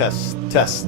Test, test.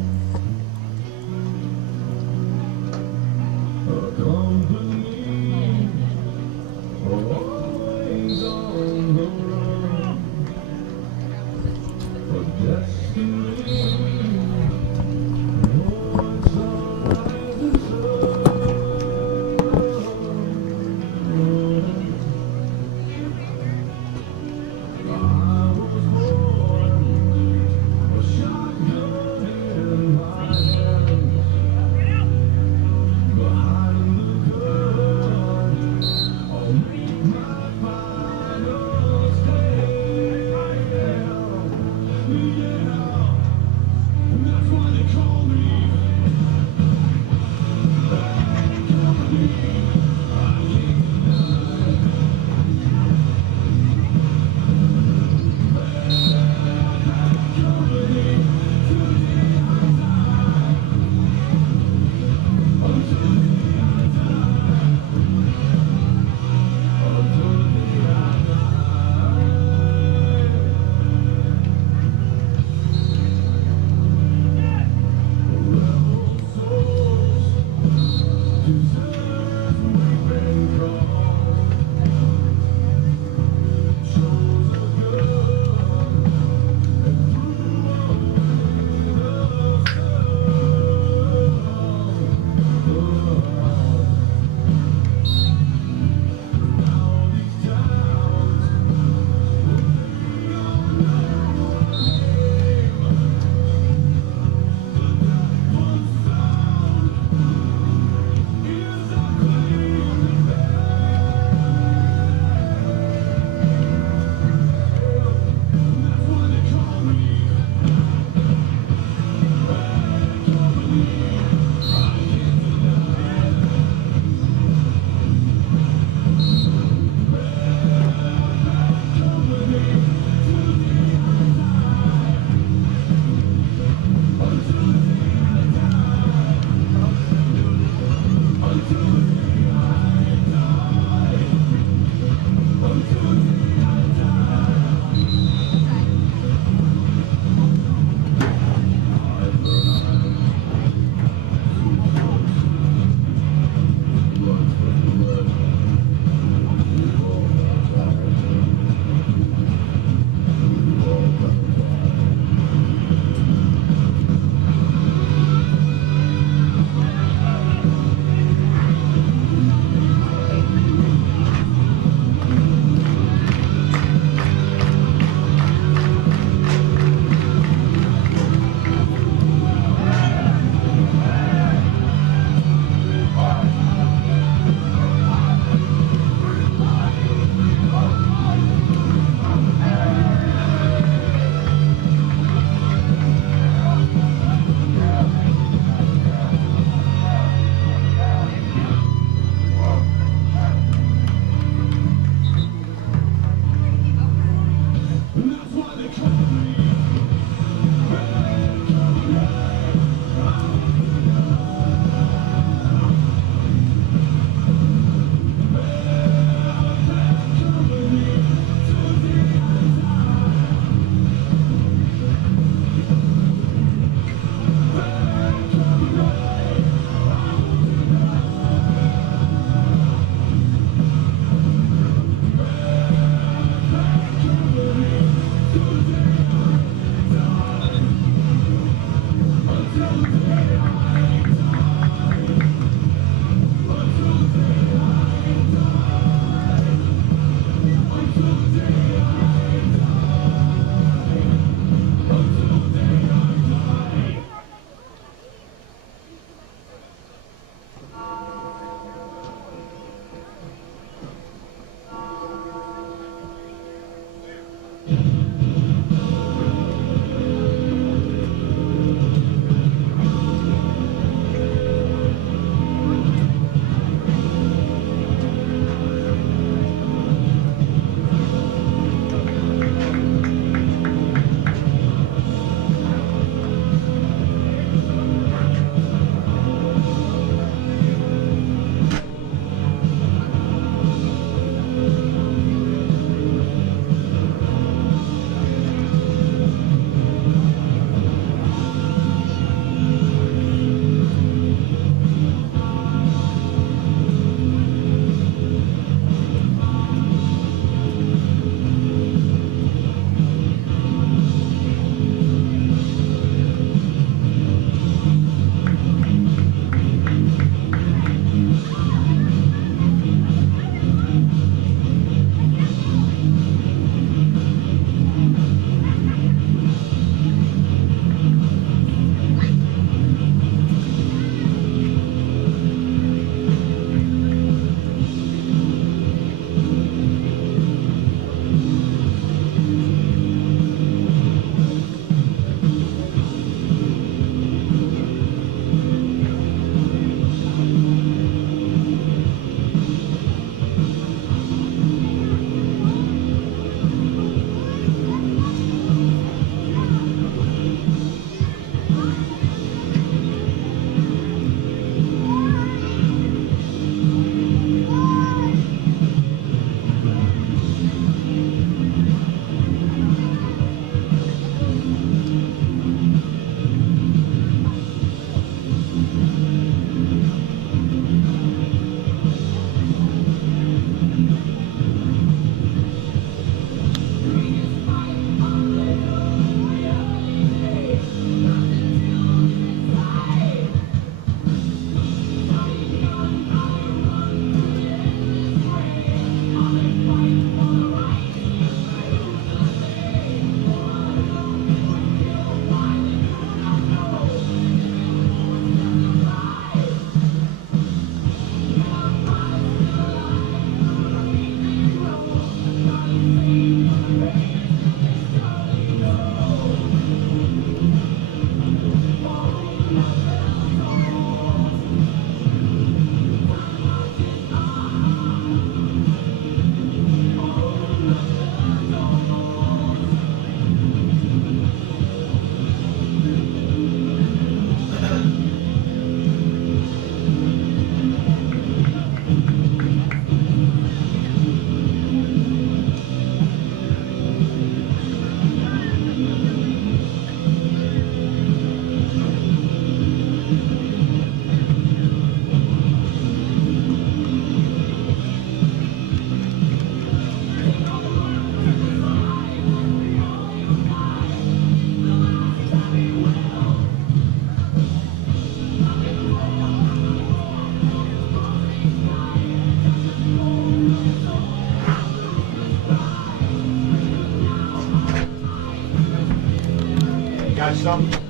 something.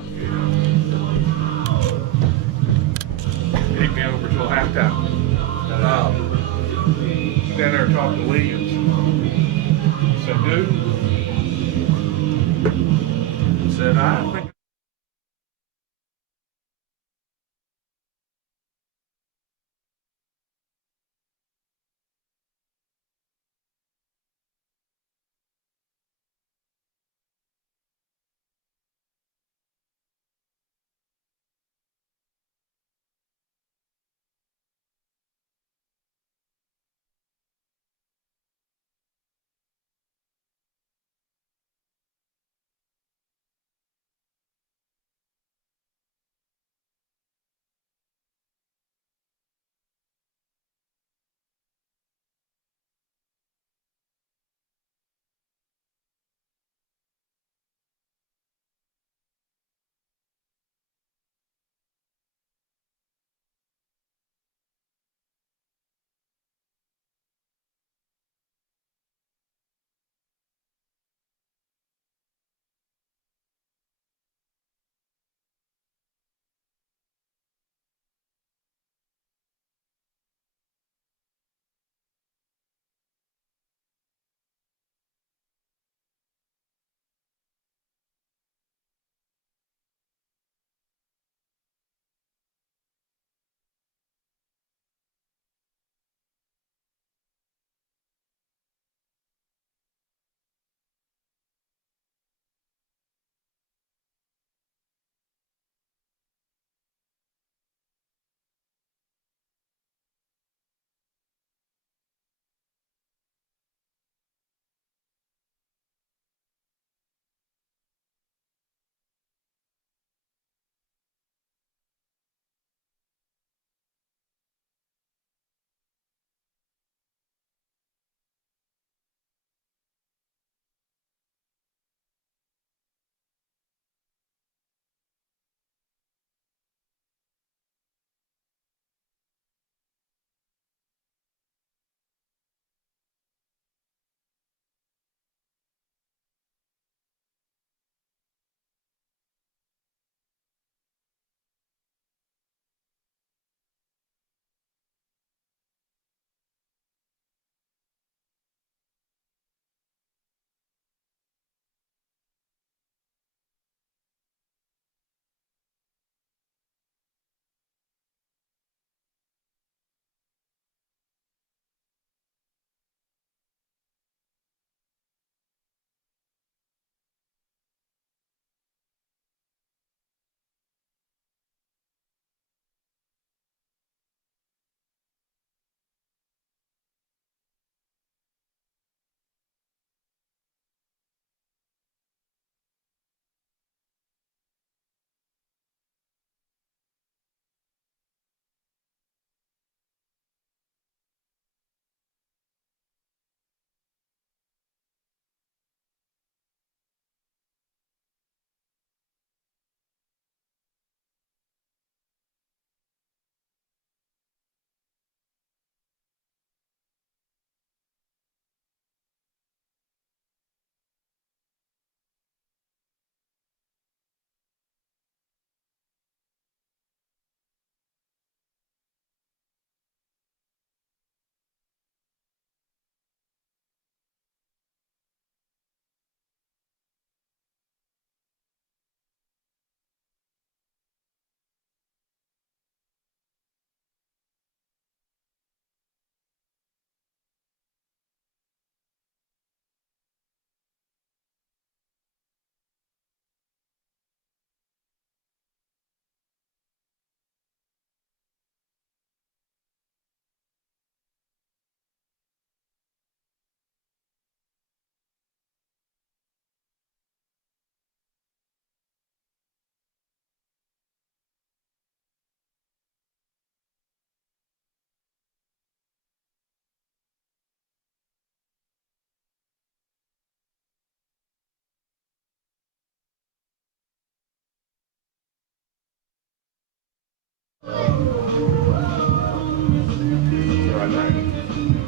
Take me over till halftime. Stand there talking to Williams. Said, dude. Said, I think.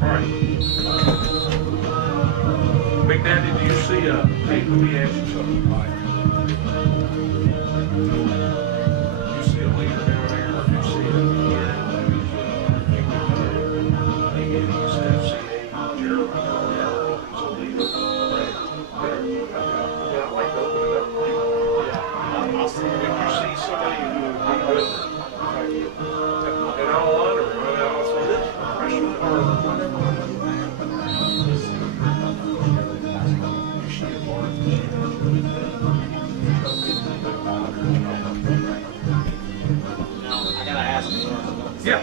Alright. Big Daddy, do you see hey, let me ask you something. You see a leader down there, or you see a kid who's I think he's FCA, Jeremiah, he's a leader. Yeah, I'd like to open it up. Yeah. If you see somebody who would be good, and I'll honor him, and I'll say this freshman or whatever. You see a bar. I gotta ask you. Yeah.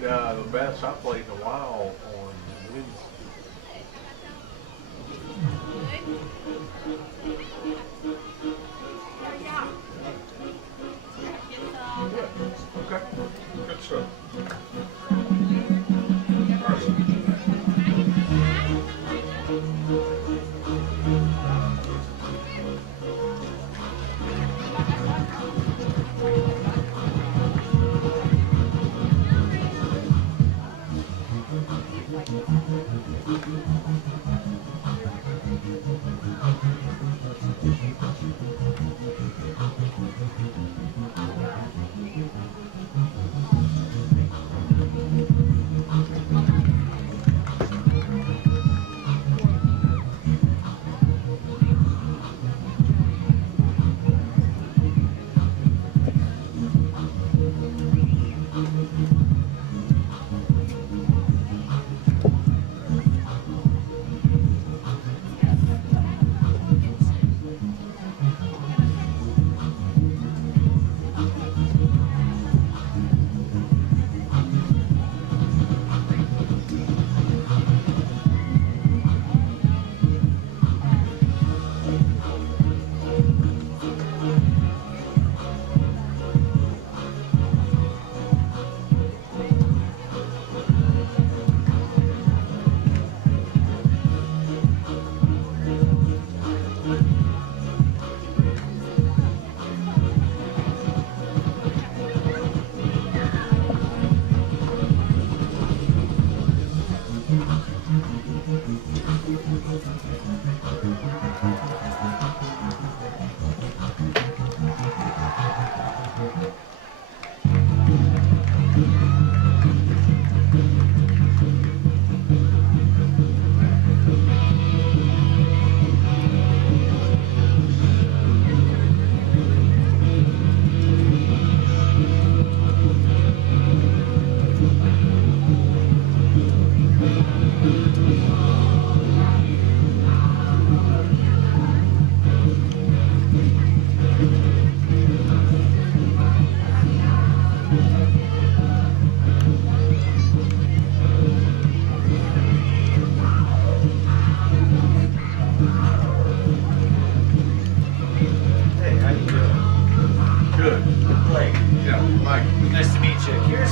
The best I played in a while on Wednesday. Okay, good stuff.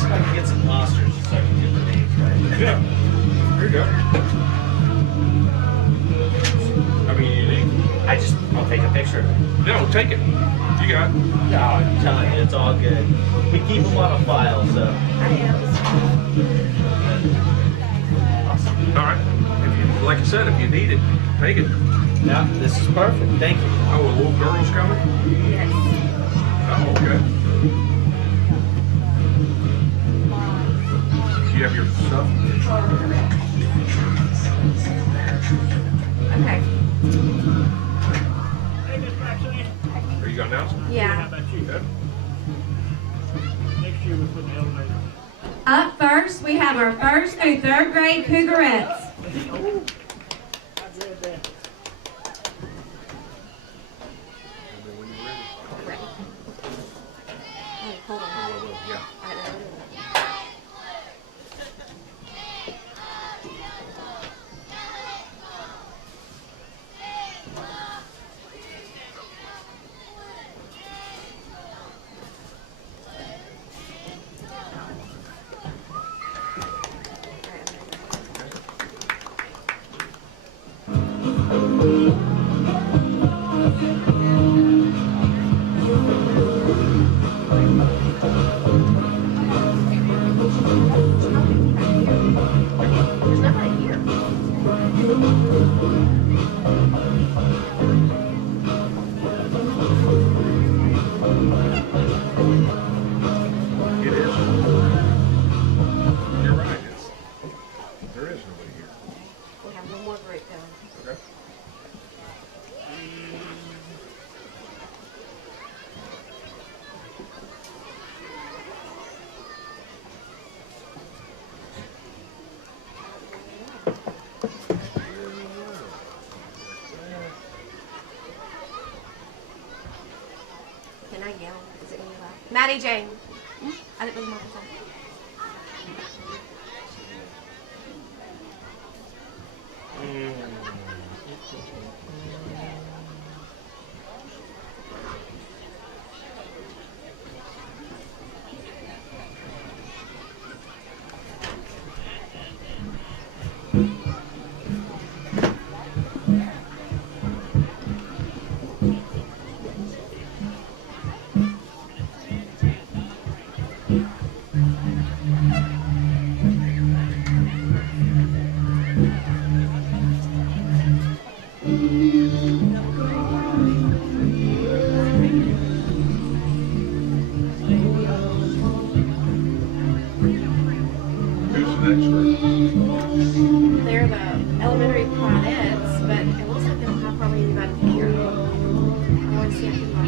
if I can get some posters so I can get the names right. Yeah. There you go. I mean, unique. I'll take a picture of it. No, take it. You got it. No, I'm telling you, it's all good. We keep them on a file, so. All right. If you, like I said, if you need it, take it. Yeah, this is perfect. Thank you. Oh, a little girl's coming? Yes. Oh, okay. You have your stuff? Okay. Are you going to announce it? Yeah. Okay. Next year we put the elevator. Up first, we have our 1st through 3rd grade Cougarettes. I read that. Hold on. Yeah. There's nobody here. It is. You're right. There is nobody here. We have one more group going. Okay. Can I yell? Is it any loud? Maddie Jane. I didn't know the microphone. Who's the next group? They're the elementary claudets, but it looks like they don't have hardly anybody here. I want to see if people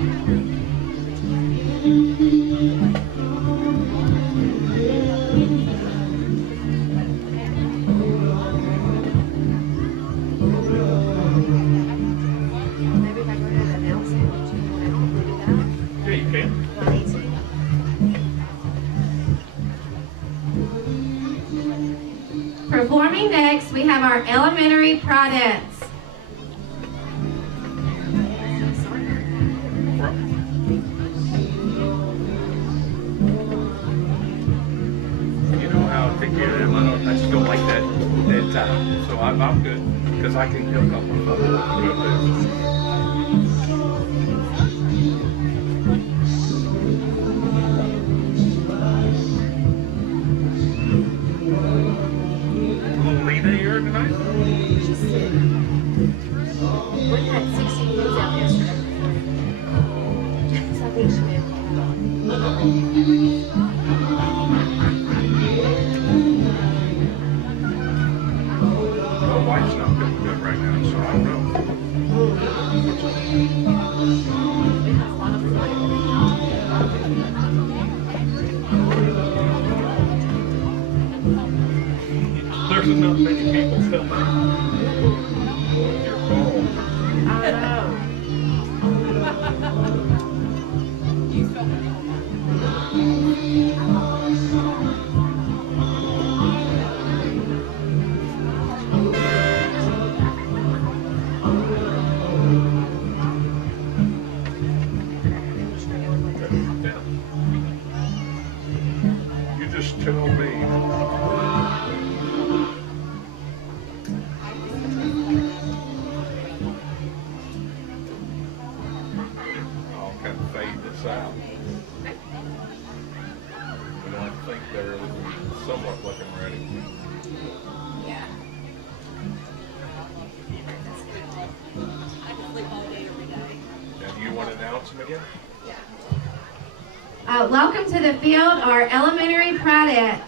maybe if I go ahead and announce it, I don't do that. Yeah, you can. Do I need to? Performing next, we have our elementary Pradettes. You know how to take care of them. I just don't like that time. So I'm good because I can hook up with them. Little Lena here tonight? She's sick. We had 16 kids out yesterday. So I think she may have My wife's not feeling good right now, so I don't know. us out. And I think they're somewhat looking ready. Yeah. I can sleep all day every day. Now, do you want to announce them again? Welcome to the field, our elementary pradettes.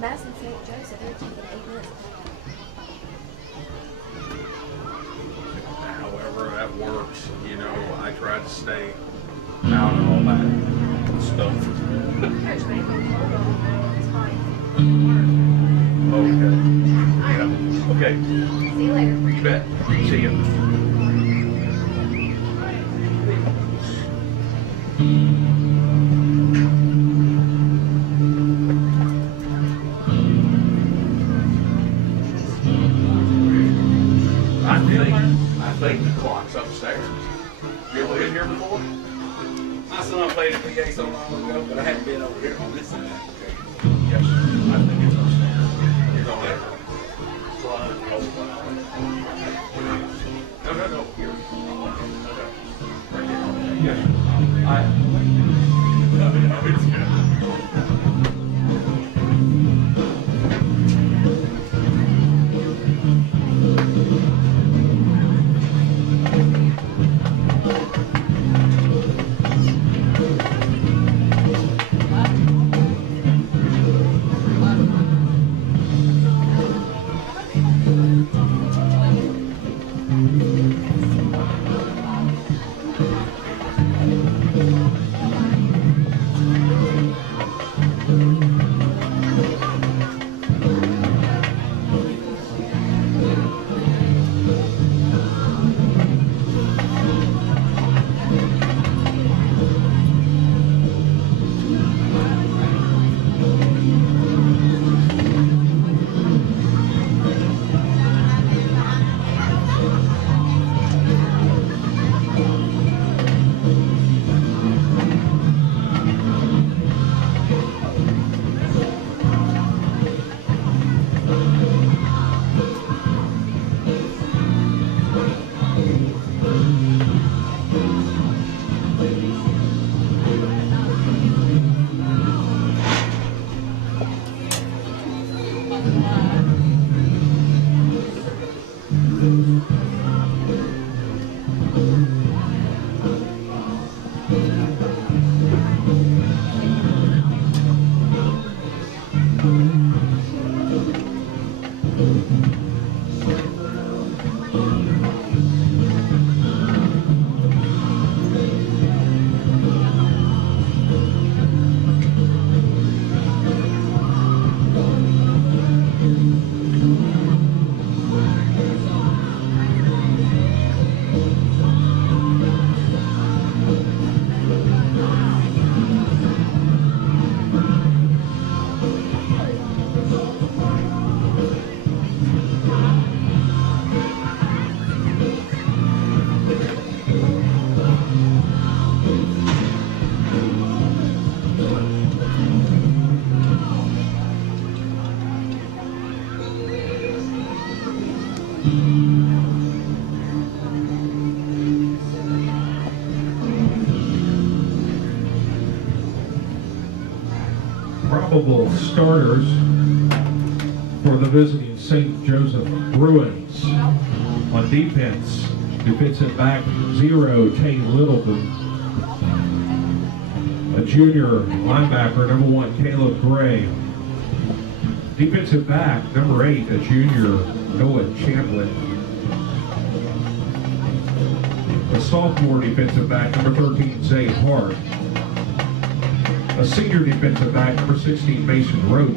Madison St. Joseph, they're taking 8 minutes. However that works, you know, I try to stay out of all that stuff. It's fine. Okay. Yeah. Okay. See you later. You bet. See you. I think the clock's upstairs. You ever been here before? My son played at PA so long ago, but I haven't been over here on this side. Yes, I think it's upstairs. It's on there. No, here. Right here. Yes. No, it's good. Probable starters for the visiting St. Joseph Bruins. On defense, defensive back 0, Tate Littleton. A junior linebacker, number 1, Caleb Gray. Defensive back, number 8, a junior, Noah Champlin. A sophomore defensive back, number 13, Zay Hart. A senior defensive back, number 16, Mason Roach.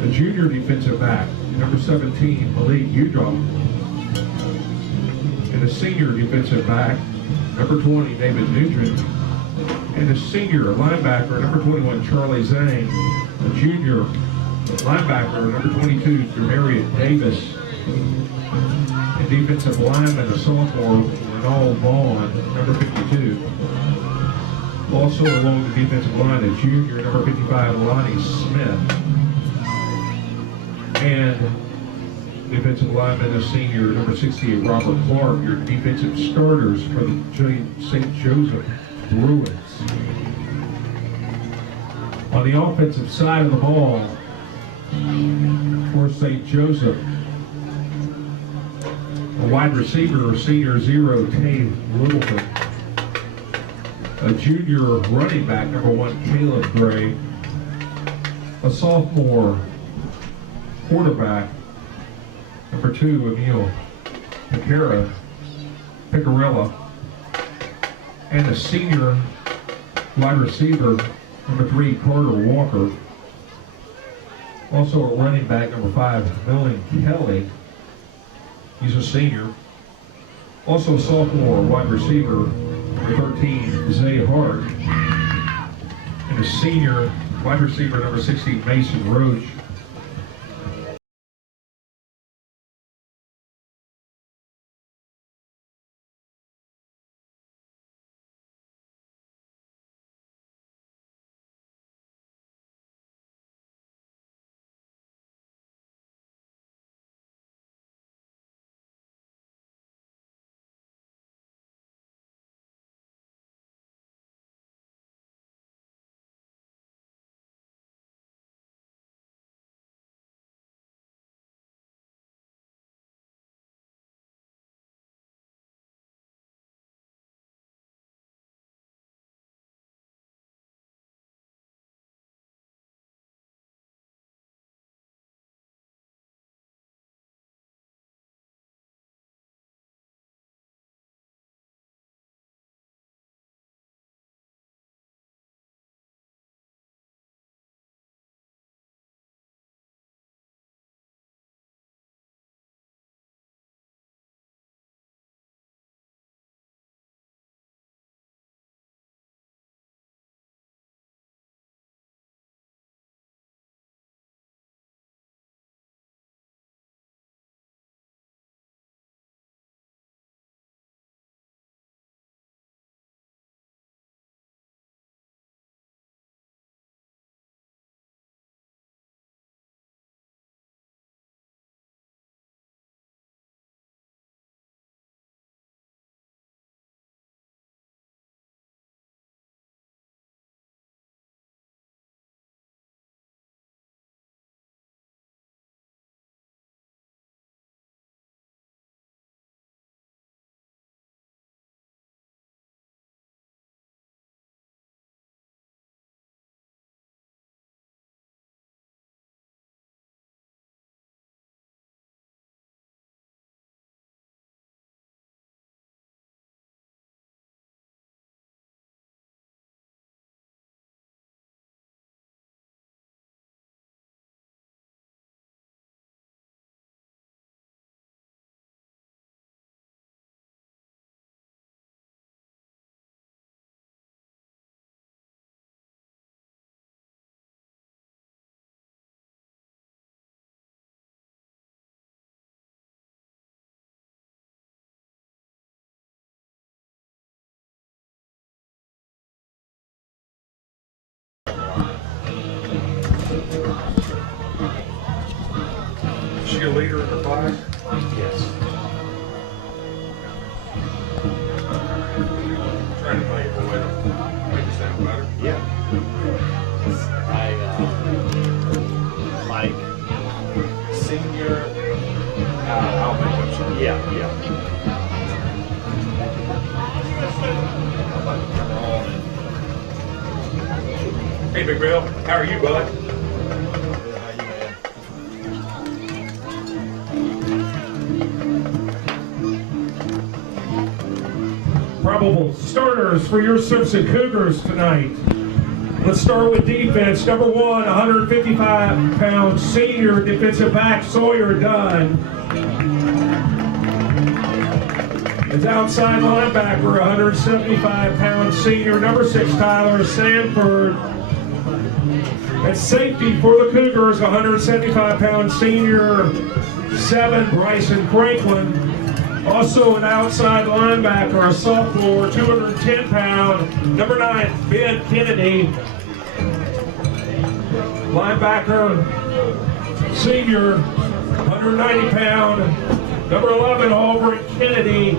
A junior defensive back, number 17, Malik Udom. And a senior defensive back, number 20, David Nugent. And a senior linebacker, number 21, Charlie Zhang. A junior linebacker, number 22, Demarius Davis. And defensive lineman, a sophomore, Renal Vaughn, number 52. Also along the defensive line, a junior, number 55, Lonnie Smith. And defensive lineman, a senior, number 68, Robert Clark. Your defensive starters for the St. Joseph Bruins. On the offensive side of the ball, for St. Joseph, a wide receiver, senior 0, Tate Littleton. A junior running back, number 1, Caleb Gray. A sophomore quarterback, number 2, Emil Picarella. And a senior wide receiver, number 3, Carter Walker. Also a running back, number 5, Millen Kelly. He's a senior. Also a sophomore wide receiver, number 13, Zay Hart. And a senior wide receiver, number 16, Mason Roach. Is she a leader in the class? Yes. Trying to think of a way to make it sound better. Yeah. Mike Hey, Big Bill. How are you, bud? Probable starters for your Simpson Cougars tonight. Let's start with defense. Number 1, 155-pound senior defensive back Sawyer Dunn. It's outside linebacker, 175-pound senior number 6 Tyler Sanford. At safety for the Cougars, 175-pound senior 7 Bryson Franklin. Also an outside linebacker, a sophomore, 210-pound, number 9, Ben Kennedy. Linebacker, senior, 190-pound, number 11, Aubrey Kennedy.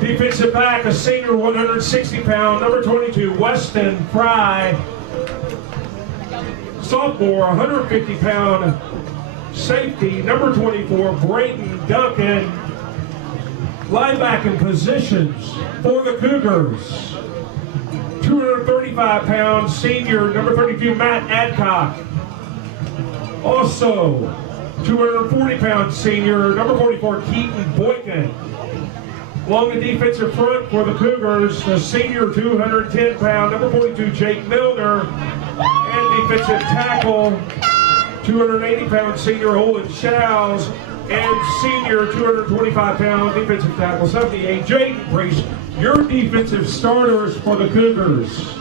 Defensive back, a senior, 160-pound, number 22, Weston Fry. Sophomore, 150-pound, safety, number 24, Brayton Duncan. Linebacking positions for the Cougars. 235-pound senior, number 32, Matt Adcock. Also, 240-pound senior, number 44, Keaton Boykin. Along the defensive front for the Cougars, the senior, 210-pound, number 42, Jake Milner. And defensive tackle, 280-pound senior Olin Showes, and senior 225-pound defensive tackle 78 Jaden Priest. Your defensive starters for the Cougars.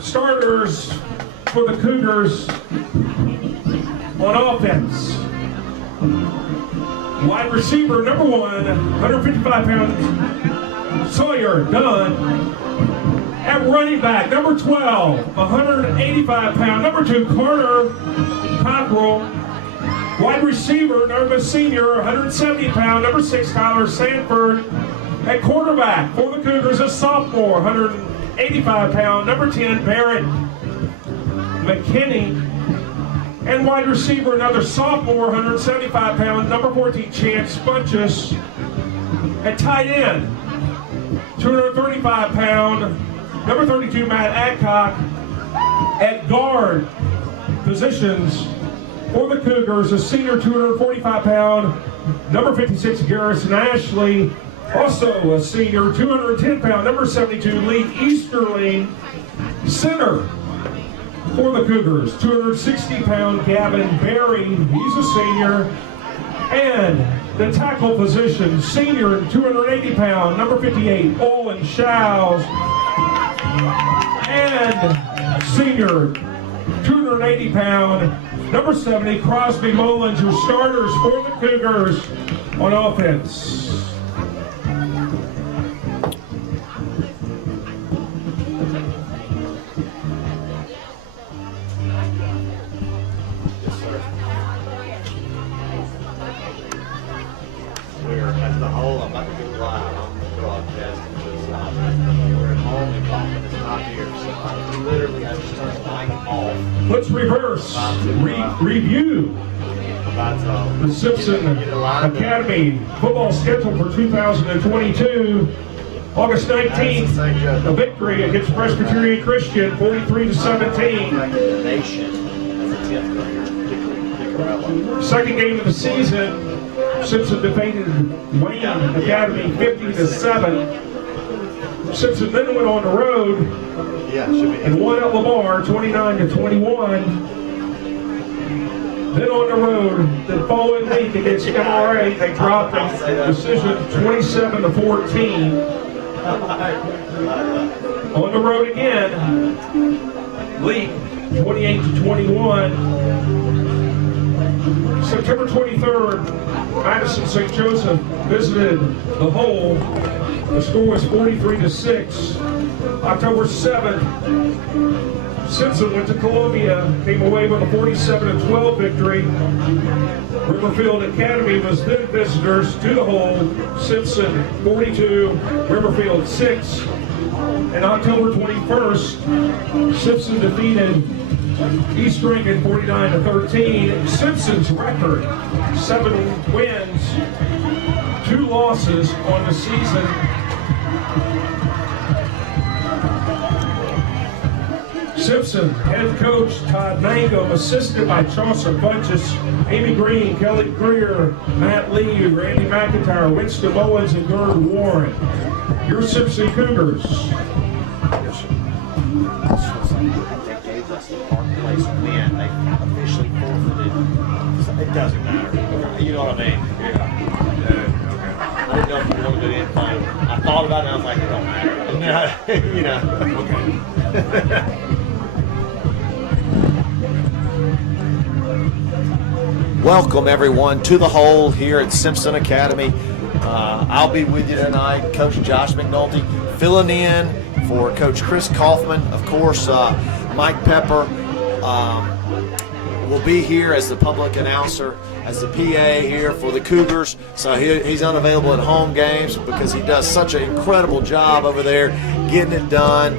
Starters for the Cougars on offense. Wide receiver, number 1, 155-pound Sawyer Dunn. At running back, number 12, 185-pound, number 2, Carter Cockrell. Wide receiver, number senior, 170-pound, number 6, Tyler Sanford. At quarterback for the Cougars, a sophomore, 185-pound, number 10, Barrett McKinney. And wide receiver, another sophomore, 175-pound, number 14, Chance Funchess. At tight end, 235-pound, number 32, Matt Adcock. At guard positions for the Cougars, a senior, 245-pound, number 56, Garrison Ashley. Also a senior, 210-pound, number 72, Lee Easterling. Center for the Cougars, 260-pound Gavin Berry, he's a senior. And the tackle position, senior, 280-pound, number 58, Olin Showes. And senior, 280-pound, number 70, Crosby Mullins, your starters for the Cougars on offense. As the whole, I'm about to go live on the broadcast because we're at home and Coffin is not here, so I literally have to turn the mic off. Let's reverse, review the Simpson Academy football schedule for 2022. August 19th, a victory against Presbyterian Christian, 43-17. Nation as a 10th grader. Second game of the season. Simpson defeated Wayne Academy 50-7. Simpson then went on the road and won at Lamar 29-21. Then on the road the following week against MRA, they dropped a decision 27-14. On the road again, League 28-21. September 23rd, Madison St. Joseph visited the Hole. The score was 43-6. October 7th, Simpson went to Columbia, came away with a 47-12 victory. Riverfield Academy was then visitors to the Hole. Simpson 42, Riverfield 6. And October 21st, Simpson defeated East Rankin 49-13. Simpson's record, 7 wins, 2 losses on the season. Simpson head coach Todd Mangum, assisted by Chaucer Bunches, Amy Green, Kelly Greer, Matt Lee, Randy McIntyre, Winston Owens, and Gerd Warren. Your Simpson Cougars. They gave us the Park Place win. They officially forfeited. So it doesn't matter. You know what I mean? I didn't know if you wanted to do anything. I thought about it and I was like, it don't matter. And then okay. Welcome everyone to the Hole here at Simpson Academy. I'll be with you tonight, Coach Josh McNulty, filling in for Coach Chris Kaufman. Of course, Mike Pepper will be here as the public announcer, as the PA here for the Cougars. So he's unavailable at home games because he does such an incredible job over there getting it done.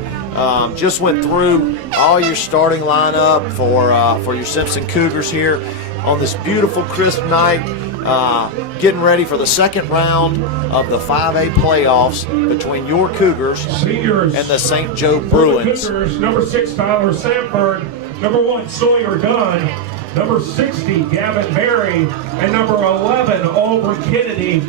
Just went through all your starting lineup for your Simpson Cougars here on this beautiful, crisp night, getting ready for the second round of the 5A playoffs between your Cougars Seniors and the St. Joe Bruins. Cougars, number 6, Tyler Sanford, number 1, Sawyer Dunn, number 60, Gavin Berry, and number 11, Aubrey Kennedy.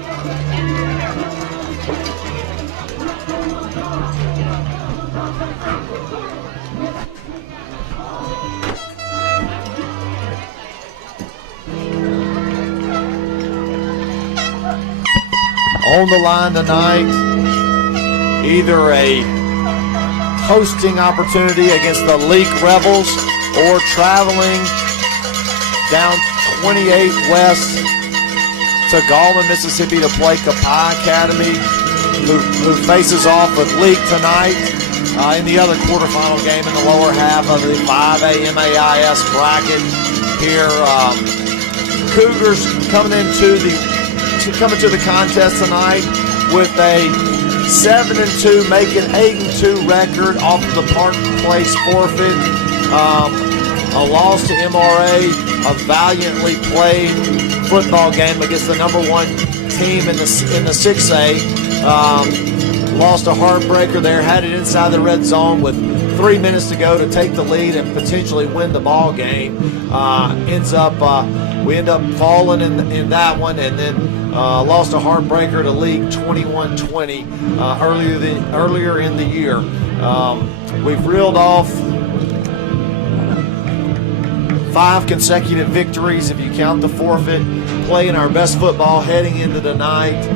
On the line tonight, either a hosting opportunity against the Leak Rebels or traveling down 28 West to Gallman, Mississippi to play Kapai Academy, who faces off with Leak tonight in the other quarterfinal game in the lower half of the 5A MAIS bracket here. Cougars coming to the contest tonight with a 7-2, making 8-2 record off of the Park Place forfeit. A loss to MRA, a valiantly played football game against the number 1 team in the 6A. Lost a heartbreaker there, had it inside the red zone with 3 minutes to go to take the lead and potentially win the ball game. We end up falling in that one, and then lost a heartbreaker to League 21-20 earlier in the year. We've reeled off 5 consecutive victories if you count the forfeit, playing our best football heading into the night.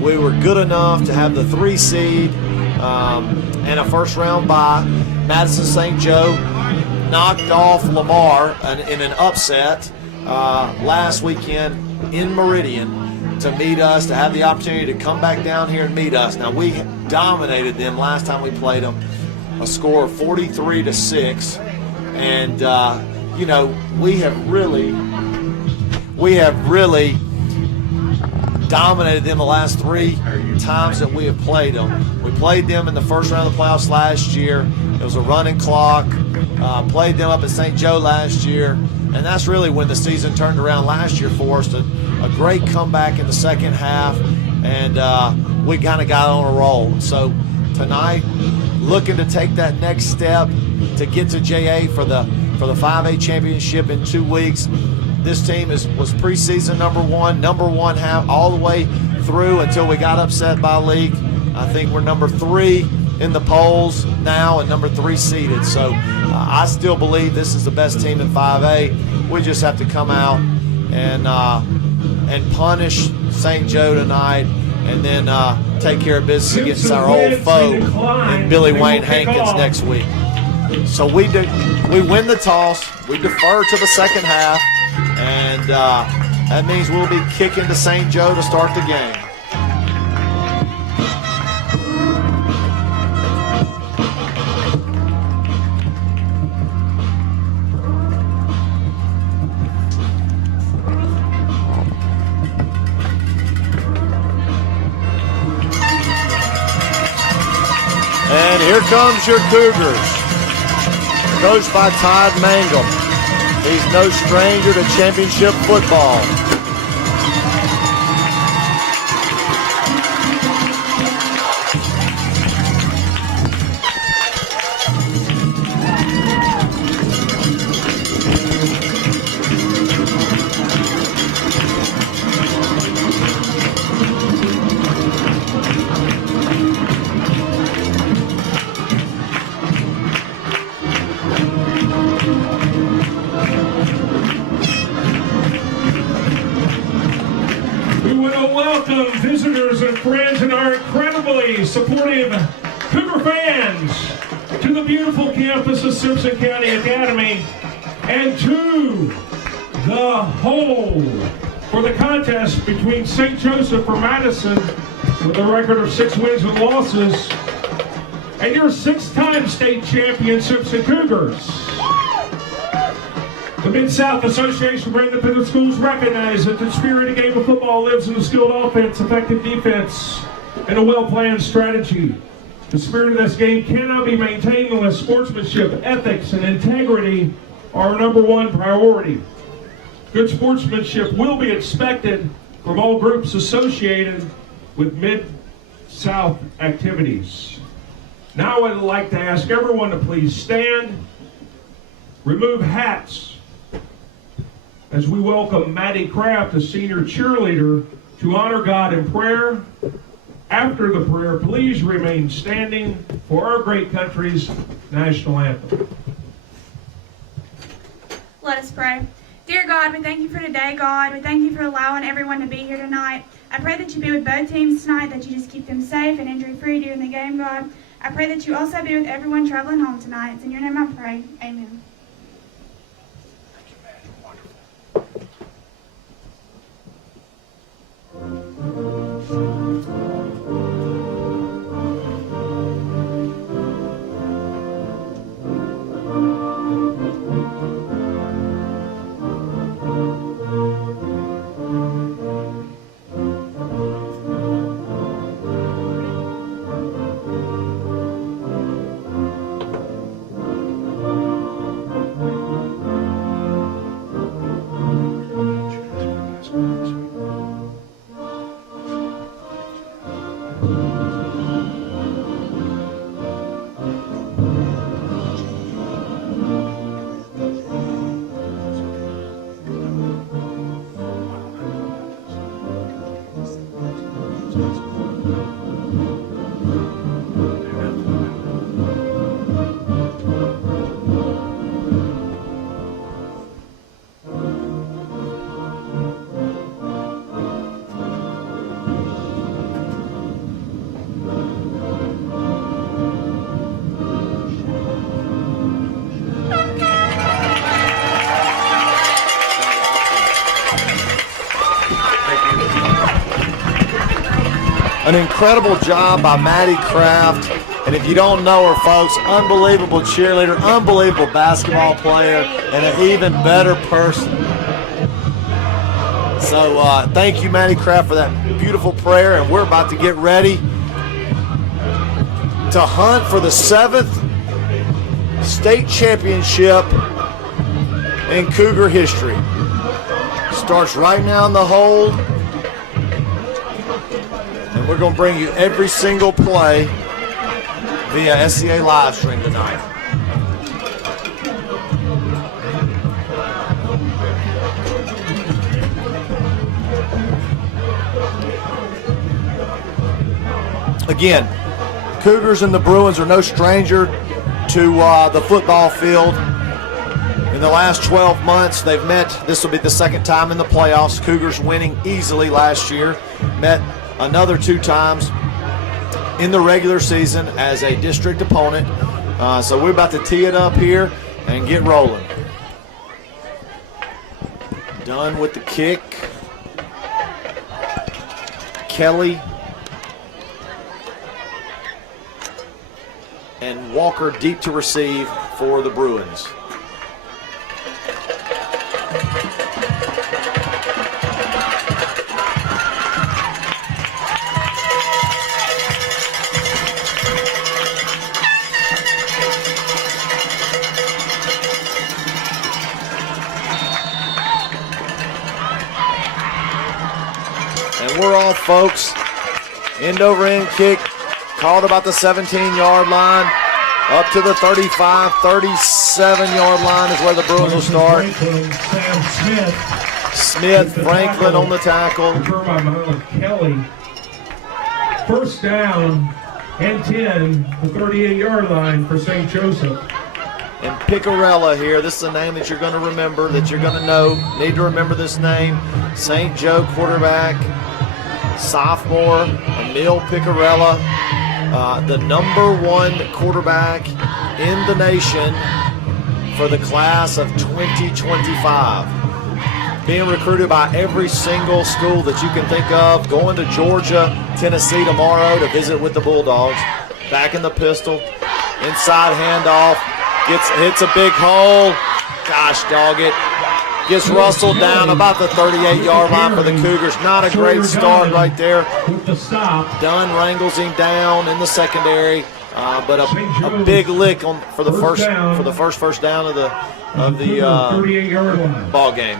We were good enough to have the 3 seed and a first round bye. Madison St. Joe knocked off Lamar in an upset last weekend in Meridian to meet us, to have the opportunity to come back down here and meet us. Now, we dominated them last time we played them, a score of 43-6, and we have really dominated them the last 3 times that we have played them. We played them in the first round of the playoffs last year. It was a running clock. Played them up at St. Joe last year, and that's really when the season turned around last year for us. A great comeback in the second half, and we kind of got on a roll. So tonight, looking to take that next step to get to JA for the 5A championship in 2 weeks. This team was preseason number one half all the way through until we got upset by League. I think we're number 3 in the polls now and number 3 seeded. So I still believe this is the best team in 5A. We just have to come out and punish St. Joe tonight, and then take care of business against our old foe in Billy Wayne Hankins next week. So we win the toss, we defer to the second half, and that means we'll be kicking to St. Joe to start the game. And here comes your Cougars. coached by Todd Mangum. He's no stranger to championship football. Visitors and friends and our incredibly supportive Cougar fans to the beautiful campus of Simpson County Academy and to the hole for the contest between St. Joseph or Madison with a record of 6 wins and losses and your 6-time state champion Simpson Cougars. The Mid-South Association of Independent Schools recognize that the spirit of the game of football lives in a skilled offense, effective defense, and a well-planned strategy. The spirit of this game cannot be maintained unless sportsmanship, ethics, and integrity are our #1 priority. Good sportsmanship will be expected from all groups associated with Mid-South activities. Now I'd like to ask everyone to please stand, remove hats, as we welcome Maddie Kraft, a senior cheerleader, to honor God in prayer. After the prayer, please remain standing for our great country's national anthem. Let us pray. Dear God, we thank you for today, God. We thank you for allowing everyone to be here tonight. I pray that you be with both teams tonight, that you just keep them safe and injury-free during the game, God. I pray that you also be with everyone traveling home tonight. It's in your name I pray. Amen. An incredible job by Maddie Kraft. And if you don't know her, folks, unbelievable cheerleader, unbelievable basketball player, and an even better person. So thank you, Maddie Kraft, for that beautiful prayer. And we're about to get ready to hunt for the 7th state championship in Cougar history. Starts right now in the hold. We're going to bring you every single play via SCA live stream tonight. Again, Cougars and the Bruins are no stranger to the football field. In the last 12 months, they've met. This will be the 2nd time in the playoffs. Cougars winning easily last year. Met another 2 times in the regular season as a district opponent. So we're about to tee it up here and get rolling. Done with the kick. Kelly and Walker deep to receive for the Bruins. we're off, folks. End over end kick called about the 17-yard line. Up to the 35, 37-yard line is where the Bruins will start. Smith, Franklin on the tackle. Kelly. First down and 10, the 38-yard line for St. Joseph. And Picarella here. This is a name that you're going to remember, that you're going to know. Need to remember this name. St. Joe quarterback, sophomore, Emil Picarella, the #1 quarterback in the nation for the class of 2025. Being recruited by every single school that you can think of. Going to Georgia, Tennessee tomorrow to visit with the Bulldogs. Back in the pistol. Inside handoff. Hits a big hole. Gosh dog it. Gets rustled down about the 38-yard line for the Cougars. Not a great start right there. Dunn wrangles him down in the secondary. But a big lick for the first first down of the ball game.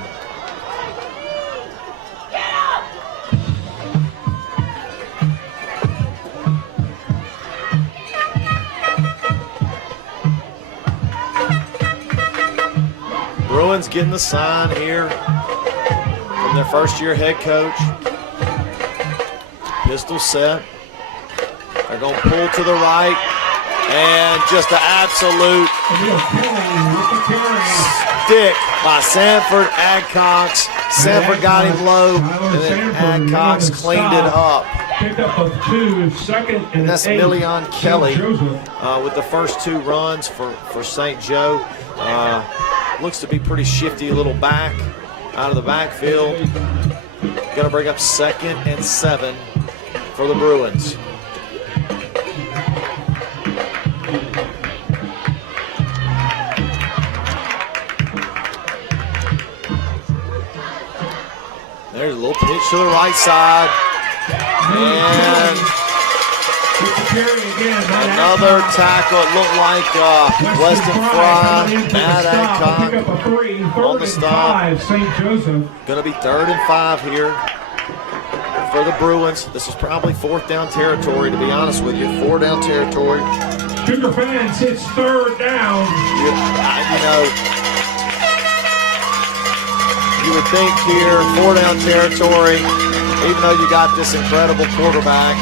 Bruins getting the sign here from their first-year head coach. Pistol set. They're going to pull to the right. And just an absolute stick by Sanford Adcox. Sanford got him low, and then Adcox cleaned it up. And that's Million Kelly with the first 2 runs for St. Joe. Looks to be pretty shifty little back out of the backfield. Going to bring up 2nd and 7 for the Bruins. There's a little pitch to the right side. And another tackle. It looked like Weston Fry, Matt Adcock on the stop. Going to be 3rd and 5 here for the Bruins. This is probably 4th down territory, to be honest with you. 4 down territory. Cougar fans, it's 3rd down. You would think here, 4 down territory, even though you got this incredible quarterback,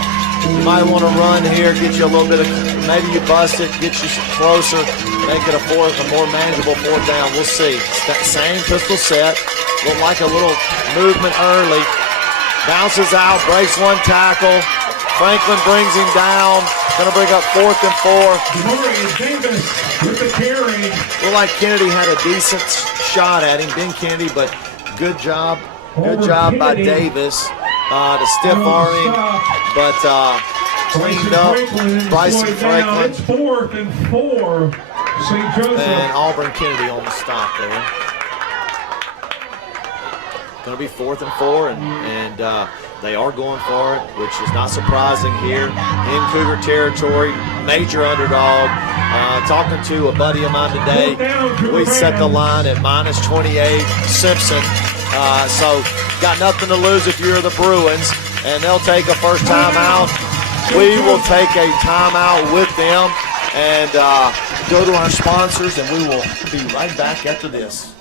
you might want to run here, get you a little bit of, maybe you bust it, get you closer, make it a more manageable 4th down. We'll see. That same pistol set, look like a little movement early. Bounces out, breaks 1 tackle. Franklin brings him down. Going to bring up 4th and 4. Looked like Kennedy had a decent shot at him, Ben Kennedy, but good job by Davis to stiff arm him, but cleaned up Bryson Franklin. It's 4th and 4, St. Joseph. And Auburn Kennedy on the stop there. Going to be 4th and 4, and they are going for it, which is not surprising here in Cougar territory. Major underdog. Talking to a buddy of mine today, we set the line at -28. Simpson. So got nothing to lose if you're the Bruins, and they'll take a first timeout. We will take a timeout with them and go to our sponsors, and we will be right back after this.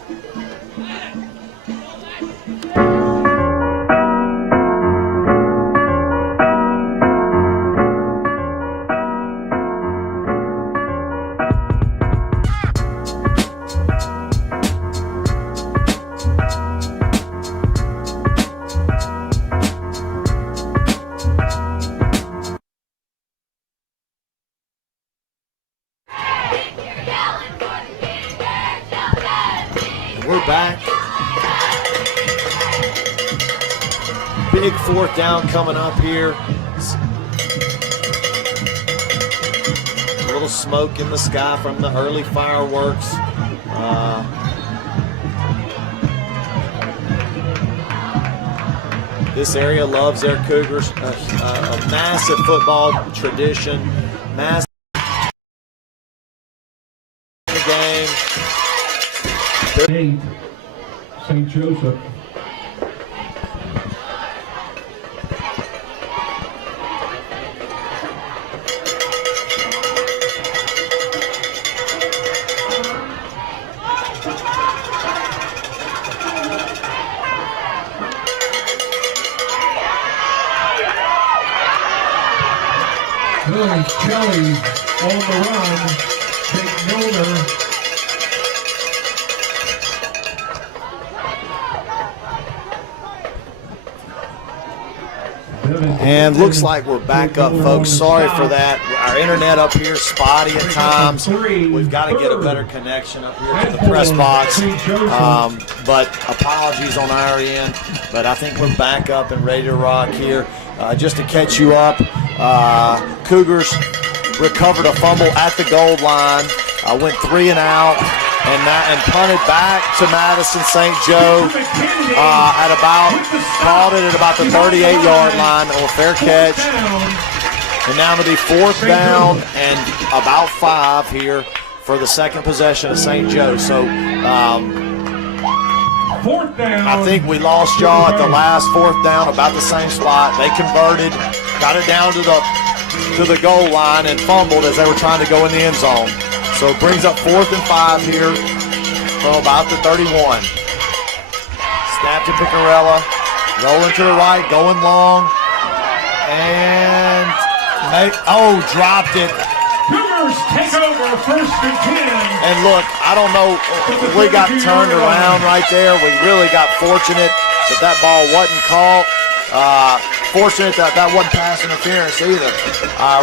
Back. Big 4th down coming up here. A little smoke in the sky from the early fireworks. This area loves their Cougars. A massive football tradition. Massive game. 8, St. Joseph. Billy Kelly on the run. Jake Milner. And looks like we're back up, folks. Sorry for that. Our internet up here is spotty at times. We've got to get a better connection up here to the press box. But apologies on our end. But I think we're back up and ready to rock here. Just to catch you up, Cougars recovered a fumble at the goal line. Went 3 and out. And punted back to Madison St. Joe called it at about the 38-yard line on a fair catch. And now it'll be 4th down and about 5 here for the second possession of St. Joe. So 4th down. I think we lost y'all at the last 4th down, about the same spot. They converted, got it down to the goal line and fumbled as they were trying to go in the end zone. So it brings up 4th and 5 here from about the 31. Snap to Picarella, rolling to the right, going long, and dropped it. Cougars take over 1st and 10. And look, I don't know, we got turned around right there. We really got fortunate that ball wasn't caught. Fortunate that wasn't pass interference either.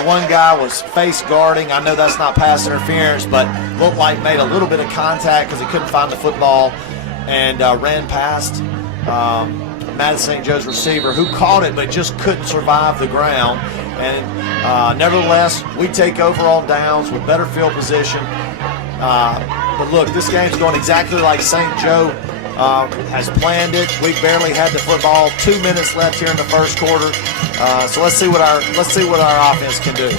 One guy was face guarding. I know that's not pass interference, but looked like made a little bit of contact because he couldn't find the football and ran past Madison St. Joe's receiver, who caught it but just couldn't survive the ground. And nevertheless, we take over on downs with better field position. But look, this game's going exactly like St. Joe has planned it. We barely had the football. 2 minutes left here in the first quarter. So let's see what our offense can do.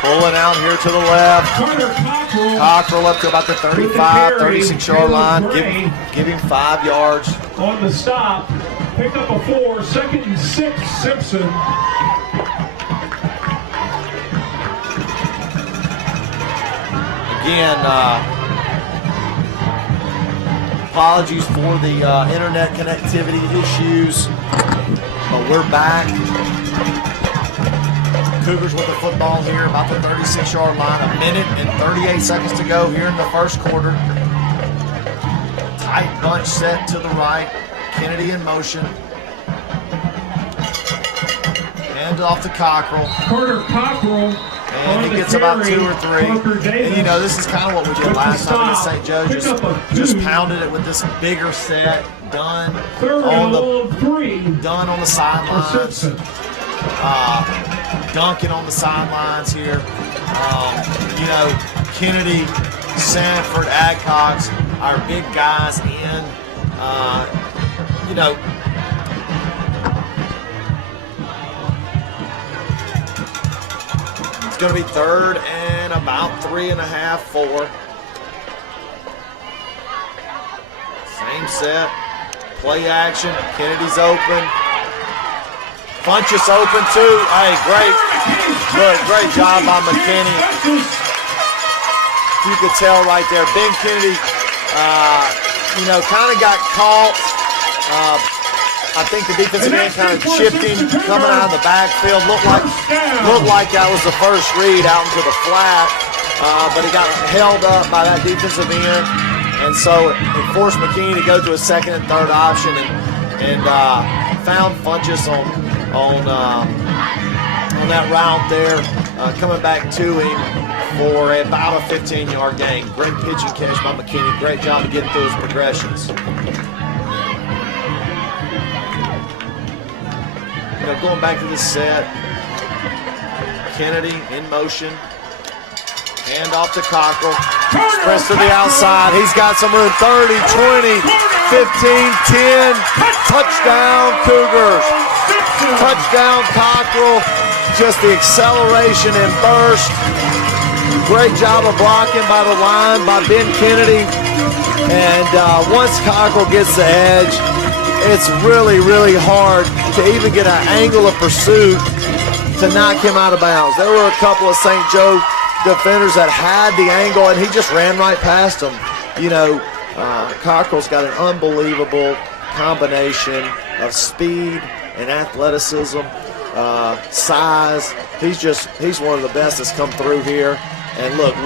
Pulling out here to the left. Cockrell up to about the 35, 36-yard line. Give him 5 yards. On the stop, pick up a 4, 2nd and 6, Simpson. Again, apologies for the internet connectivity issues, but we're back. Cougars with the football here, about the 36-yard line. 1 minute and 38 seconds to go here in the first quarter. Tight bunch set to the right. Kennedy in motion. Hand off to Cockrell. Carter Cockrell. And he gets about 2 or 3. And you know, this is kind of what we did last time against St. Joe. Just pounded it with this bigger set. Done on the sidelines. Duncan on the sidelines here. You know, Kennedy, Sanford, Adcox, our big guys in. You know, it's going to be 3rd and about 3.5, 4. Same set. Play action. Kennedy's open. Funchess open too. Hey, great job by McKinney. You could tell right there, Ben Kennedy, you know, kind of got caught. I think the defensive end kind of shifting, coming out of the backfield. Looked like that was the first read out into the flat, but he got held up by that defensive end, and so it forced McKinney to go to a 2nd and 3rd option, and found Funchess on that route there, coming back to him for about a 15-yard gain. Great pitch and catch by McKinney. Great job of getting through his progressions. You know, going back to this set, Kennedy in motion. Hand off to Cockrell. Express to the outside. He's got some room. 30, 20, 15, 10. Touchdown, Cougars. Touchdown, Cockrell. Just the acceleration and burst. Great job of blocking by the line by Ben Kennedy. And once Cockrell gets the edge, it's really, really hard to even get an angle of pursuit to knock him out of bounds. There were a couple of St. Joe defenders that had the angle, and he just ran right past them. You know, Cockrell's got an unbelievable combination of speed and athleticism, size. He's one of the best that's come through here. And look,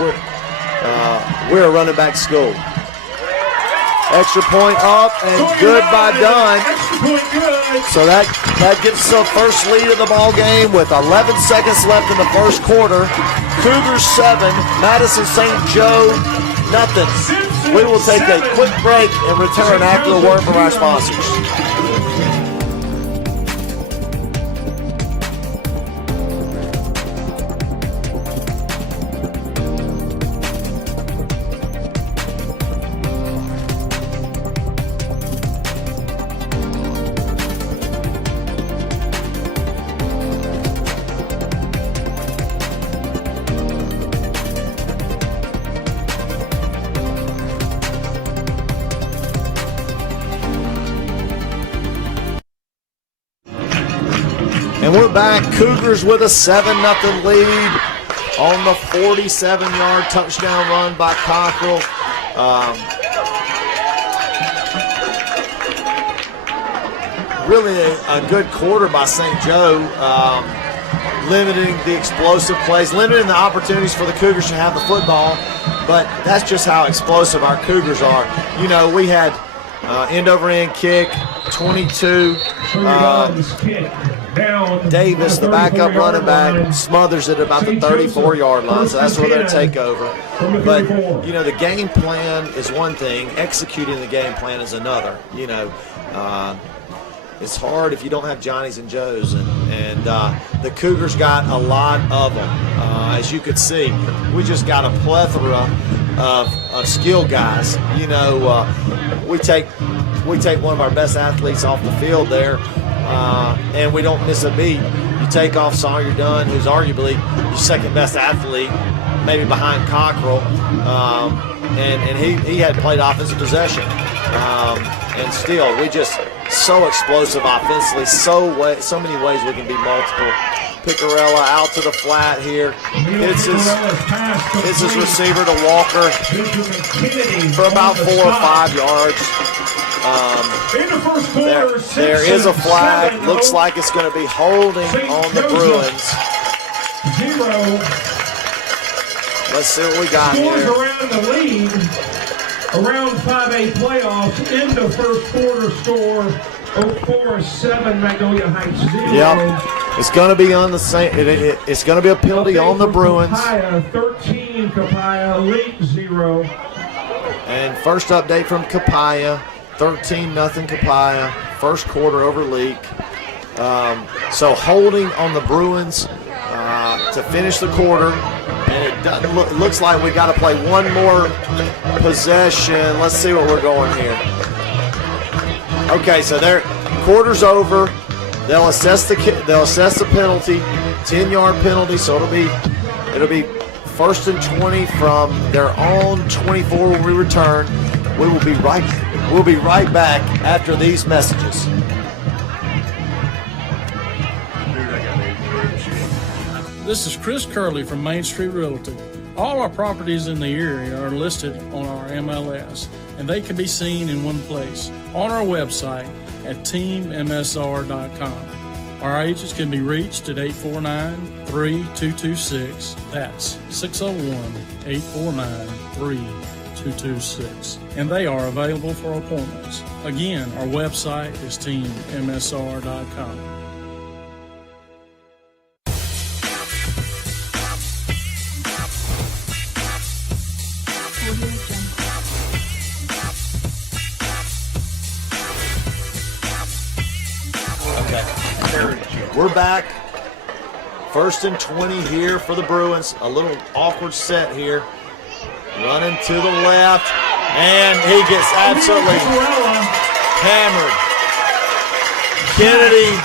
we're a running back school. Extra point up and good by Dunn. So that gives us a first lead of the ball game with 11 seconds left in the first quarter. Cougars 7, Madison St. Joe nothing. We will take a quick break and return after a word from our sponsors. And we're back. Cougars with a 7-0 lead on the 47-yard touchdown run by Cockrell. Really a good quarter by St. Joe, limiting the explosive plays, limiting the opportunities for the Cougars to have the football. But that's just how explosive our Cougars are. You know, we had end-over-end kick, 22. Davis, the backup running back, smothers it about the 34-yard line, so that's where they'll take over. But, you know, the game plan is one thing. Executing the game plan is another. You know, it's hard if you don't have Johnnies and Joes, and the Cougars got a lot of them. As you could see, we just got a plethora of skill guys. You know, we take one of our best athletes off the field there, and we don't miss a beat. You take off Sawyer Dunn, who's arguably your second best athlete, maybe behind Cockrell, and he had played offensive possession, and still we just so explosive offensively, so many ways we can be multiple. Picarella out to the flat here. It's his receiver to Walker for about 4 or 5 yards. There is a flag. Looks like it's going to be holding on the Bruins. Let's see what we got here. Around the lead, around 5A playoffs, in the first quarter score, 04-7, Magnolia Heights 0. Yep. It's going to be on the same. It's going to be a penalty on the Bruins. Capaya, 13, Capaya, Leak 0. And first update from Capaya, 13-0 Capaya. First quarter over Leak. So holding on the Bruins to finish the quarter. And it doesn't looks like we got to play one more possession. Let's see what we're going here. Okay, so their quarter's over. They'll assess the penalty, 10-yard penalty. So it'll be first and 20 from their own 24 when we return. We'll be right back after these messages. This is Chris Curley from Main Street Realty. All our properties in the area are listed on our MLS, and they can be seen in one place, on our website at teammsr.com. Our agents can be reached at 849-3226. That's 601-849-3226. And they are available for appointments. Again, our website is teammsr.com. We're back. First and 20 here for the Bruins. A little awkward set here. Running to the left. And he gets absolutely hammered. Kennedy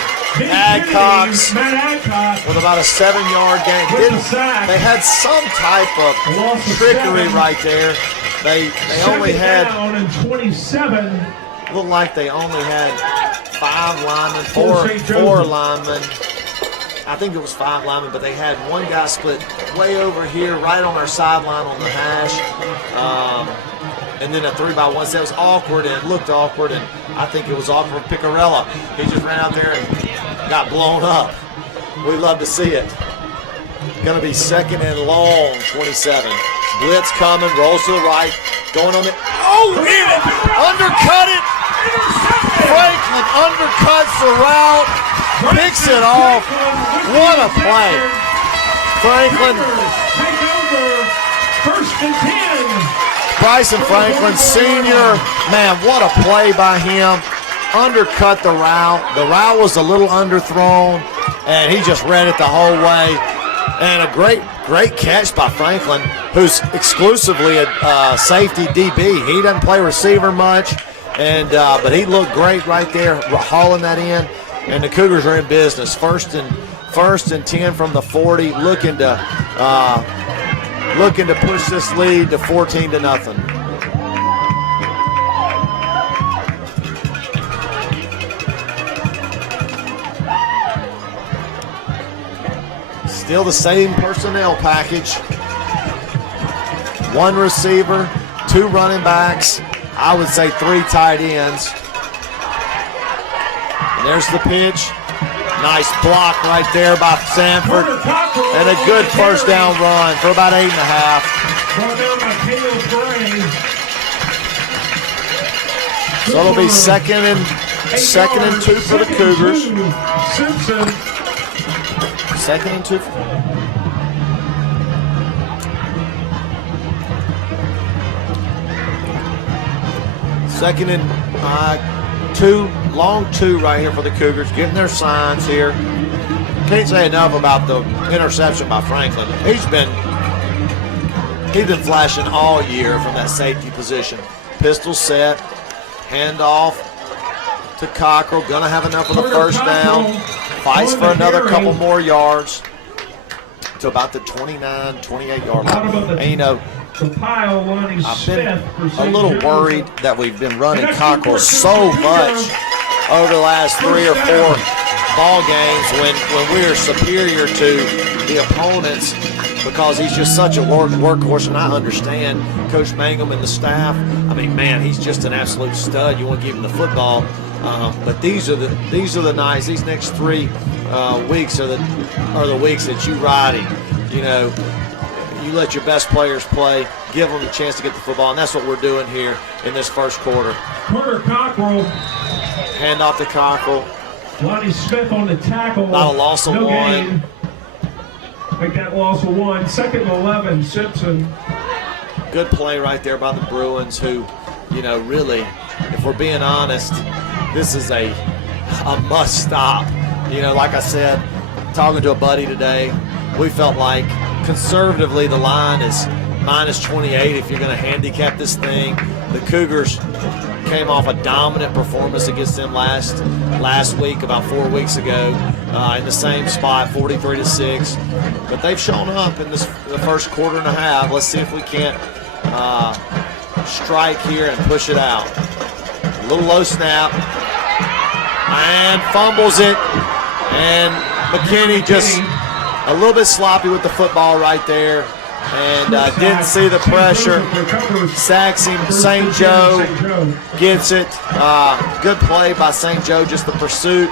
Adcox with about a 7-yard gain. They had some type of trickery right there. They only had, looked like they only had 5 linemen, four linemen. I think it was 5 linemen, but they had one guy split way over here, right on our sideline on the hash. and then a 3-by-1 set was awkward, and it looked awkward, and I think it was awkward for Picarella. He just ran out there and got blown up. We love to see it. Going to be second and long, 27. Blitz coming, rolls to the right, going on it. Oh, hit it! Undercut it! Franklin undercuts the route, picks it off. What a play. Franklin. Take over. First and 10. Bryson Franklin, senior. Man, what a play by him. Undercut the route. The route was a little underthrown, and he just read it the whole way. And a great catch by Franklin, who's exclusively a safety DB. He doesn't play receiver much, and but he looked great right there, hauling that in. And the Cougars are in business. First and 10 from the 40, looking to push this lead to 14-0. Still the same personnel package. One receiver, 2 running backs, I would say 3 tight ends. And there's the pitch. Nice block right there by Sanford. And a good first down run for about 8.5. Brought down by Caleb Gray. So it'll be second and 2 for the Cougars. Simpson. Second and 2. Second and 2, long 2 right here for the Cougars, getting their signs here. Can't say enough about the interception by Franklin. He's been flashing all year from that safety position. Pistol set, handoff to Cockrell. Gonna have enough of the first down. Fights for another couple more yards to about the 29, 28-yard line. And, you know, I've been a little worried that we've been running Cockrell so much over the last 3 or 4 ball games when we are superior to the opponents, because he's just such a workhorse, and I understand Coach Mangum and the staff. I mean, man, he's just an absolute stud. You want to give him the football. But these are the nights. These next 3 weeks are the weeks that you ride him. You know, you let your best players play, give them the chance to get the football, and that's what we're doing here in this first quarter. Carter Cockrell. Hand off to Cockrell. Lonnie Smith on the tackle. Not a loss of no 1. Gain. Make that loss of 1. Second and 11, Simpson. Good play right there by the Bruins, who, you know, really, if we're being honest, this is a must stop. You know, like I said, talking to a buddy today, we felt like conservatively the line is -28 if you're going to handicap this thing. The Cougars came off a dominant performance against them last week, about 4 weeks ago, in the same spot, 43-6. But they've shown up in the first quarter and a half. Let's see if we can't strike here and push it out. A little low snap, and fumbles it, and McKinney just a little bit sloppy with the football right there, and didn't see the pressure. Sacks him. St. Joe gets it. Good play by St. Joe, just the pursuit.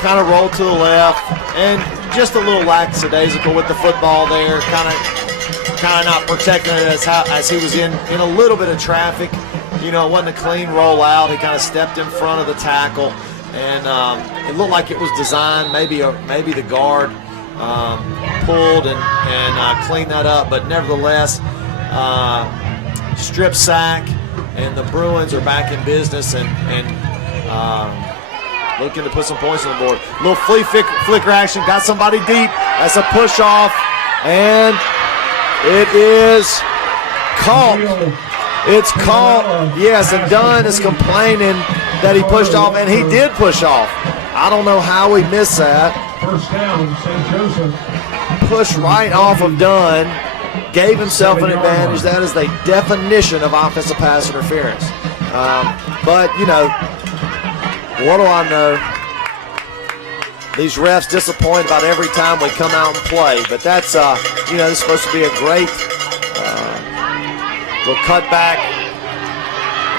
Kind of rolled to the left, and just a little lackadaisical with the football there. Kind of not protecting it as he was in a little bit of traffic. You know, it wasn't a clean rollout. He kind of stepped in front of the tackle, and it looked like it was designed. Maybe the guard pulled and cleaned that up, but nevertheless, strip sack, and the Bruins are back in business and looking to put some points on the board. Little flicker action, got somebody deep. That's a push off, and it is caught. It's caught. Yes, and Dunn is complaining that he pushed off, and he did push off. I don't know how we missed that. First down, St. Joseph. Push right off of Dunn, gave himself an advantage. That is the definition of offensive pass interference. But, you know, what do I know? These refs disappoint about every time we come out and play. But that's, you know, this is supposed to be a great They'll cut back,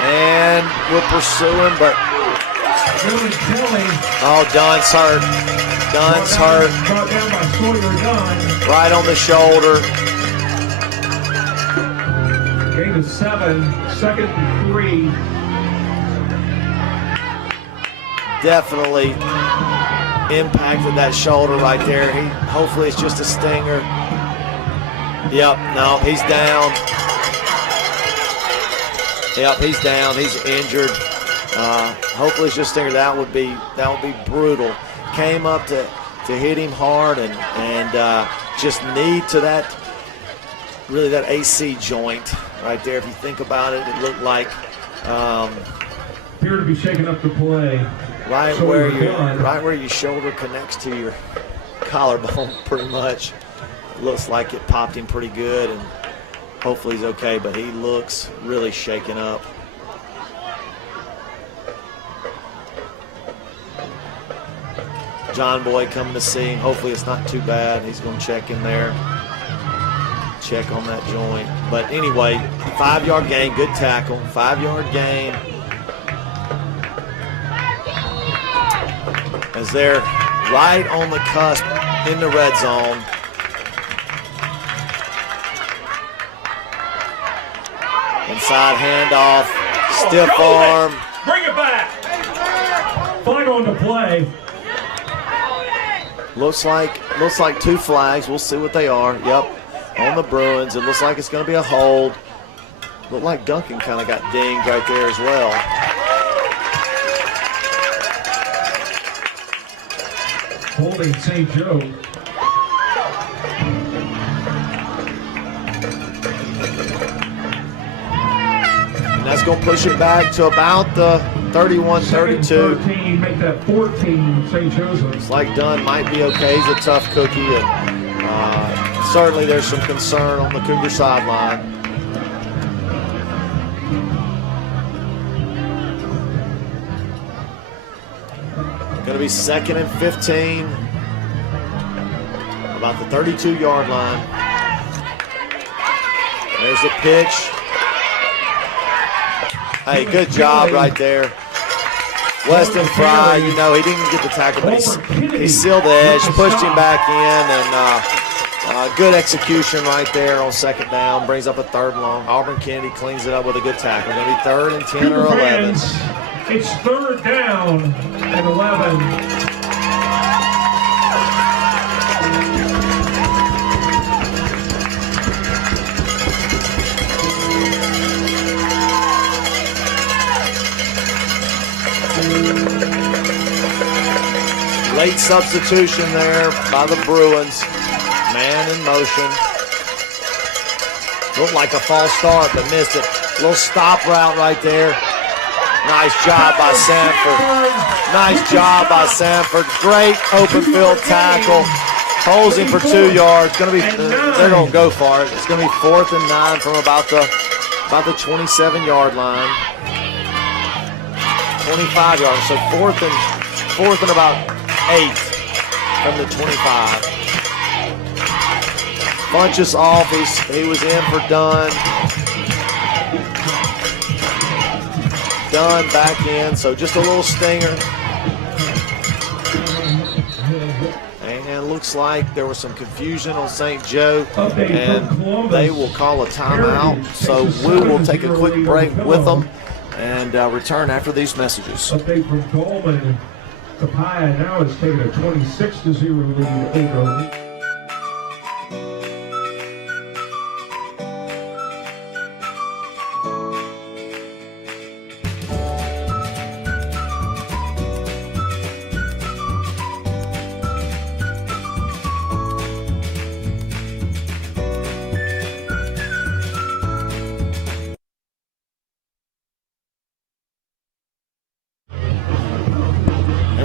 and we'll pursue him, but Dunn's hurt. Dunn's hurt. Brought down by Sawyer Dunn. Right on the shoulder. Gain of 7, 2nd and 3. Definitely impacted that shoulder right there. Hopefully it's just a stinger. Yep, no, he's down. Yep, he's down. He's injured. Hopefully it's just a stinger. That would be brutal. Came up to hit him hard and just knee to that AC joint right there. If you think about it, it looked like appear to be shaking up the play. Right where your shoulder connects to your collarbone, pretty much. It looks like it popped him pretty good, and hopefully he's okay, but he looks really shaken up. John Boyd coming to see him. Hopefully it's not too bad. He's going to check in there, check on that joint. But anyway, 5-yard gain, good tackle, 5-yard gain. As they're right on the cusp in the red zone. Inside handoff, stiff arm. Bring it back. Flag on the play. Looks like 2 flags. We'll see what they are. Yep, on the Bruins. It looks like it's going to be a hold. Looked like Duncan kind of got dinged right there as well. Holding St. Joe. And that's going to push it back to about the 31-32. 13, make that 14, St. Joseph. It's like Dunn might be okay. He's a tough cookie, and certainly there's some concern on the Cougar sideline. Going to be 2nd and 15. About the 32-yard line. There's the pitch. Hey, good job right there. Weston Fry, he didn't get the tackle, but he sealed the edge, pushed him back in, and good execution right there on 2nd down. Brings up a 3rd and long. Auburn Kennedy cleans it up with a good tackle. Going to be 3rd and 10 or 11. It's 3rd down and 11. Late substitution there by the Bruins. Man in motion. Looked like a false start, but missed it. Little stop route right there. Nice job by Sanford. Nice job by Sanford. Great open field tackle. Holds him for 2 yards. They're going to go for it. It's going to be 4th and 9 from about the 27-yard line. 25 yards. So 4th and about 8 from the 25. Bunches off. He was in for Dunn. Dunn back in, so just a little stinger. And it looks like there was some confusion on St. Joe, and they will call a timeout. So we will take a quick break with them and return after these messages. Update from Coleman. Capaya now has taken a 26-0 lead over.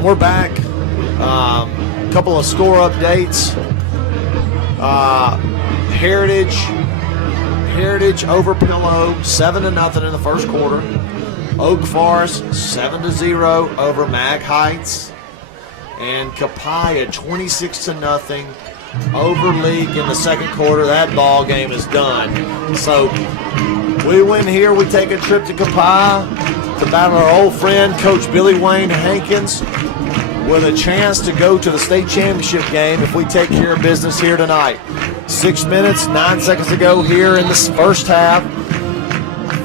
We're back. Couple of score updates. Heritage over Pillow, 7-0 in the first quarter. Oak Forest 7-0 over Mag Heights, and Capaya 26-0 over League in the second quarter. That ball game is done. So We win here. We take a trip to Copiah to battle our old friend, Coach Billy Wayne Hankins, with a chance to go to the state championship game if we take care of business here tonight. 6 minutes, 9 seconds to go here in this first half.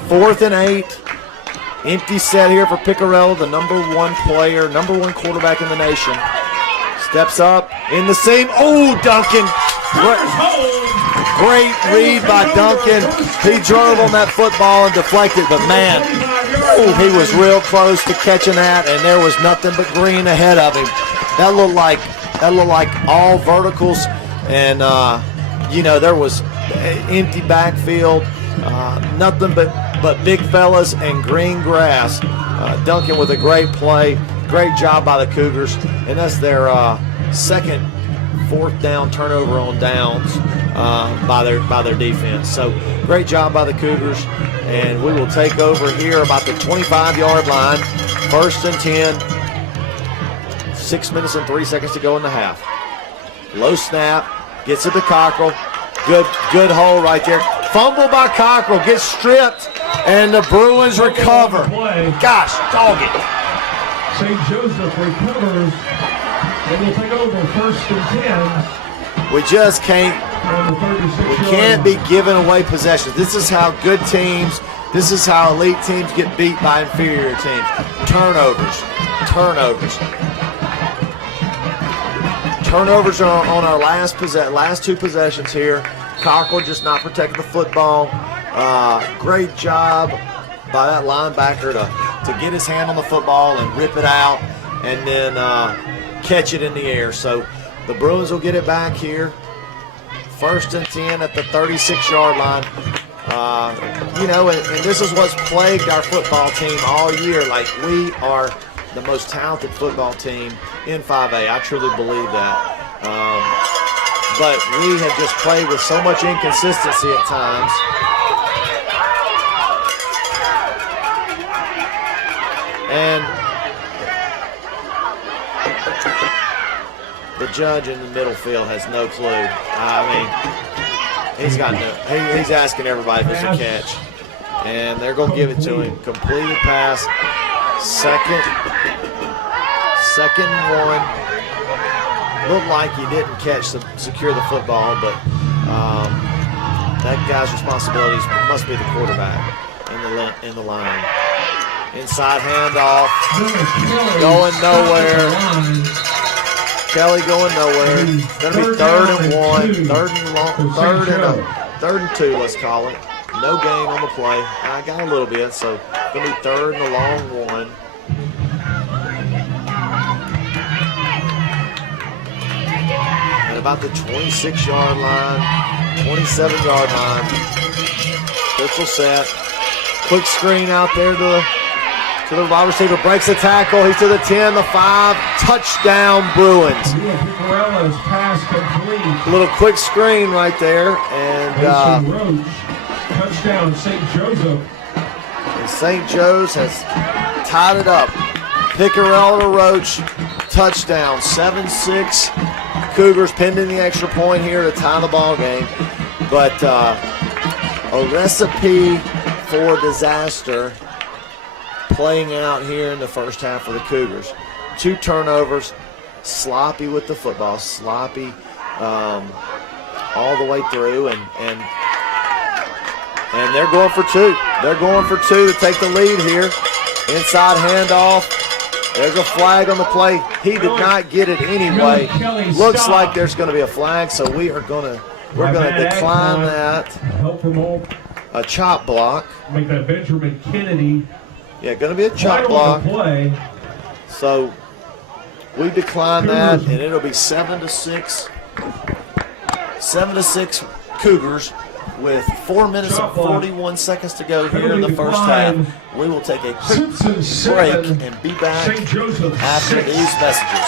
4th and 8. Empty set here for Picarello, the number 1 player, number 1 quarterback in the nation. Steps up in the seam. Oh, Duncan. Great read by Duncan. He drove on that football and deflected, but man, he was real close to catching that, and there was nothing but green ahead of him. That looked like all verticals, and there was empty backfield, nothing but big fellas and green grass. Duncan with a great play, great job by the Cougars, and that's their second 4th down turnover on downs by their defense. So great job by the Cougars, and we will take over here about the 25-yard line. 1st and 10. 6 minutes and 3 seconds to go in the half. Low snap, gets it to Cockrell. Good hole right there. Fumble by Cockrell, gets stripped, and the Bruins recover. Gosh, dog it. St. Joseph recovers. They will take over 1st and 10. We just can't be giving away possessions. This is how good teams, this is how elite teams get beat by inferior teams. Turnovers. Turnovers are on our last 2 possessions here. Cockrell just not protecting the football. Great job by that linebacker to get his hand on the football and rip it out, and then catch it in the air. So the Bruins will get it back here. 1st and 10 at the 36-yard line. And this is what's plagued our football team all year. Like, we are the most talented football team in 5A. I truly believe that. But we have just played with so much inconsistency at times. And the judge in the middle field has no clue. I mean, he's asking everybody if it's a catch. And they're going to give it to him. Completed pass. Second and 1. Looked like he didn't secure the football, but that guy's responsibilities must be the quarterback in the line. Inside handoff, going nowhere. Kelly going nowhere. Going to be 3rd and 1, 3rd and 2, let's call it. No gain on the play. I got a little bit, so going to be 3rd and a long 1. At about the 26-yard line, 27-yard line. Triple set. Quick screen out there to the wide receiver. Breaks the tackle. He's to the 10, the 5. Touchdown, Bruins. Pass complete. A little quick screen right there. And Roach. Touchdown, St. Joseph. And St. Joe's has tied it up. Picarello to Roach. Touchdown. 7-6. Cougars pending the extra point here to tie the ball game. But a recipe for disaster playing out here in the first half for the Cougars. 2 turnovers, sloppy with the football, sloppy all the way through, and they're going for 2. They're going for 2 to take the lead here. Inside handoff. There's a flag on the play. He did not get it anyway. Looks like there's going to be a flag, so we're going to decline that. Help from all. A chop block. Make that Benjamin Kennedy. Yeah, going to be a chop block. Play. So we decline that, and it'll be 7-6. 7-6 Cougars with 4 minutes and 41 seconds to go here in the first half. We will take a quick break and be back after these messages.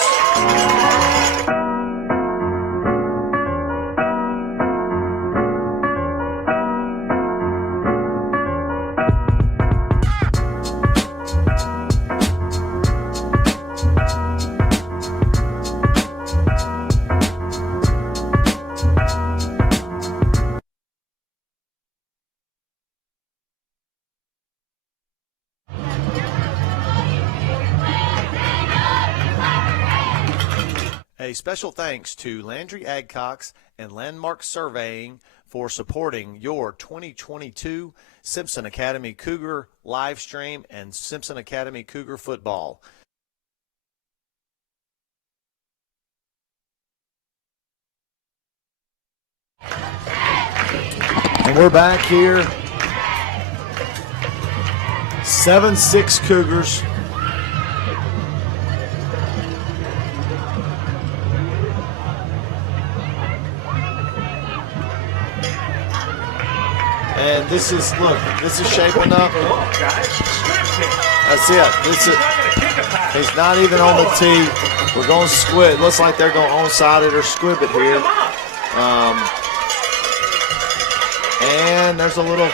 A special thanks to Landry Adcox and Landmark Surveying for supporting your 2022 Simpson Academy Cougar live stream and Simpson Academy Cougar football. And we're back here. 7-6 Cougars. And this is, look, this is shaping up. That's it. He's not even on the tee. We're going to squib. Looks like they're going to onside it or squib it here. And there's a little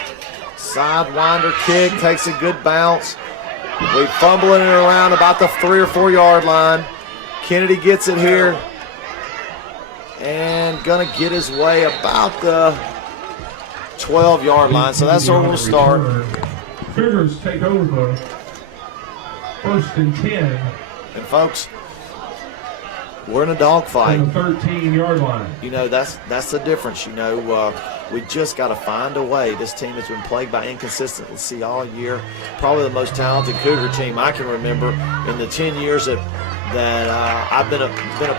sidewinder kick. Takes a good bounce. We fumbling it around about the 3 or 4 yard line. Kennedy gets it here. And going to get his way about the 12-yard line, so that's where we'll start. Cougars take over. 1st and 10. And folks, we're in a dogfight. On the 13-yard line. You know, that's the difference. You know, we just got to find a way. This team has been plagued by inconsistency all year. Probably the most talented Cougar team I can remember in the 10 years that I've been a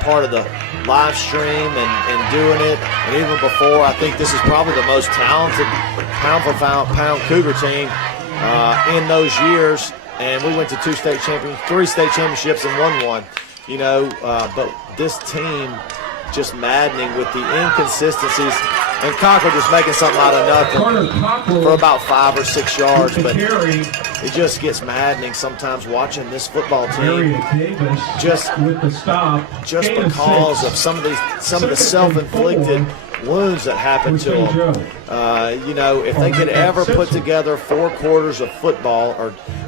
part of the live stream and doing it. And even before, I think this is probably the most talented pound Cougar team in those years. And we went to 3 state championships and won one. You know, but this team just maddening with the inconsistencies. And Cocker just making something out of nothing for about 5 or 6 yards. But it just gets maddening sometimes watching this football team just because of some of the self-inflicted wounds that happen to them. You know, if they could ever put together 4 quarters of football,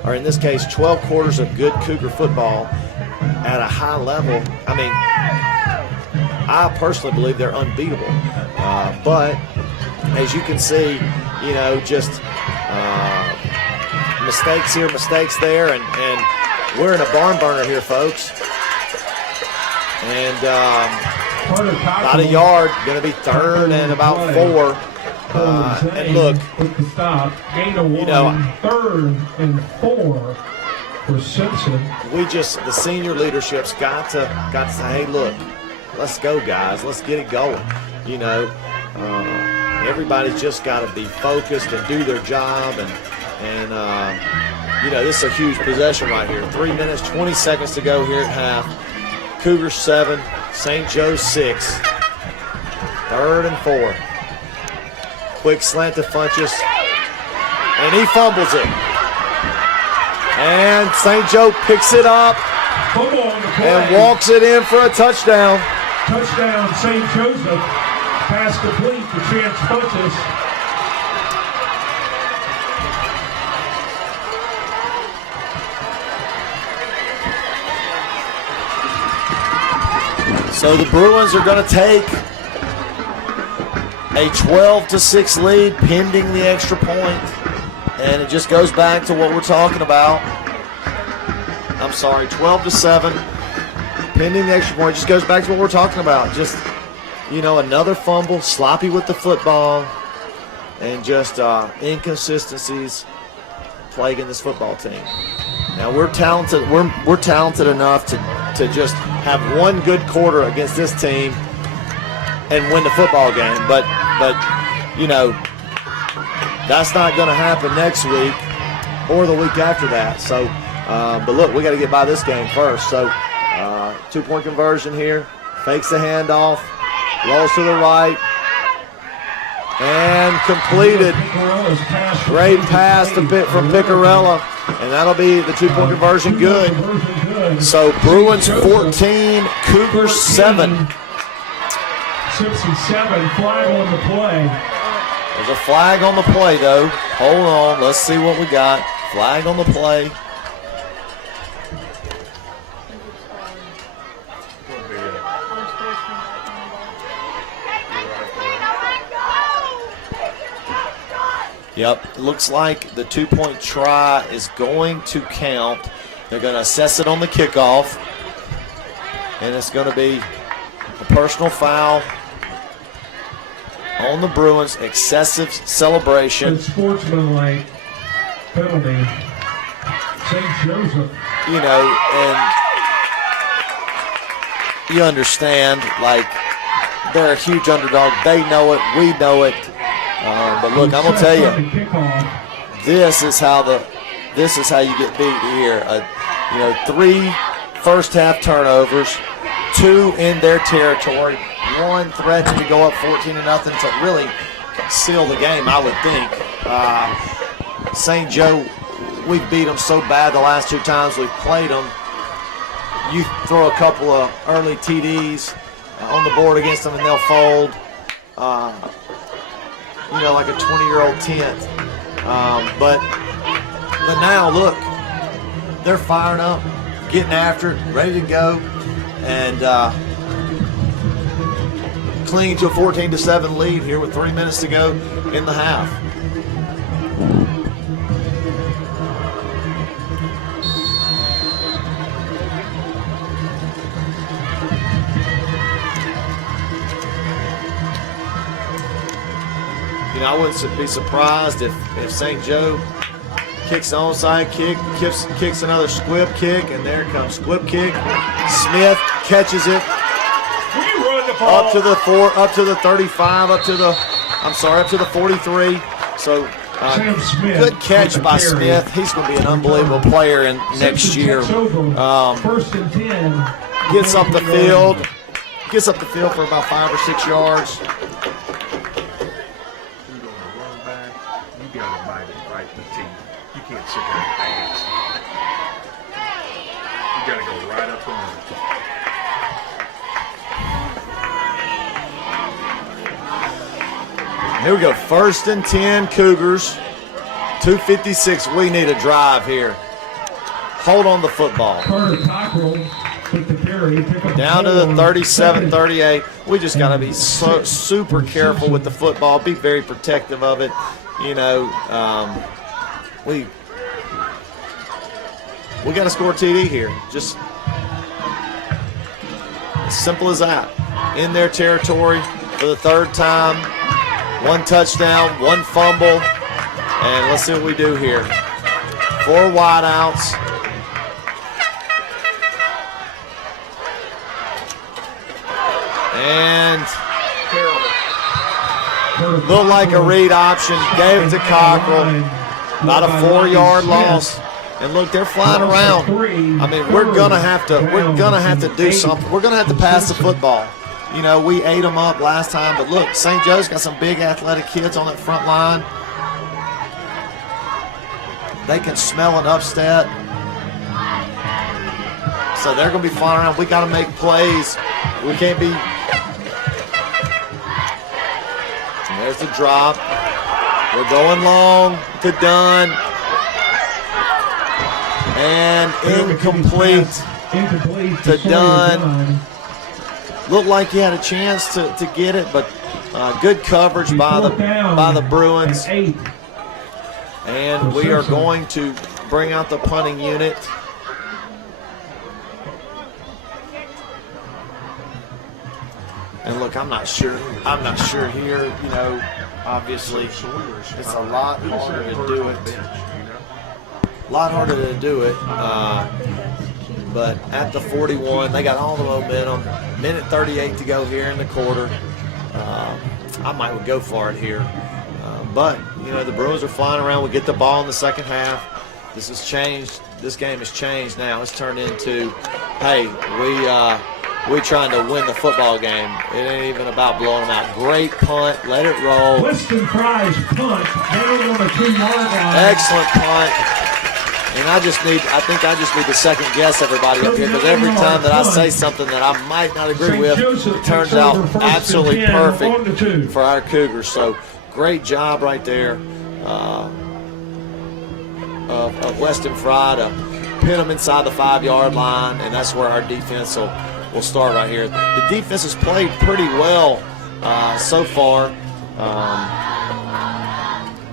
or in this case 12 quarters of good Cougar football at a high level, I mean, I personally believe they're unbeatable. But as you can see, you know, just mistakes here, mistakes there, and we're in a barn burner here, folks. And about a yard, going to be 3rd and about 4. And look, you know, 3rd and 4 for Simpson. The senior leadership's got to say, hey, look, let's go, guys. Let's get it going. You know, everybody's just got to be focused and do their job. And you know, this is a huge possession right here. 3 minutes, 20 seconds to go here at half. Cougars 7, St. Joe's 6. 3rd and 4. Quick slant to Funchess. And he fumbles it. And St. Joe picks it up and walks it in for a touchdown. Touchdown, St. Joseph. Pass complete to Chance Funchess. So the Bruins are going to take a 12-6 lead pending the extra point. And it just goes back to what we're talking about. I'm sorry, 12-7. Pending the extra point. Just goes back to what we're talking about. Just, you know, another fumble, sloppy with the football, and just inconsistencies plaguing this football team. Now we're talented. We're talented enough to just have one good quarter against this team and win the football game. But you know, that's not going to happen next week or the week after that. So, but look, we got to get by this game first. So, 2-point conversion here. Fakes the handoff. Rolls to the right. And completed. Great pass from Picarella. And that'll be the 2-point conversion good. So Bruins 14, Cougars 7. Simpson 7, flag on the play. There's a flag on the play, though. Hold on. Let's see what we got. Flag on the play. Yep, it looks like the 2-point try is going to count. They're going to assess it on the kickoff. And it's going to be personal foul on the Bruins, excessive celebration. Sportsmanlike penalty. St. Joseph. You know, and you understand, like, they're a huge underdog. They know it. We know it. But look, I'm gonna tell you, this is how you get beat here. 3 first half turnovers, 2 in their territory, 1 threatening to go up 14-0 to really seal the game, I would think. St. Joe, we've beat them so bad the last 2 times we've played them. You throw a couple of early TDs on the board against them and they'll fold. Like a 20-year-old tent. But now, look, they're firing up, getting after it, ready to go, and clinging to a 14-7 lead here with 3 minutes to go in the half. I wouldn't be surprised if St. Joe kicks the onside kick, kicks another squib kick, and there comes squib kick. Smith catches it up to the 35, up to the 43. So good catch by Smith. He's going to be an unbelievable player in next year. First and 10. Gets up the field for about 5 or 6 yards. Sit there and pass. You got to go right up the middle. Here we go. First and 10, Cougars. 2:56. We need a drive here. Hold on the football. Down to the 37-38. We just got to be super careful with the football. Be very protective of it. We got to score TD here. Just as simple as that. In their territory for the 3rd time. 1 touchdown, 1 fumble. And let's see what we do here. 4 wideouts. And looked like a read option. Gave it to Cockrell. About a 4-yard loss. And look, they're flying around. I mean, we're gonna have to do something. We're gonna have to pass the football. We ate them up last time, but look, St. Joe's got some big athletic kids on that front line. They can smell an upset. So they're gonna be flying around. We gotta make plays. We can't be. There's the drop. We're going long to Dunn. And incomplete to Dunn. Looked like he had a chance to get it, but good coverage by the Bruins. And we are going to bring out the punting unit. And look, I'm not sure here. Obviously, it's a lot harder to do it. But at the 41, they got all the momentum. Minute 38 to go here in the quarter. I might go for it here. But the Bruins are flying around. We get the ball in the second half. This has changed. This game has changed now. It's turned into, hey, we're trying to win the football game. It ain't even about blowing them out. Great punt. Let it roll. Weston Fry's punt down on the 2-yard line. Excellent punt. And I think I just need to second guess everybody up here, because every time that I say something that I might not agree with, it turns out absolutely perfect for our Cougars. So great job right there of Weston Fry to pin them inside the 5-yard line, and that's where our defense will start right here. The defense has played pretty well so far.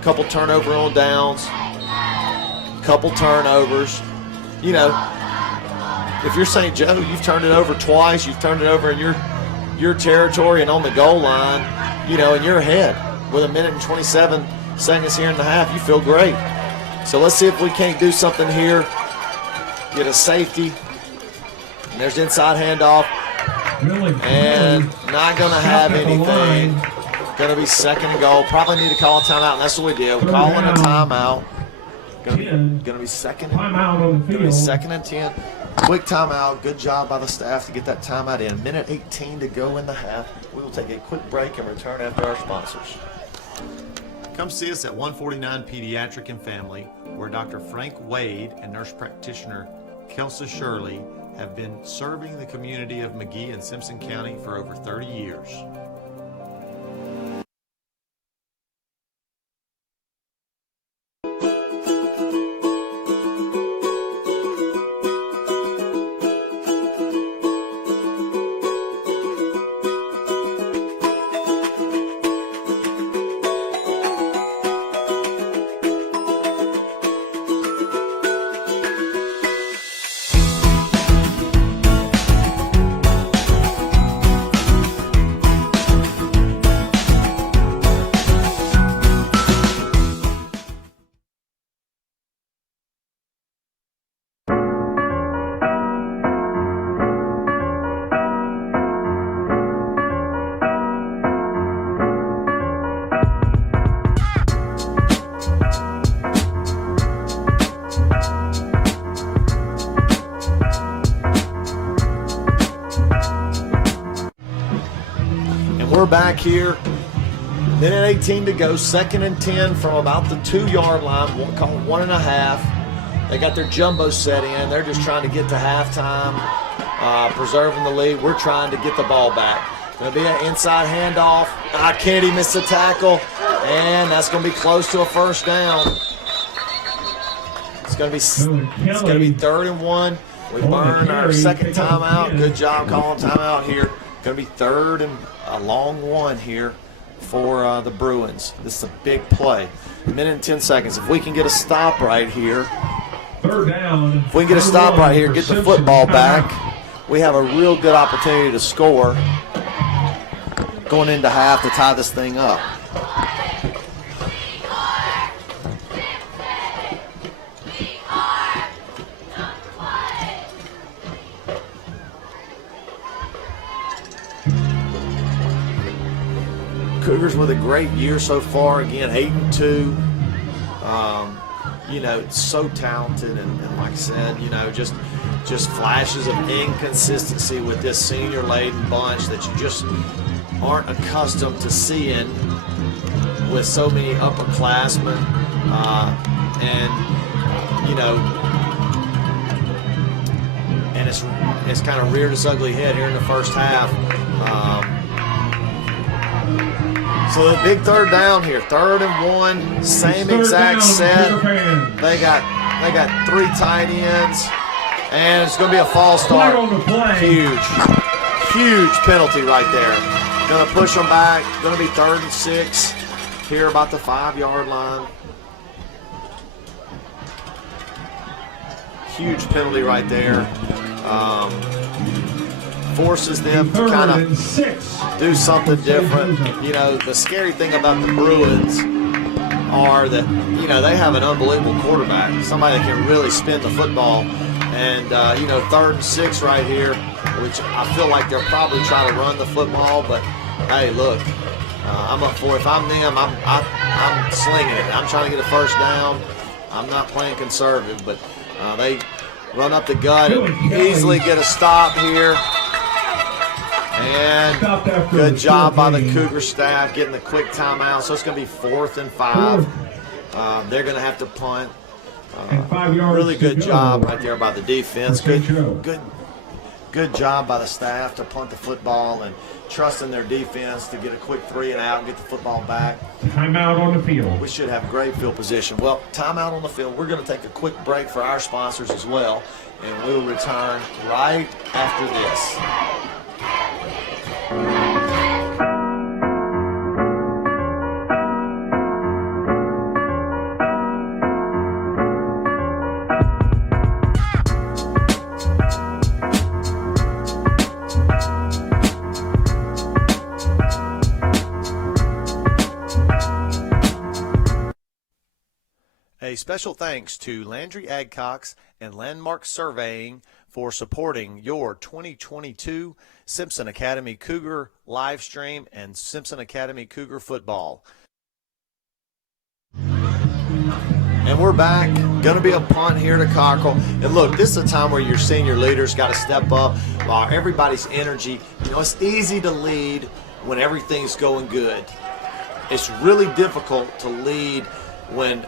Couple turnover on downs. Couple turnovers. If you're St. Joe, you've turned it over twice. You've turned it over in your your territory and on the goal line, you know, and you're ahead with 1 minute and 27 seconds here in the half. You feel great. So let's see if we can't do something here. Get a safety. And there's inside handoff. And not going to have anything. Going to be second and goal. Probably need to call a timeout, and that's what we did. We're calling a timeout. Going to be second. Going to be second and 10. Quick timeout. Good job by the staff to get that timeout in. 1:18 to go in the half. We will take a quick break and return after our sponsors. Come see us at 149 Pediatric and Family, where Dr. Frank Wade and nurse practitioner Kelsa Shirley have been serving the community of McGee and Simpson County for over 30 years. We're back here. 1:18 to go. Second and 10 from about the 2-yard line. Call it 1.5. They got their jumbo set in. They're just trying to get to halftime, preserving the lead. We're trying to get the ball back. Going to be an inside handoff. Kennedy missed the tackle, and that's going to be close to a first down. It's going to be 3rd and 1. We burn our second timeout. Good job calling timeout here. Going to be 3rd and a long one here for the Bruins. This is a big play. 1 minute and 10 seconds. If we can get a stop right here, 3rd down. If we can get a stop right here, get the football back, we have a real good opportunity to score going into half to tie this thing up. Cougars with a great year so far. Again, 8-2. You know, so talented, and like I said, you know, just flashes of inconsistency with this senior-laden bunch that you just aren't accustomed to seeing with so many upperclassmen, and you know, and it's kind of reared its ugly head here in the first half. So the big 3rd down here, 3rd and 1, same exact set. They got 3 tight ends, and it's going to be a false start. Huge penalty right there. Going to push them back. Going to be 3rd and 6 here about the 5-yard line. Huge penalty right there. Forces them to kind of do something different. You know, the scary thing about the Bruins are that, you know, they have an unbelievable quarterback, somebody that can really spin the football. And, you know, 3rd and 6 right here, which I feel like they're probably trying to run the football, but, hey, look, I'm up for it. If I'm them, I'm slinging it. I'm trying to get a first down. I'm not playing conservative, but they run up the gut and easily get a stop here. And good job by the Cougar staff getting the quick timeout. So it's going to be 4th and 5. They're going to have to punt. Really good job right there by the defense. Good job by the staff to punt the football and trusting their defense to get a quick 3 and out and get the football back. Timeout on the field. We should have great field position. Well, timeout on the field. We're going to take a quick break for our sponsors as well, and we'll return right after this. A special thanks to Landry Adcox and Landmark Surveying for supporting your 2022 Simpson Academy Cougar live stream and Simpson Academy Cougar football. And we're back. Going to be a punt here to Cockrell. And look, this is a time where your senior leaders got to step up. While everybody's energy, it's easy to lead when everything's going good. It's really difficult to lead when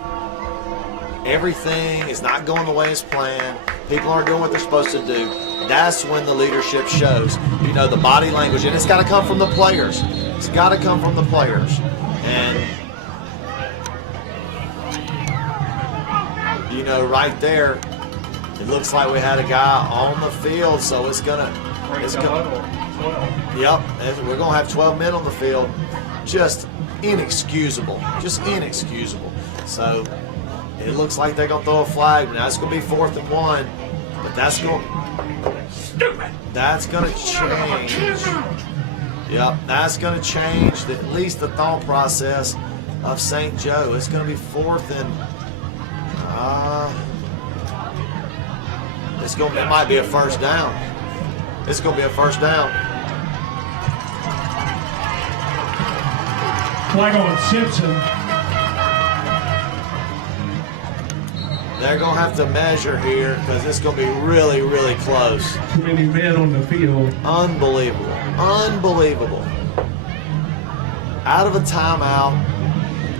everything is not going the way it's planned. People aren't doing what they're supposed to do. That's when the leadership shows. The body language, and it's got to come from the players. It's got to come from the players. And right there, it looks like we had a guy on the field, so it's gonna. Yep, we're gonna have 12 men on the field. Just inexcusable. So it looks like they're gonna throw a flag. Now it's gonna be 4th and 1, but that's gonna change. Yep, that's gonna change at least the thought process of St. Joe. It's gonna be 4th and. It might be a first down. It's going to be a first down. Flag on Simpson. They're going to have to measure here because it's going to be really, really close. Too many men on the field. Unbelievable. Out of a timeout.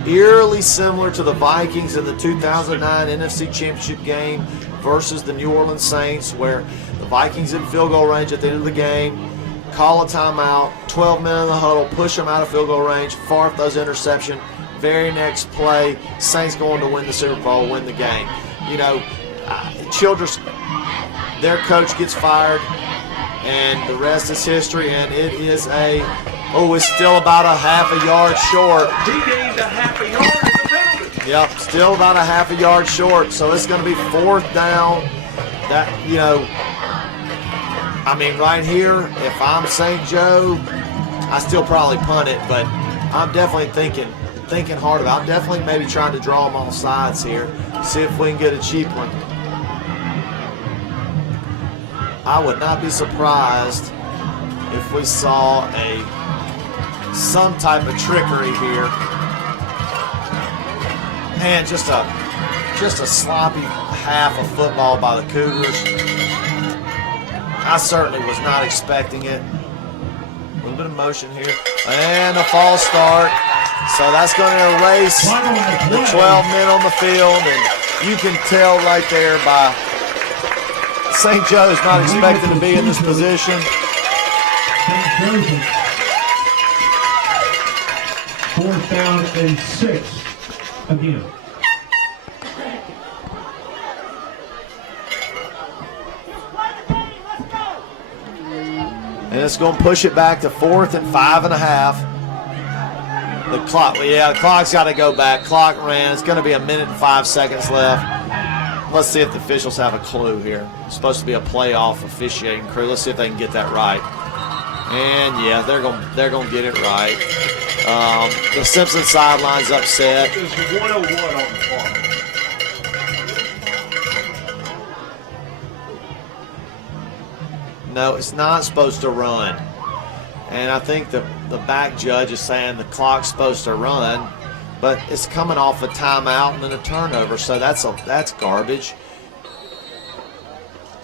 Eerily similar to the Vikings in the 2009 NFC Championship game versus the New Orleans Saints, where the Vikings in field goal range at the end of the game, call a timeout, 12 men in the huddle, push them out of field goal range, Favre throws interception, very next play, Saints going to win the Super Bowl, win the game. Childress, their coach gets fired, and the rest is history, and it is it's still about a half a yard short. He gained a half a yard in the penalty. Yep, still about a half a yard short. So it's going to be 4th down. Right here, if I'm St. Joe, I still probably punt it, but I'm definitely thinking hard about it. I'm definitely maybe trying to draw them all sides here, see if we can get a cheap one. I would not be surprised if we saw some type of trickery here, and just a sloppy half of football by the Cougars. I certainly was not expecting it. A little bit of motion here, and a false start. So that's going to erase the 12 men on the field, and you can tell right there by St. Joe's not expecting to be in this position. 4th down and 6 again. And it's going to push it back to 4th and 5.5. The clock's got to go back. Clock ran. It's going to be 1 minute and 5 seconds left. Let's see if the officials have a clue here. It's supposed to be a playoff officiating crew. Let's see if they can get that right. And yeah, they're going to get it right. The Simpson sideline's upset. There's 101 on the clock. No, it's not supposed to run. And I think the back judge is saying the clock's supposed to run, but it's coming off a timeout and then a turnover, so that's garbage.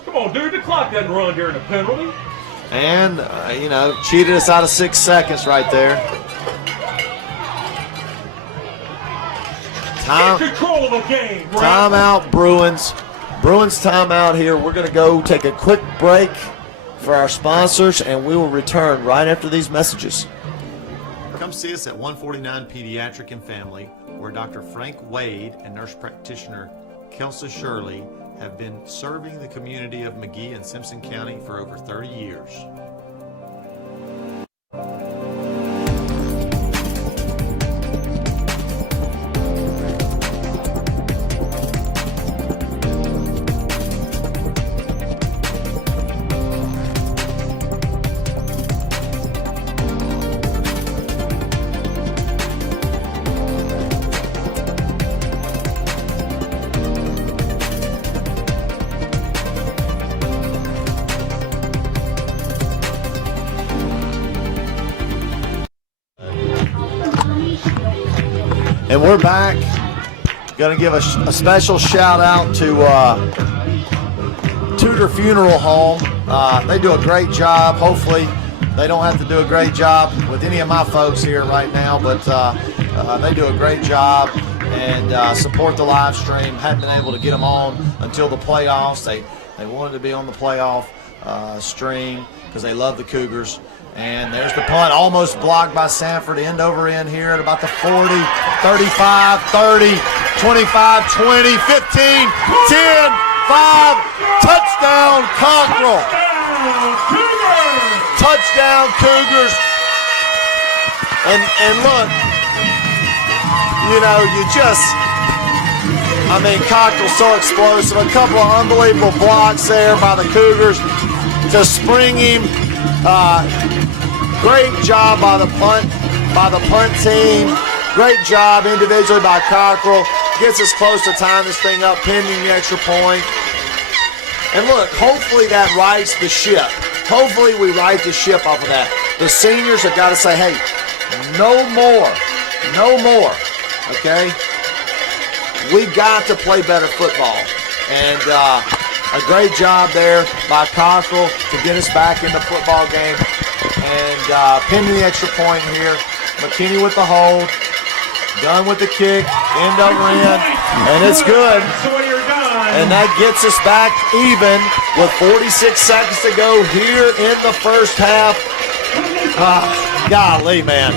Come on, dude, the clock doesn't run during a penalty. And, cheated us out of 6 seconds right there. Control of a game. Timeout, Bruins. Bruins timeout here. We're going to go take a quick break for our sponsors, and we will return right after these messages. Come see us at 149 Pediatric and Family, where Dr. Frank Wade and nurse practitioner Kelsey Shirley have been serving the community of McGee and Simpson County for over 30 years. And we're back. Going to give a special shout out to Tudor Funeral Home. They do a great job. Hopefully they don't have to do a great job with any of my folks here right now, but they do a great job and support the live stream. Hadn't been able to get them on until the playoffs. They wanted to be on the playoff stream because they love the Cougars. And there's the punt, almost blocked by Sanford. End over end here at about the 40, 35, 30, 25, 20, 15, 10, 5. Touchdown, Cockrell. Touchdown, Cougars. And look, you know, Cockrell's so explosive. A couple of unbelievable blocks there by the Cougars to spring him. Great job by the punt team. Great job individually by Cockrell. Gets us close to tying this thing up, pending the extra point. And look, hopefully that rights the ship. Hopefully we right the ship off of that. The seniors have got to say, hey, no more. Okay? We've got to play better football. And a great job there by Cockrell to get us back in the football game. And pending the extra point here. McKinney with the hold. Done with the kick. End over end. And it's good. And that gets us back even with 46 seconds to go here in the first half. Golly, man.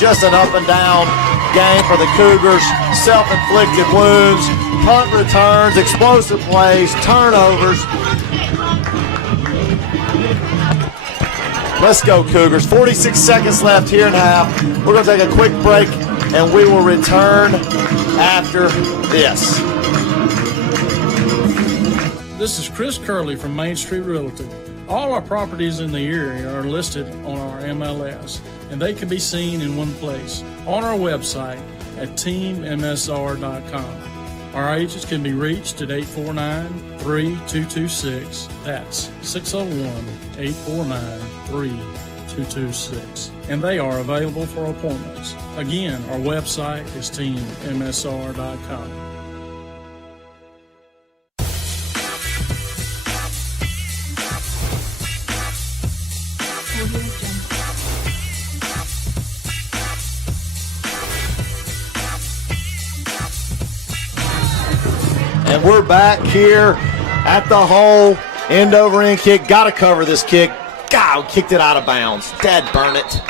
Just an up and down game for the Cougars. Self-inflicted wounds. Punt returns. Explosive plays. Turnovers. Let's go, Cougars. 46 seconds left here in half. We're going to take a quick break, and we will return after this. This is Chris Curley from Main Street Realty. All our properties in the area are listed on our MLS, and they can be seen in one place, on our website at teammsr.com. Our agents can be reached at 849-3226. That's 601-849-3226. And they are available for appointments. Again, our website is teammsr.com. And we're back here at the hole. End over end kick. Got to cover this kick. God, kicked it out of bounds. Dad burn it.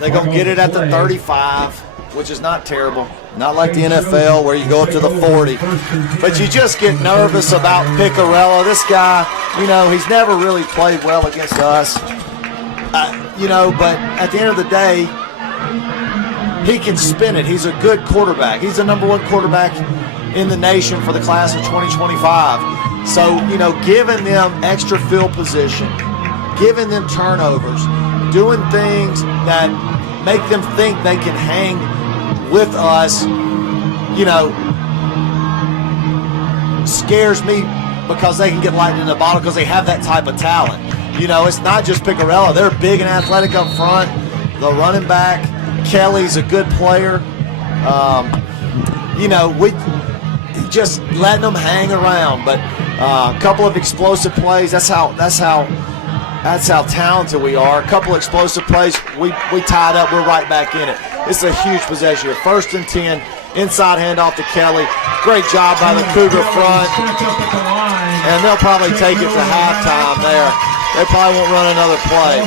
They're going to get it at the 35, which is not terrible. Not like the NFL where you go up to the 40. But you just get nervous about Picarella. This guy, you know, he's never really played well against us. But at the end of the day, he can spin it. He's a good quarterback. He's the number one quarterback in the nation for the class of 2025. So, giving them extra field position, giving them turnovers, doing things that make them think they can hang with us, scares me because they can get lightened in the bottle because they have that type of talent. It's not just Picarella. They're big and athletic up front. The running back, Kelly's a good player. We just letting them hang around, but a couple of explosive plays. That's how talented we are. A couple of explosive plays. We tied up. We're right back in it. It's a huge possession here. 1st and 10. Inside handoff to Kelly. Great job by the Cougar front. And they'll probably take it to halftime there. They probably won't run another play.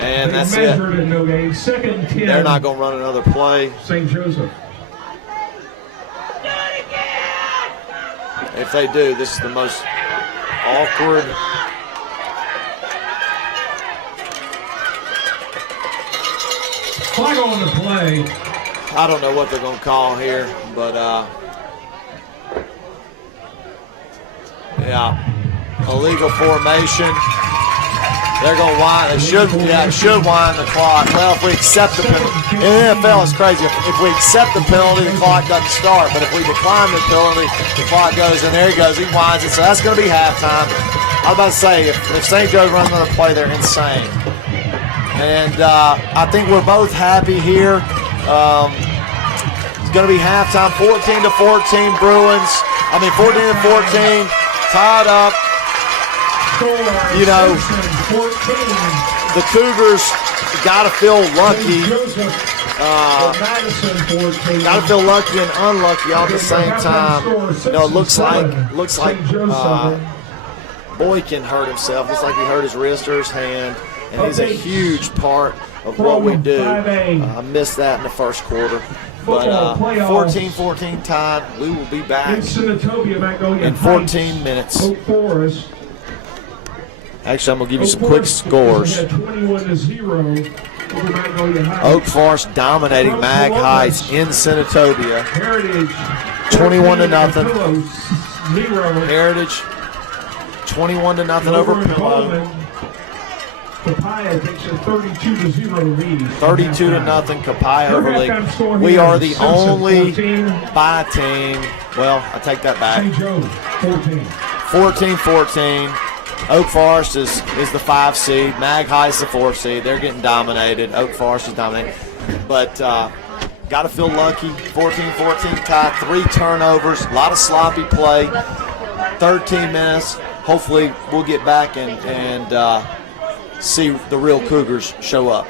And that's it. They're not going to run another play. St. Joseph. If they do, this is the most awkward. Flag on the play. I don't know what they're going to call here, but illegal formation. They're going to wind. It should wind the clock. Well, if we accept the penalty, in the NFL it's crazy. If we accept the penalty, the clock doesn't start. But if we decline the penalty, the clock goes. And there he goes. He winds it. So that's going to be halftime. was about to say, if St. Joe runs another play, they're insane. And I think we're both happy here. It's going to be halftime, 14-14 Bruins. 14-14, tied up. You know, the Cougars got to feel lucky. Got to feel lucky and unlucky all at the same time. You know, it looks like Boykin hurt himself. Looks like he hurt his wrist or his hand, and he's a huge part of what we do. I missed that in the first quarter. But 14-14 tied. We will be back in 14 minutes. Actually, I'm going to give you some quick scores. Oak Forest dominating Mag Heights in Senatobia. 21-0. Heritage 21-0 over Pillow. Capaya takes a 32-0 lead. 32-0 Capaya over League. We are the only bye team. Well, I take that back. 14-14. Oak Forest is the 5 seed. Mag High is the 4 seed. They're getting dominated. Oak Forest is dominated. But got to feel lucky. 14-14 tie. 3 turnovers. A lot of sloppy play. 13 minutes. Hopefully we'll get back and see the real Cougars show up.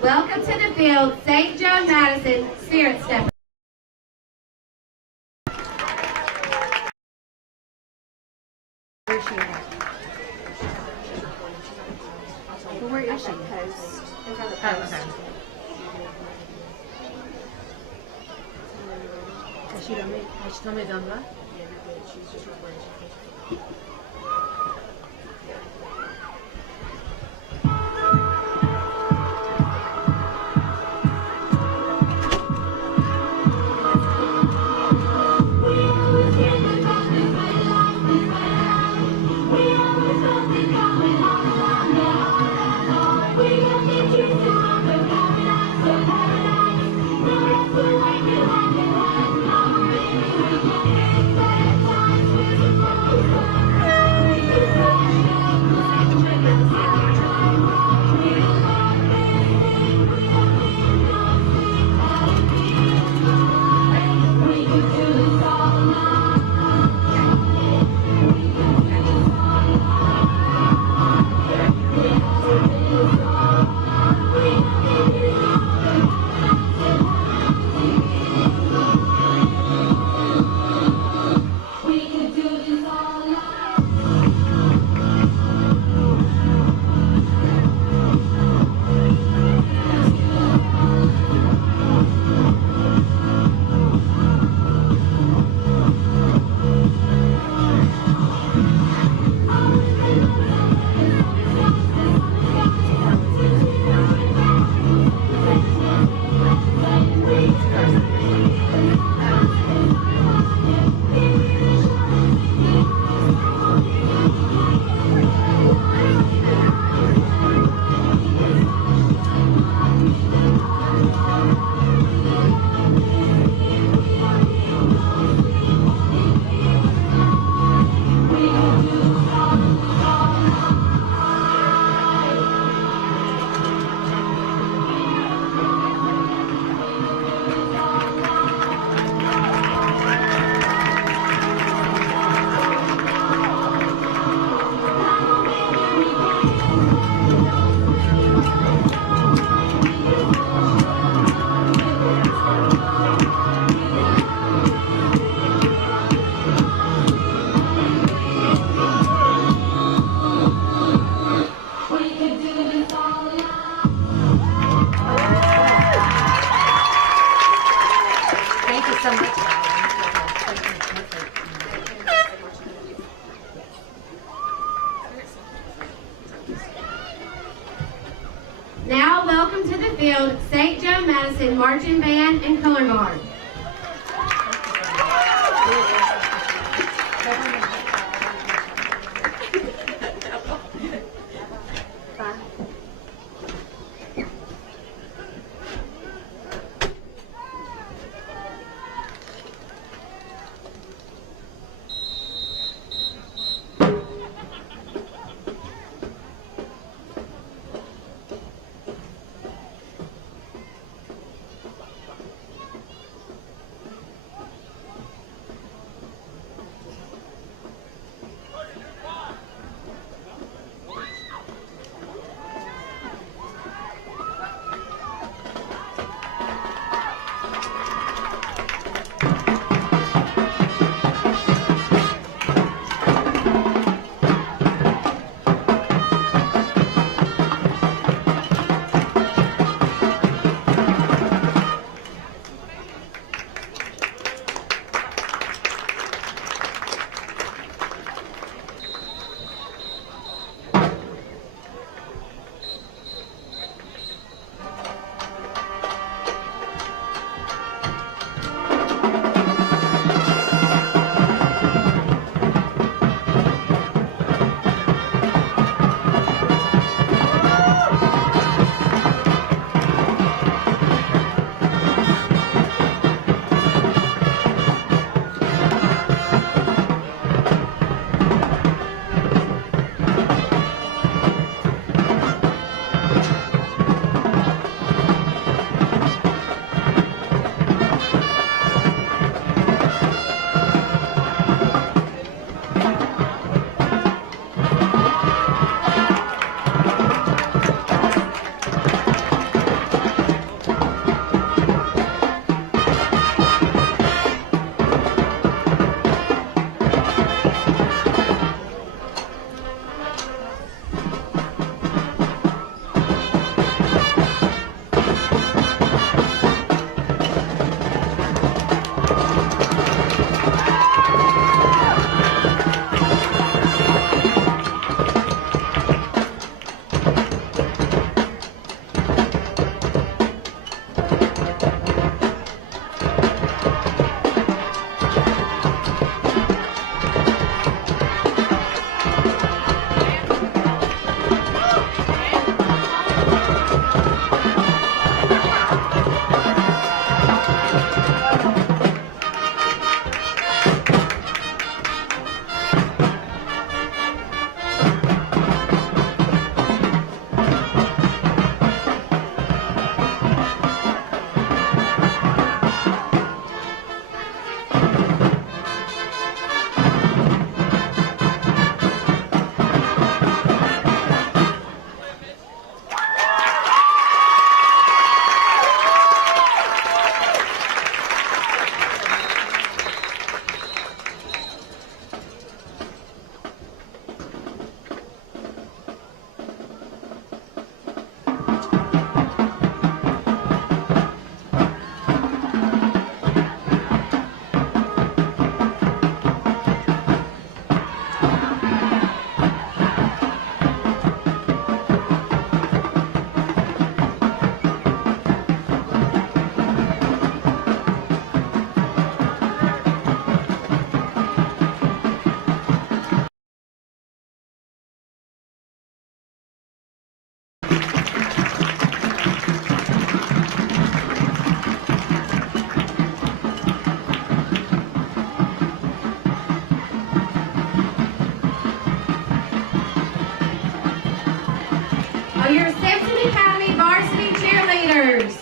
Welcome to the field, St. Joe Madison, Spirit Step. Where is she? Post. In front of the post. Has she told me done that? Now, welcome to the field, St. Joe Madison Marching Band and Color Guard. Are your Simpson Academy varsity cheerleaders?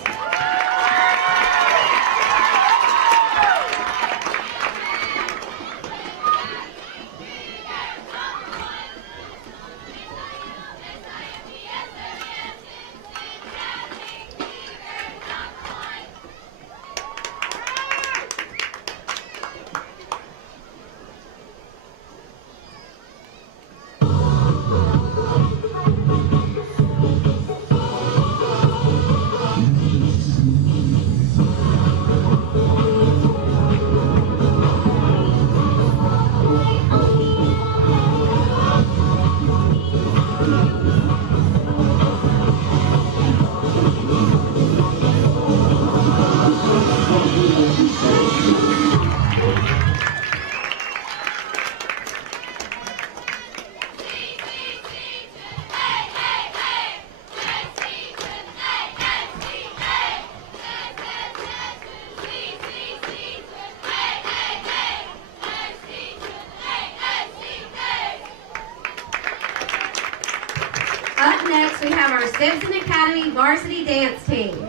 Up next, we have our Simpson Academy varsity dance team.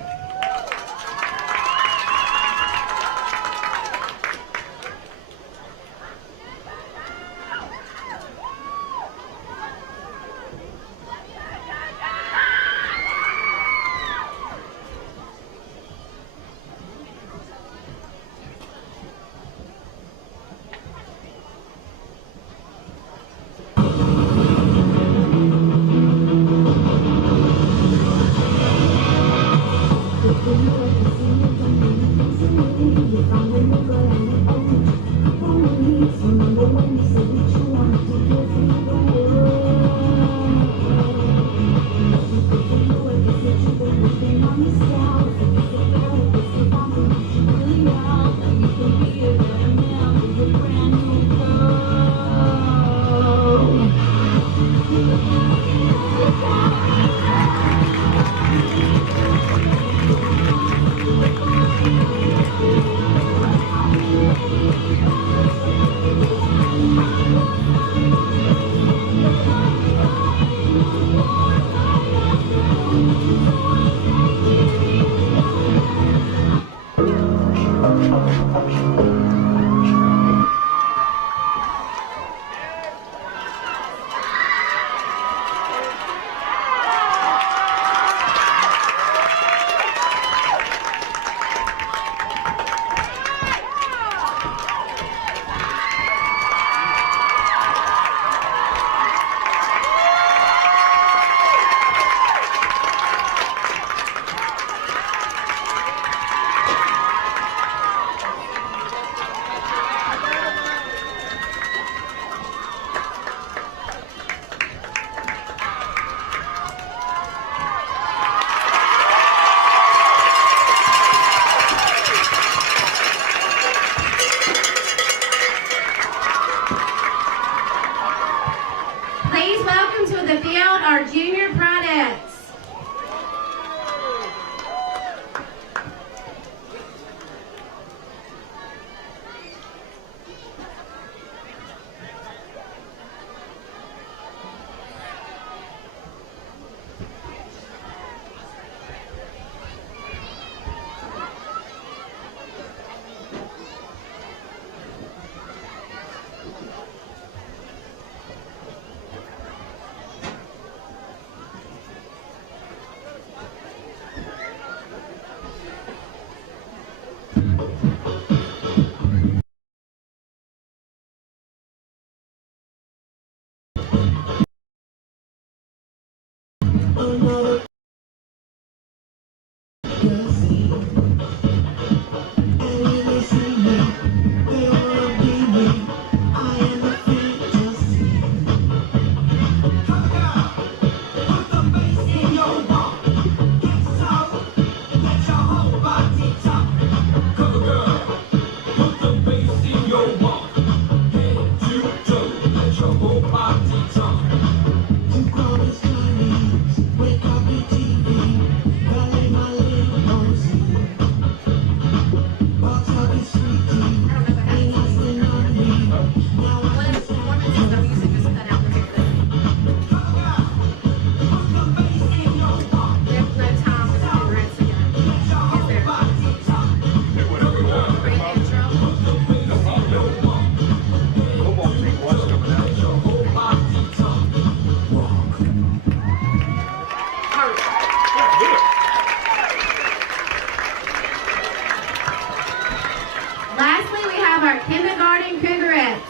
Lastly, we have our kindergarten Cougarettes.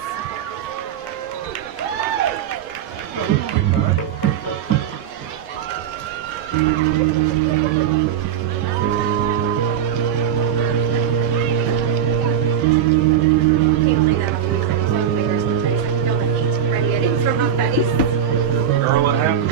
Can't believe that on music. I'm so embarrassed to face. I can feel the heat radiating from my face. Girl, what happened?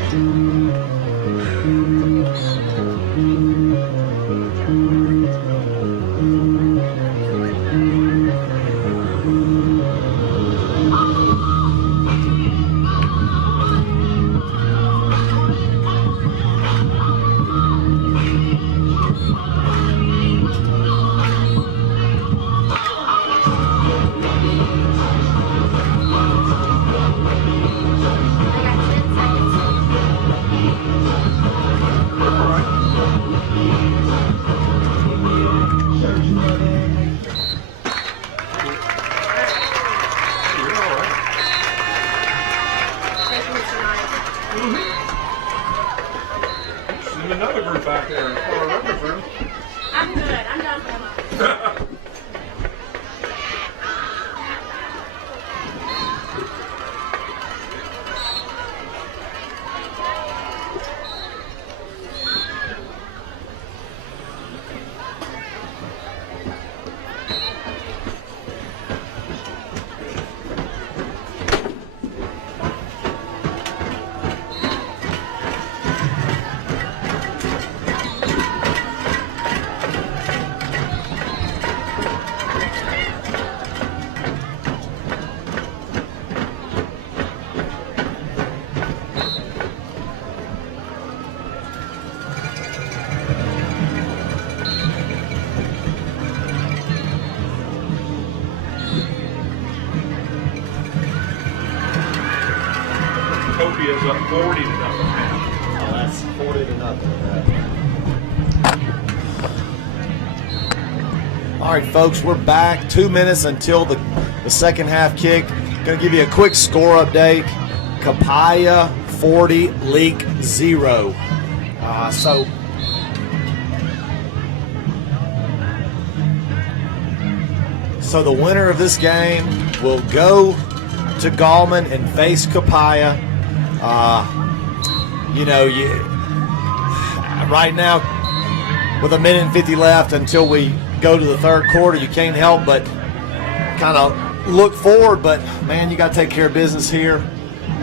There's another group out there in the record room. I'm good. I'm done. Utopia is up 40 to nothing now. Oh, that's 40 to nothing. All right, folks, we're back. 2 minutes until the second half kick. Going to give you a quick score update. Capaya 40, Leak 0. So the winner of this game will go to Gallman and face Capaya. Right now, with 1:50 left until we go to the third quarter, you can't help but kind of look forward. But, man, you got to take care of business here.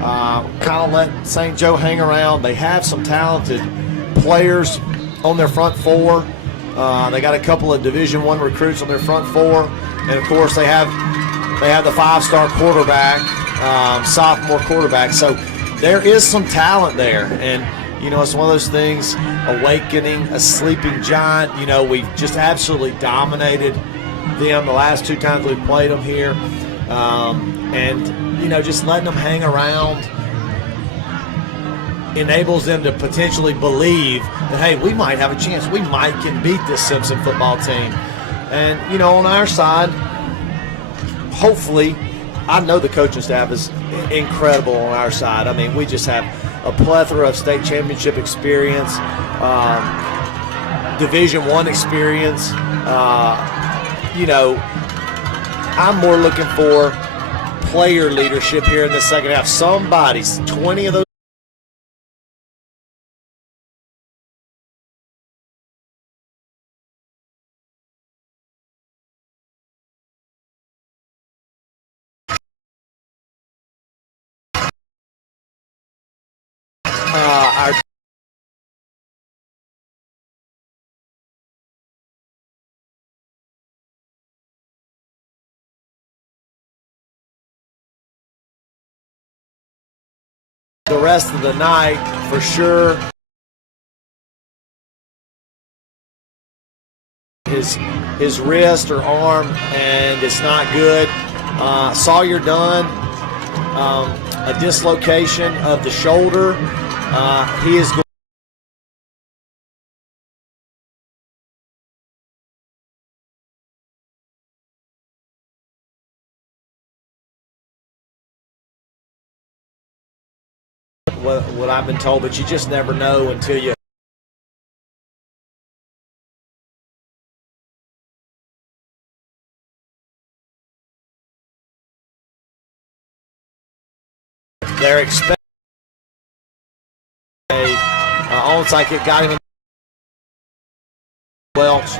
Kind of let St. Joe hang around. They have some talented players on their front four. They got a couple of Division I recruits on their front four. And, of course, they have the five-star quarterback, sophomore quarterback. So there is some talent there. And, it's one of those things, awakening a sleeping giant. We've just absolutely dominated them the last 2 times we've played them here. Just letting them hang around enables them to potentially believe that, hey, we might have a chance. We might can beat this Simpson football team. And, on our side, hopefully, I know the coaching staff is incredible on our side. I mean, we just have a plethora of state championship experience, Division I experience, you know, I'm more looking for player leadership here in the second half. Somebody's 20 of those. Our the rest of the night for sure. His wrist or arm, and it's not good. Sawyer Dunn, a dislocation of the shoulder. He is going. What I've been told, but you just never know until you. They're expecting a onside kick, got him in Welch.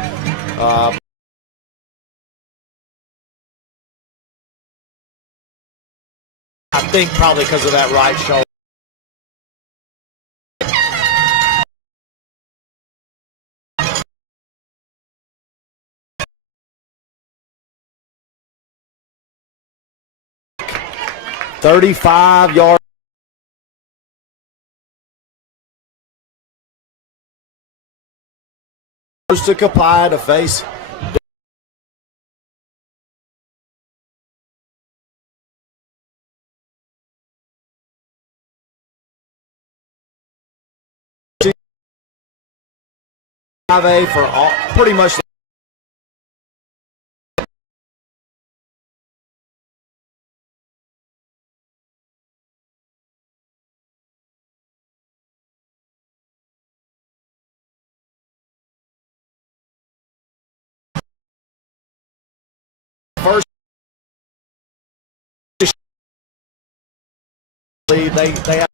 I think probably because of that right shoulder. $35 yards. To Kapaya to face. For all, pretty much. First, they have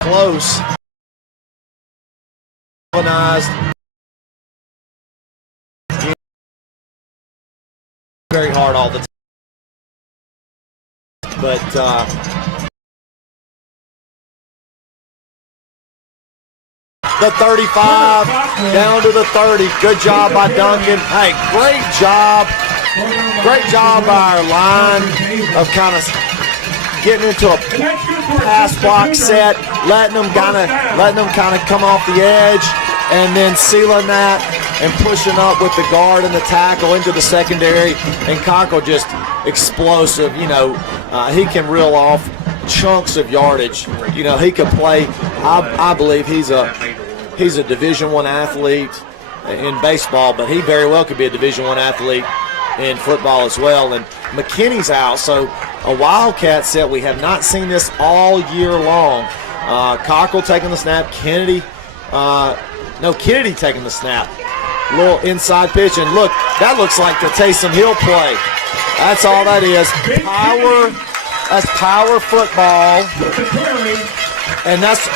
close. Very hard all the time, but the 35 down to the 30. Good job by Duncan. Hey, great job by our line of kind of getting into a pass block set, letting them kind of come off the edge, and then sealing that and pushing up with the guard and the tackle into the secondary. And Cockle just explosive. You know, he can reel off chunks of yardage. You know, he could play. I believe he's a Division I athlete in baseball, but he very well could be a Division I athlete in football as well. And McKinney's out, so a Wildcat set. We have not seen this all year long. Cockle taking the snap. Kennedy taking the snap. Little inside pitch, and look, that looks like the Taysom Hill play. That's all that is. Power. That's power football, and that's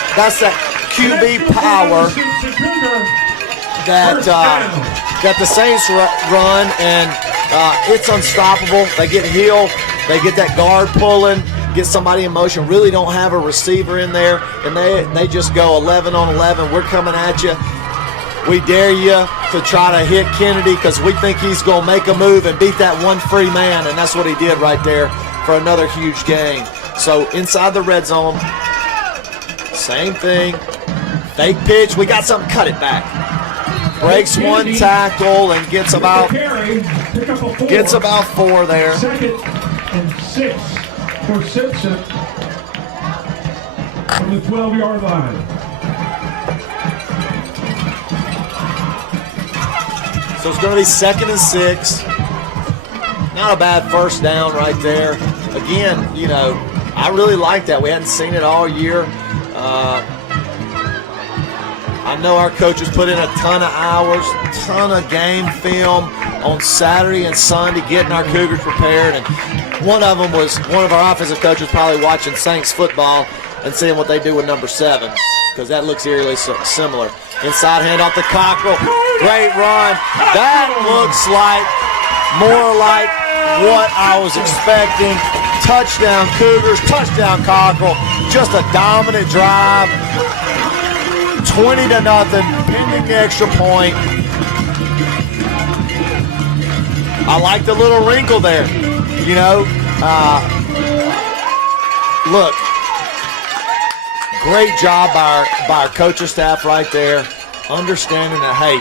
that QB power that the Saints run, and it's unstoppable. They get Hill, they get that guard pulling, get somebody in motion. Really don't have a receiver in there, and they just go 11 on 11. We're coming at you. We dare you to try to hit Kennedy because we think he's going to make a move and beat that one free man, and that's what he did right there for another huge gain. So inside the red zone, same thing. Fake pitch. We got something. Cut it back. Breaks one tackle and gets about 4 there. 2nd and 6 for Simpson from the 12-yard line. So it's going to be 2nd and 6. Not a bad first down right there. Again, you know, I really like that. We hadn't seen it all year. I know our coaches put in a ton of hours, ton of game film on Saturday and Sunday getting our Cougars prepared. And one of them was one of our offensive coaches probably watching Saints football and seeing what they do with number 7, because that looks eerily similar. Inside handoff to Cockrell. Great run. That looks like more like what I was expecting. Touchdown Cougars, touchdown Cockrell. Just a dominant drive. 20-0, pending the extra point. I like the little wrinkle there. You know, look, great job by our coaching staff right there, understanding that, hey,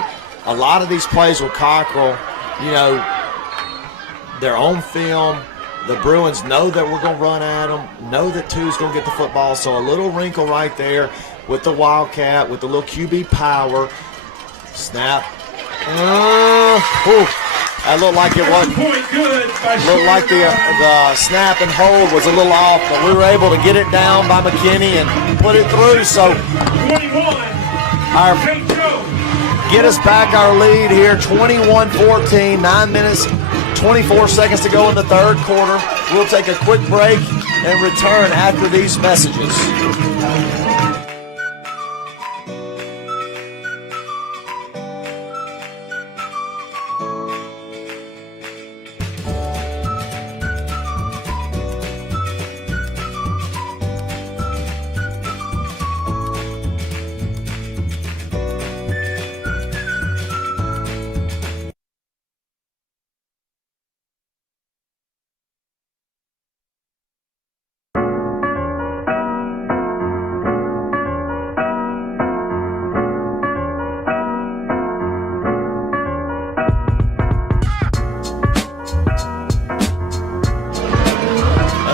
a lot of these plays with Cockrell, you know, they're on film. The Bruins know that we're going to run at them, know that two's going to get the football. So a little wrinkle right there with the Wildcat, with the little QB power. Snap. That looked like it was. Looked like the snap and hold was a little off, but we were able to get it down by McKinney and put it through. So get us back our lead here, 21-14, 9 minutes, 24 seconds to go in the third quarter. We'll take a quick break and return after these messages.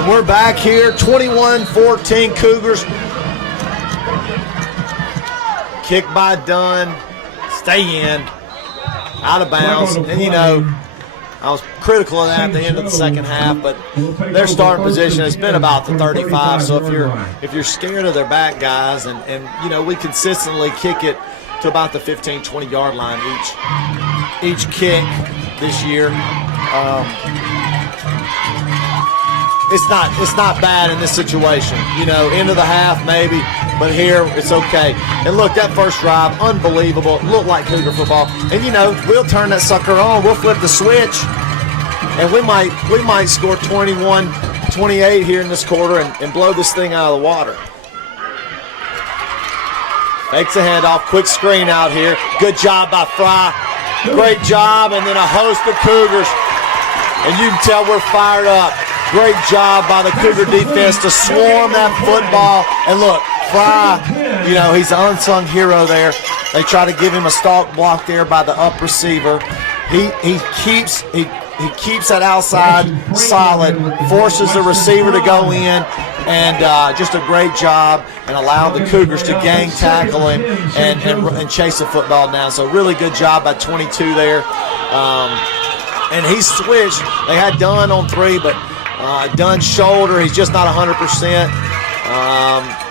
We're back here, 21-14 Cougars. Kick by Dunn, stay in, out of bounds. And you know, I was critical of that at the end of the second half, but their starting position has been about the 35. So if you're scared of their back guys, and you know, we consistently kick it to about the 15-20 yard line each kick this year. It's not bad in this situation. You know, end of the half maybe, but here it's okay. And look, that first drive, unbelievable. It looked like Cougar football. And you know, we'll turn that sucker on. We'll flip the switch, and we might score 21-28 here in this quarter and blow this thing out of the water. Makes a handoff, quick screen out here. Good job by Fry. Great job, and then a host of Cougars. And you can tell we're fired up. Great job by the Cougar defense to swarm that football. And look, Fry, you know, he's an unsung hero there. They try to give him a stalk block there by the up receiver. He keeps that outside solid, forces the receiver to go in, and just a great job, and allow the Cougars to gang tackle him and chase the football down. So really good job by 22 there. And he switched. They had Dunn on 3, but Dunn's shoulder, he's just not 100%.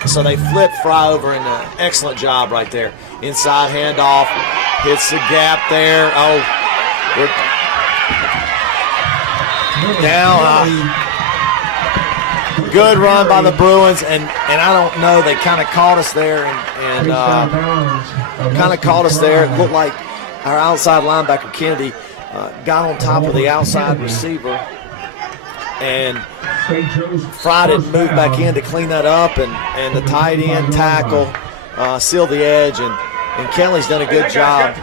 So they flipped Fry over, and an excellent job right there. Inside handoff, hits the gap there. Oh, we're down. Good run by the Bruins, and I don't know, they kind of caught us there, and kind of caught us there. It looked like our outside linebacker, Kennedy, got on top of the outside receiver, and Fry didn't move back in to clean that up, and the tight end tackle sealed the edge, and Kelly's done a good job.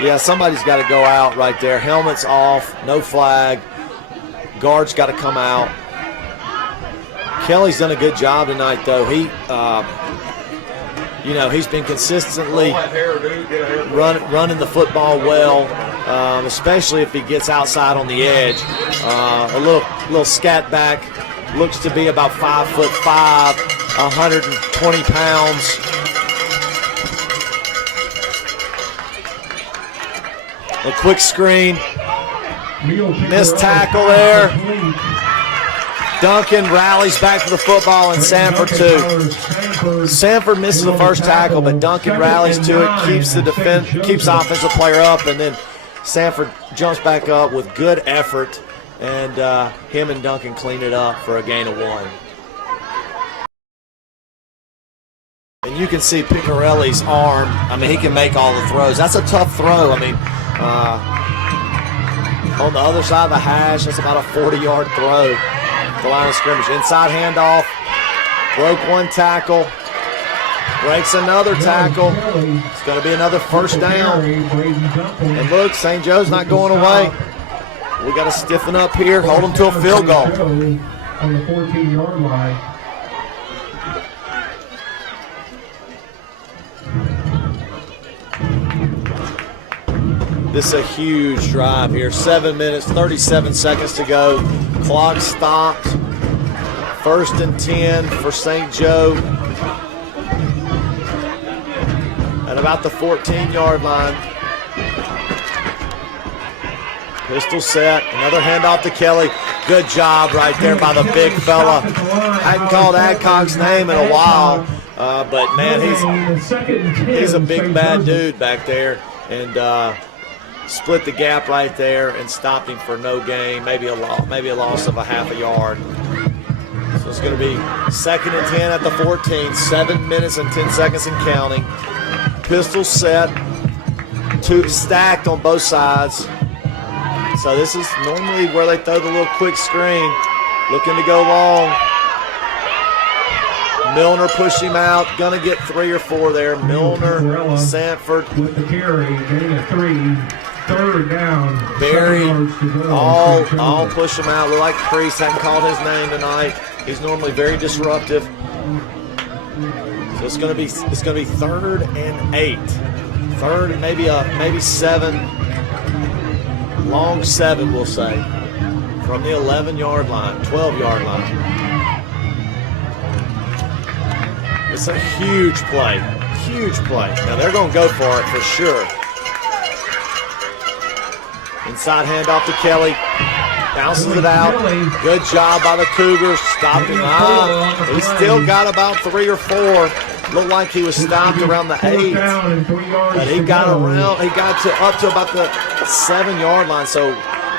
Yeah, somebody's got to go out right there. Helmet's off, no flag. Guard's got to come out. Kelly's done a good job tonight, though. He's been consistently running the football well, especially if he gets outside on the edge. A little scat back, looks to be about 5'5", 120 pounds. A quick screen, missed tackle there. Duncan rallies back to the football, and Sanford too. Sanford misses the first tackle, but Duncan rallies to it, keeps the offensive player up, and then Sanford jumps back up with good effort, and him and Duncan clean it up for a gain of 1. And you can see Picarelli's arm. I mean, he can make all the throws. That's a tough throw. I mean, on the other side of the hash, that's about a 40-yard throw. The line of scrimmage. Inside handoff. Broke one tackle. Breaks another tackle. It's going to be another first down. And look, St. Joe's not going away. We got to stiffen up here, hold them to a field goal. On the 14-yard line. This is a huge drive here. 7 minutes, 37 seconds to go. Clock stopped. 1st and 10 for St. Joe. At about the 14-yard line. Pistol set. Another handoff to Kelly. Good job right there by the big fella. Hadn't called Adcock's name in a while, but man, he's a big bad dude back there, and split the gap right there and stopped him for no gain, maybe a loss of a half a yard. So it's going to be 2nd and 10 at the 14. 7 minutes and 10 seconds and counting. Pistol set. 2 stacked on both sides. So this is normally where they throw the little quick screen. Looking to go long. Milner pushed him out. Gonna get 3 or 4 there. Milner, Sanford. With the carry, getting a 3. 3rd down. Barry, all push him out. Look like Priest hadn't called his name tonight. He's normally very disruptive. So it's gonna be 3rd and 8. 3rd, maybe 7. Long 7, we'll say, from the 11-yard line, 12-yard line. It's a huge play. Now they're going to go for it for sure. Inside handoff to Kelly. Bounces it out. Good job by the Cougars. Stopped him. He's still got about 3 or 4. Looked like he was stopped around the 8. But he got around. He got up to about the 7-yard line. So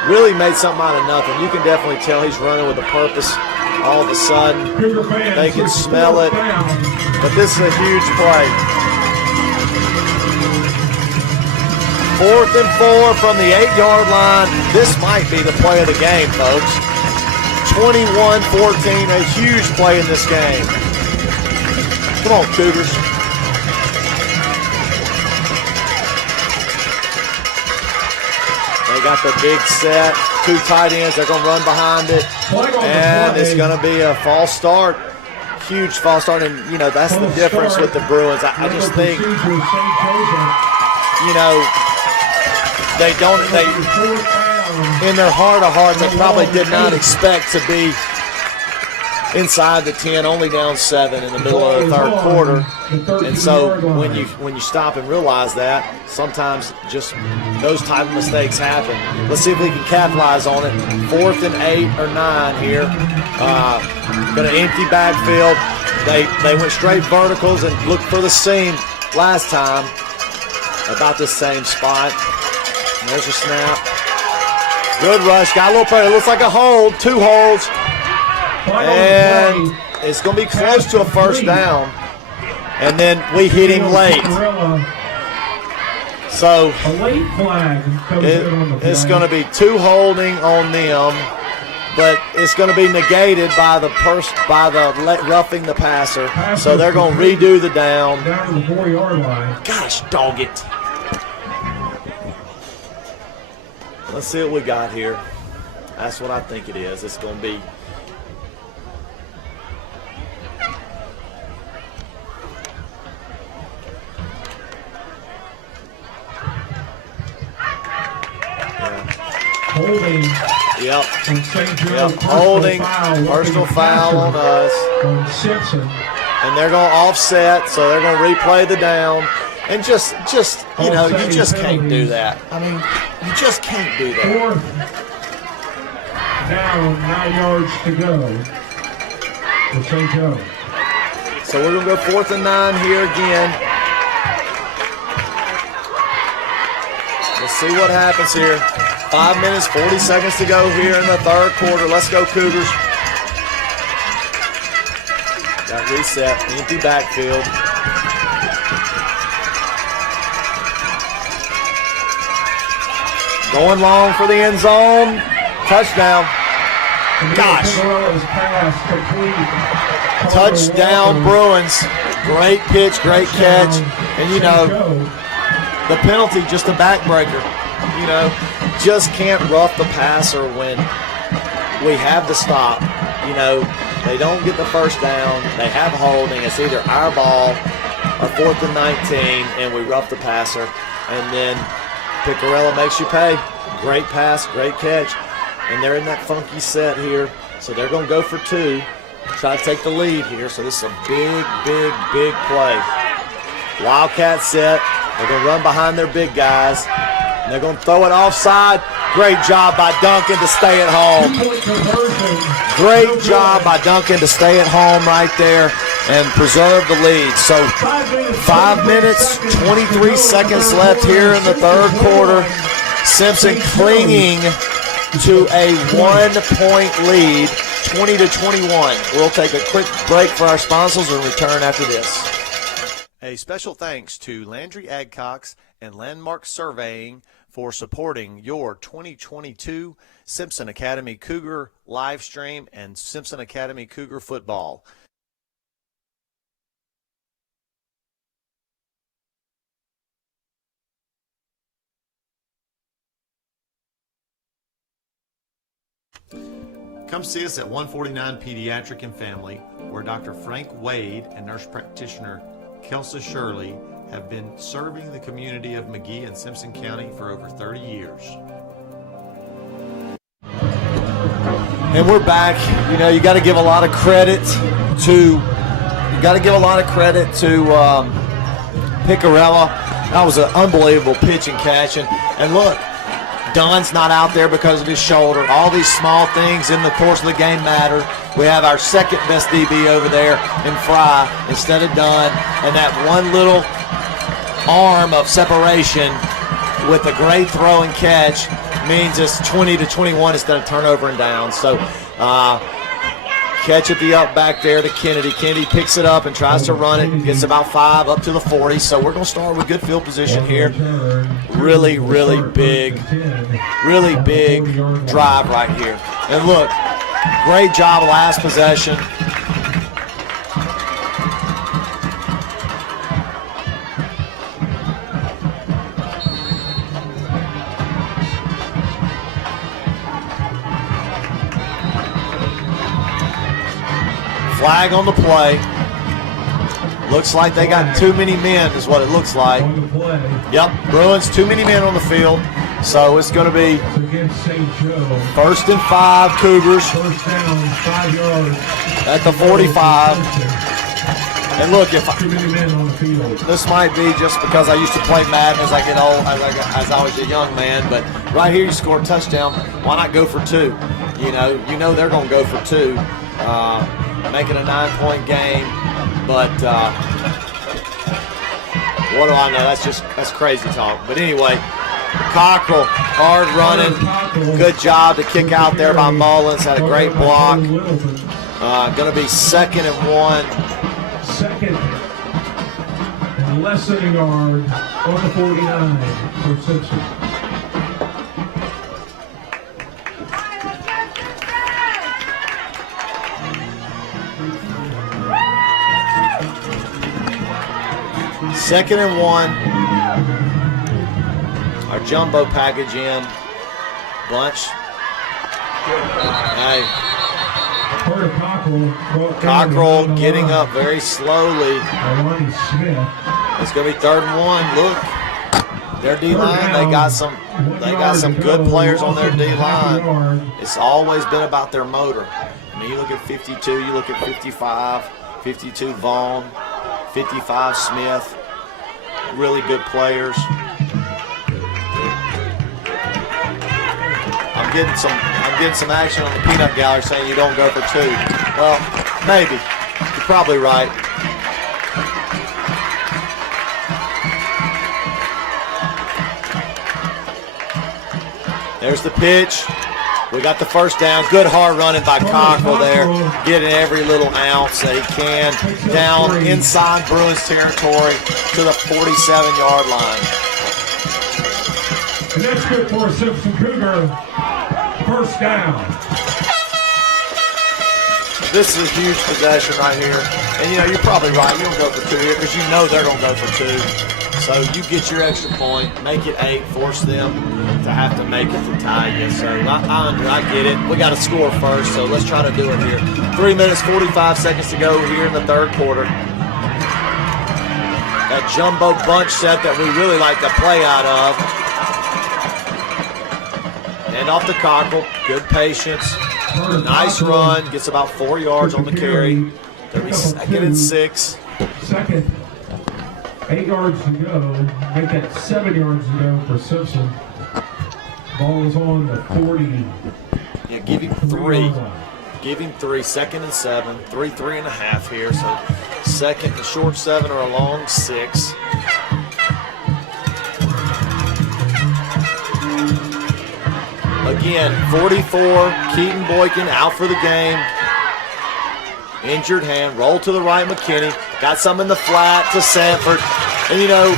really made something out of nothing. You can definitely tell he's running with a purpose. All of a sudden, they can smell it. But this is a huge play. 4th and 4 from the 8-yard line. This might be the play of the game, folks. 21-14, a huge play in this game. Come on, Cougars. They got the big set. 2 tight ends. They're going to run behind it. And it's going to be a false start. Huge false start. And, you know, that's the difference with the Bruins. I just think, you know, they in their heart of hearts, they probably did not expect to be inside the 10, only down 7 in the middle of the 3rd quarter. And so when you stop and realize that, sometimes just those type of mistakes happen. Let's see if we can capitalize on it. 4th and 8 or 9 here. Got an empty backfield. They went straight verticals and looked for the seam last time. About the same spot. And there's a snap. Good rush. Got a little play. It looks like a hold. 2 holds. And it's going to be close to a first down. And then we hit him late. So it's going to be 2 holding on them, but it's going to be negated by the roughing the passer. So they're going to redo the down. Down to the 4-yard line. Gosh, dog it. Let's see what we got here. That's what I think it is. It's going to be. Holding. Yep. On St. Joe. Yep. Holding. Personal foul on us. On Simpson. And they're going to offset, so they're going to replay the down. And just you know, you just can't do that. I mean, you just can't do that. 4th down, 9 yards to go for St. Joe. So we're going to go 4th and 9 here again. Let's see what happens here. 5 minutes, 40 seconds to go here in the third quarter. Let's go, Cougars. Got reset, empty backfield. Going long for the end zone. Touchdown. Gosh. Touchdown, Bruins. Great pitch, great catch. And, you know, the penalty, just a backbreaker. You know, just can't rough the passer when we have the stop. You know, they don't get the first down. They have holding. It's either our ball or 4th and 19, and we rough the passer. And then Picarella makes you pay. Great pass, great catch. And they're in that funky set here. So they're going to go for 2. Try to take the lead here. So this is a big, big, big play. Wildcat set. They're going to run behind their big guys. And they're going to throw it offside. Great job by Duncan to stay at home. Great job by Duncan to stay at home right there and preserve the lead. So 5 minutes, 23 seconds left here in the third quarter. Simpson clinging to a 1-point lead, 20-21. We'll take a quick break for our sponsors and return after this. A special thanks to Landry Adcox and Landmark Surveying for supporting your 2022 Simpson Academy Cougar live stream and Simpson Academy Cougar football. Come see us at 149 Pediatric and Family, where Dr. Frank Wade and nurse practitioner Kelsa Shirley have been serving the community of McGee and Simpson County for over 30 years. And we're back. You know, you got to give a lot of credit to Picarella. That was an unbelievable pitch and catch. And look, Don's not out there because of his shoulder. All these small things in the course of the game matter. We have our second best DB over there in Fry instead of Don. And that one little arm of separation with a great throw and catch means it's 20-21 instead of turnover and down. So catch at the up back there to Kennedy. Kennedy picks it up and tries to run it. Gets about 5 up to the 40. So we're going to start with good field position here. Really, really big drive right here. And look, great job last possession. Flag on the play. Looks like they got too many men is what it looks like. Yep, Bruins, too many men on the field. So it's going to be 1st and 5 Cougars at the 45. And look, this might be just because I used to play Madden as I get old, as I was a young man, but right here you score a touchdown. Why not go for 2? You know they're going to go for 2. Make it a 9-point game, but what do I know? That's crazy talk. But anyway, Cockrell, hard running, good job to kick out there by Mullins. Had a great block. Going to be 2nd and 1. Second and less than a yard on the 49 for Simpson. Second and 1. Our jumbo package in. Bunch. Hey. Cockrell getting up very slowly. It's going to be 3rd and 1. Look, their D-line, they got some good players on their D-line. It's always been about their motor. I mean, you look at 52, you look at 55, 52 Vaughn, 55 Smith. Really good players. I'm getting some action on the peanut gallery saying you don't go for 2. Well, maybe. You're probably right. There's the pitch. We got the first down. Good hard running by Cockrell there. Getting every little ounce that he can. Down inside Bruins territory to the 47-yard line. And that's good for a Simpson Cougar. First down. This is a huge possession right here. And, you know, you're probably right. You don't go for 2 here because you know they're going to go for 2. So you get your extra point, make it 8, force them to have to make it to tie you. So I get it. We got to score first, so let's try to do it here. 3 minutes, 45 seconds to go here in the third quarter. That jumbo bunch set that we really like to play out of. Hand off to Cockrell. Good patience. Nice run. Gets about 4 yards on the carry. 32nd and 6. Second. 8 yards to go. Make that 7 yards to go for Simpson. Ball is on the 40. Yeah, give him 3. Give him 3. 2nd and 7. 3.5 here. So second, the short 7 or a long 6. Again, 44. Keaton Boykin out for the game. Injured hand. Roll to the right, McKinney. Got some in the flat to Sanford. And, you know,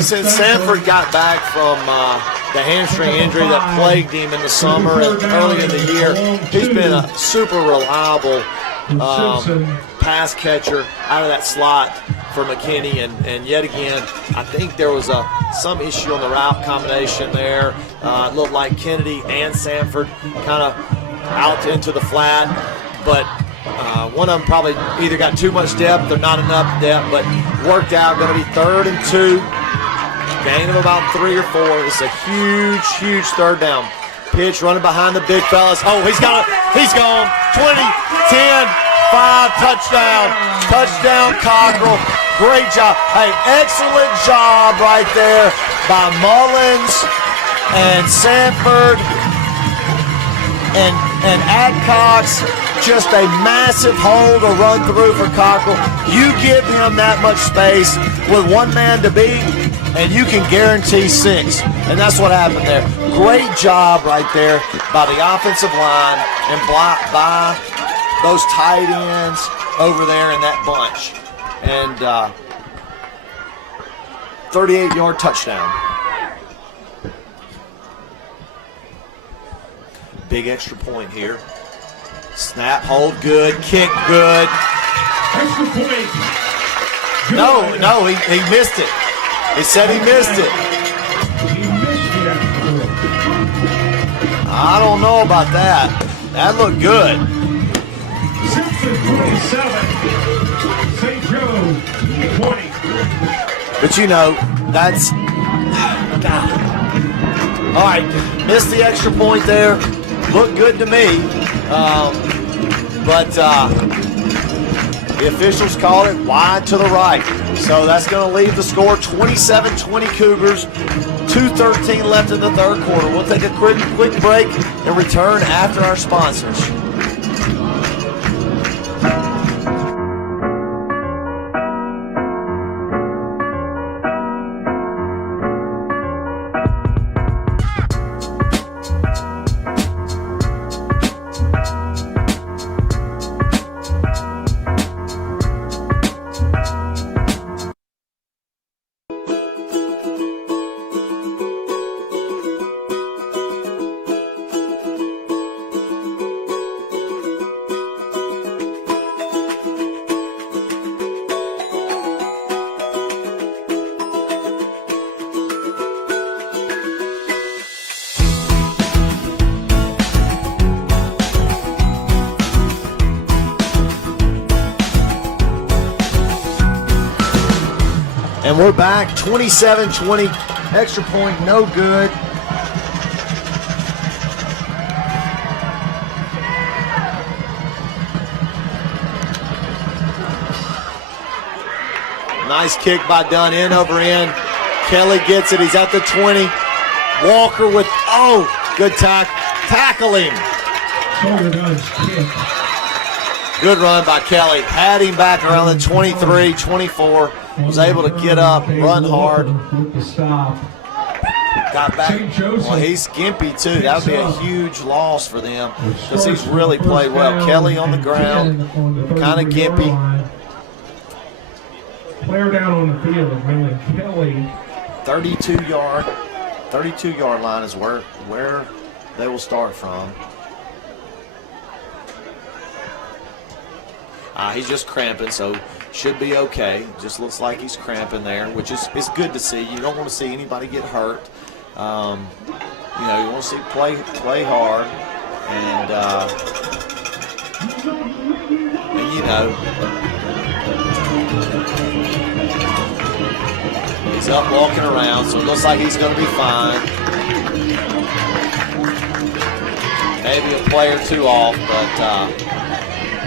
since Sanford got back from the hamstring injury that plagued him in the summer and early in the year, he's been a super reliable pass catcher out of that slot for McKinney. And yet again, I think there was some issue on the route combination there. It looked like Kennedy and Sanford kind of out into the flat, but one of them probably either got too much depth or not enough depth, but worked out. Going to be 3rd and 2. Gain of about 3 or 4. It's a huge, huge third down. Pitch running behind the big fellas. Oh, he's gone. 20, 10, 5, touchdown. Touchdown, Cockrell. Great job. Hey, excellent job right there by Mullins and Sanford and Adcox. Just a massive hole to run through for Cockrell. You give him that much space with one man to beat, and you can guarantee 6. And that's what happened there. Great job right there by the offensive line and blocked by those tight ends over there in that bunch. And 38-yard touchdown. Big extra point here. Snap, hold good, kick good. Extra point. No, he missed it. He said he missed it. I don't know about that. That looked good. Simpson 27, St. Joe 20. But you know, that's... All right, missed the extra point there. Looked good to me. But the officials call it wide to the right. So that's going to leave the score 27-20 Cougars. 2:13 left in the third quarter. We'll take a quick break and return after our sponsors. And we're back, 27-20, extra point, no good. Nice kick by Dunn, in over in. Kelly gets it, he's at the 20. Walker with, good tackling. Good run by Kelly. Had him back around the 23, 24. Was able to get up, run hard. got back. St. Joseph. Well, he's gimpy too. That would be a huge loss for them because he's really played well. Kelly on the ground, kind of gimpy. Player down on the field is mainly Kelly. 32-yard line is where they will start from. He's just cramping, so should be okay. Just looks like he's cramping there, which is good to see. You don't want to see anybody get hurt. You want to see play hard, and he's up walking around, so it looks like he's going to be fine. Maybe a play or two off, but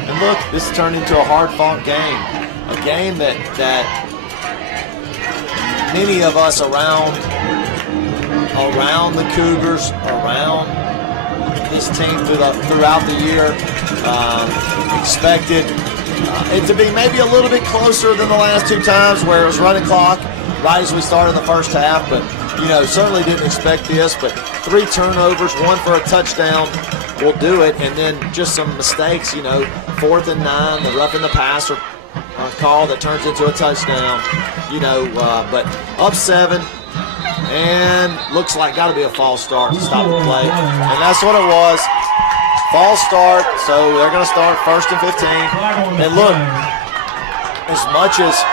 and look, this turned into a hard-fought game. A game that many of us around the Cougars, around this team throughout the year, expected it to be maybe a little bit closer than the last two times where it was running clock right as we started the first half, but certainly didn't expect this. But 3 turnovers, 1 for a touchdown will do it, and then just some mistakes, 4th and 9, the roughing the passer call that turns into a touchdown, but up 7, and looks like got to be a false start to stop the play, and that's what it was. False start, so they're going to start 1st and 15. And look, as much as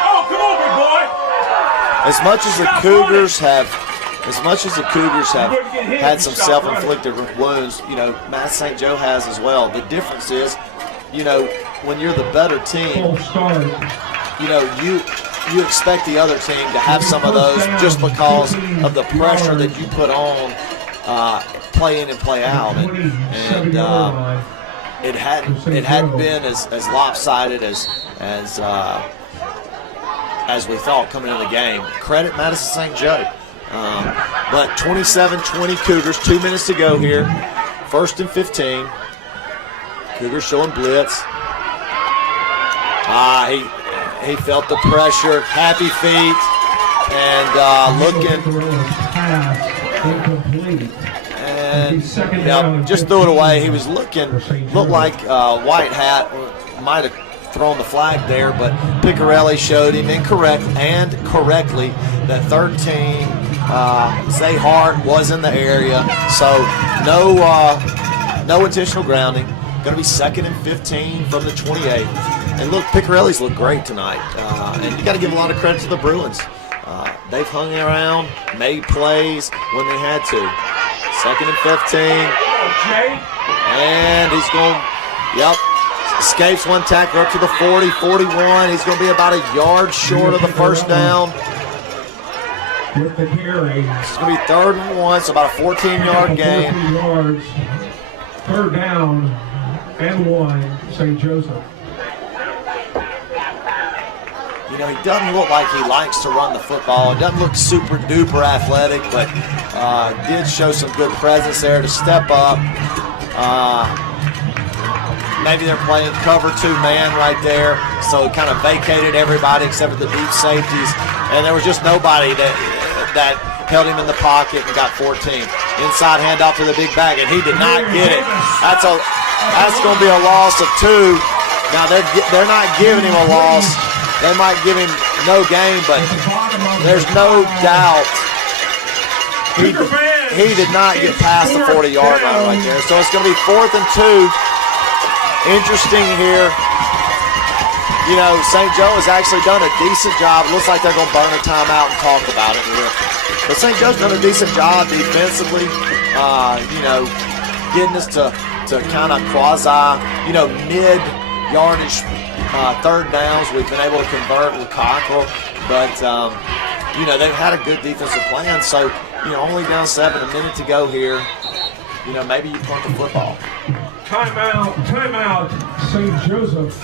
the Cougars have had some self-inflicted wounds, Matt St. Joe has as well. The difference is, when you're the better team, you expect the other team to have some of those just because of the pressure that you put on play in and play out, and it hadn't been as lopsided as we thought coming into the game. Credit Madison St. Joe. But 27-20 Cougars, 2 minutes to go here. 1st and 15. Cougars showing blitz. He felt the pressure, happy feet, and looking. And just threw it away. He was looked like White Hat might have thrown the flag there, but Picarelli showed him correctly that 13 Zay Hart was in the area, so no intentional grounding. Going to be 2nd and 15 from the 28. And look, Picarelli's looked great tonight, and you got to give a lot of credit to the Bruins. They've hung around, made plays when they had to. 2nd and 15. And he's going, escapes one tackler up to the 40, 41. He's going to be about a yard short of the first down. With the carry. It's going to be 3rd and 1, so about a 14-yard gain. 14 yards. 3rd down and 1, St. Joseph. He doesn't look like he likes to run the football. It doesn't look super duper athletic, but did show some good presence there to step up. Maybe they're playing cover 2 man right there, so it kind of vacated everybody except for the deep safeties, and there was just nobody that held him in the pocket and got 14. Inside handoff to the big back, and he did not get it. That's going to be a loss of 2. Now they're not giving him a loss. They might give him no gain, but there's no doubt he did not get past the 40-yard line right there. So it's going to be 4th and 2. Interesting here. St. Joe has actually done a decent job. It looks like they're going to burn a timeout and talk about it here. But St. Joe's done a decent job defensively, getting us to kind of mid-yardage 3rd downs. We've been able to convert with Cockrell, but they've had a good defensive plan. So only down 7, a minute to go here. Maybe you punt the football. Timeout, St. Joseph.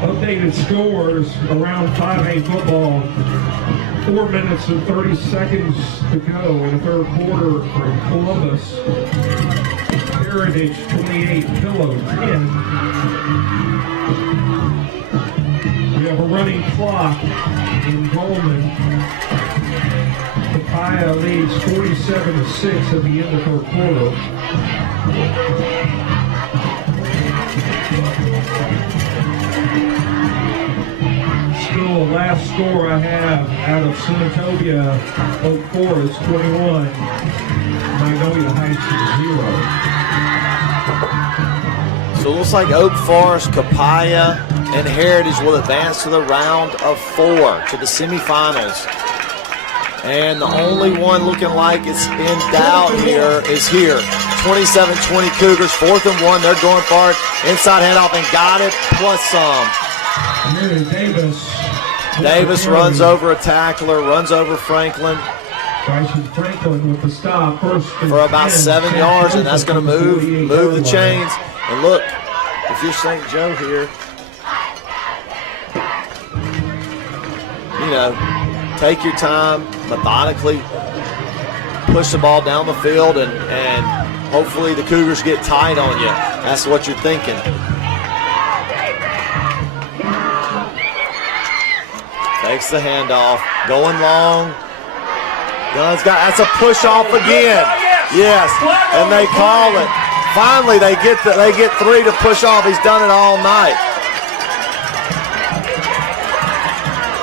Updated scores around 5A football. 4 minutes and 30 seconds to go in the 3rd quarter from Columbus. Heritage 28, Pillow 10. We have a running clock in Goldman. Papaya leads 47-6 at the end of third quarter. Still, the last score I have out of Senatobia Oak Forest 21, Magnolia Heights 0. So it looks like Oak Forest, Capaya, and Heritage will advance to the round of 4, to the semifinals. And the only one looking like it's in doubt here is here. 27-20 Cougars, 4th and 1. They're going for it. Inside handoff and got it, plus some. Davis runs over a tackler, runs over Franklin Franklin with the stop first for about 7 yards, and that's going to move the chains. And look, if you're St. Joe here, you know, take your time, methodically push the ball down the field, and hopefully the Cougars get tight on you. That's what you're thinking. Takes the handoff, going long. Gunn's got, that's a push off again. Yes, and they call it. Finally, they get 3 to push off. He's done it all night.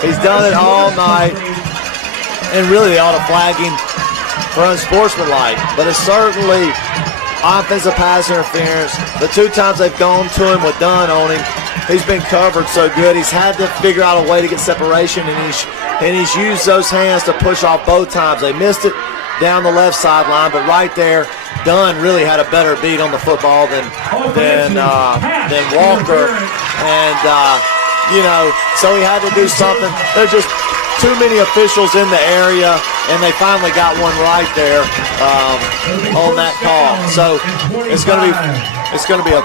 He's done it all night. And really, they ought to flag him for unsportsmanlike. But it's certainly offensive pass interference. The 2 times they've gone to him with Dunn on him, he's been covered so good. He's had to figure out a way to get separation, and he's used those hands to push off both times. They missed it down the left sideline, but right there, Dunn really had a better beat on the football than Walker, and you know, so he had to do something. There's just too many officials in the area, and they finally got one right there on that call. So it's going to be a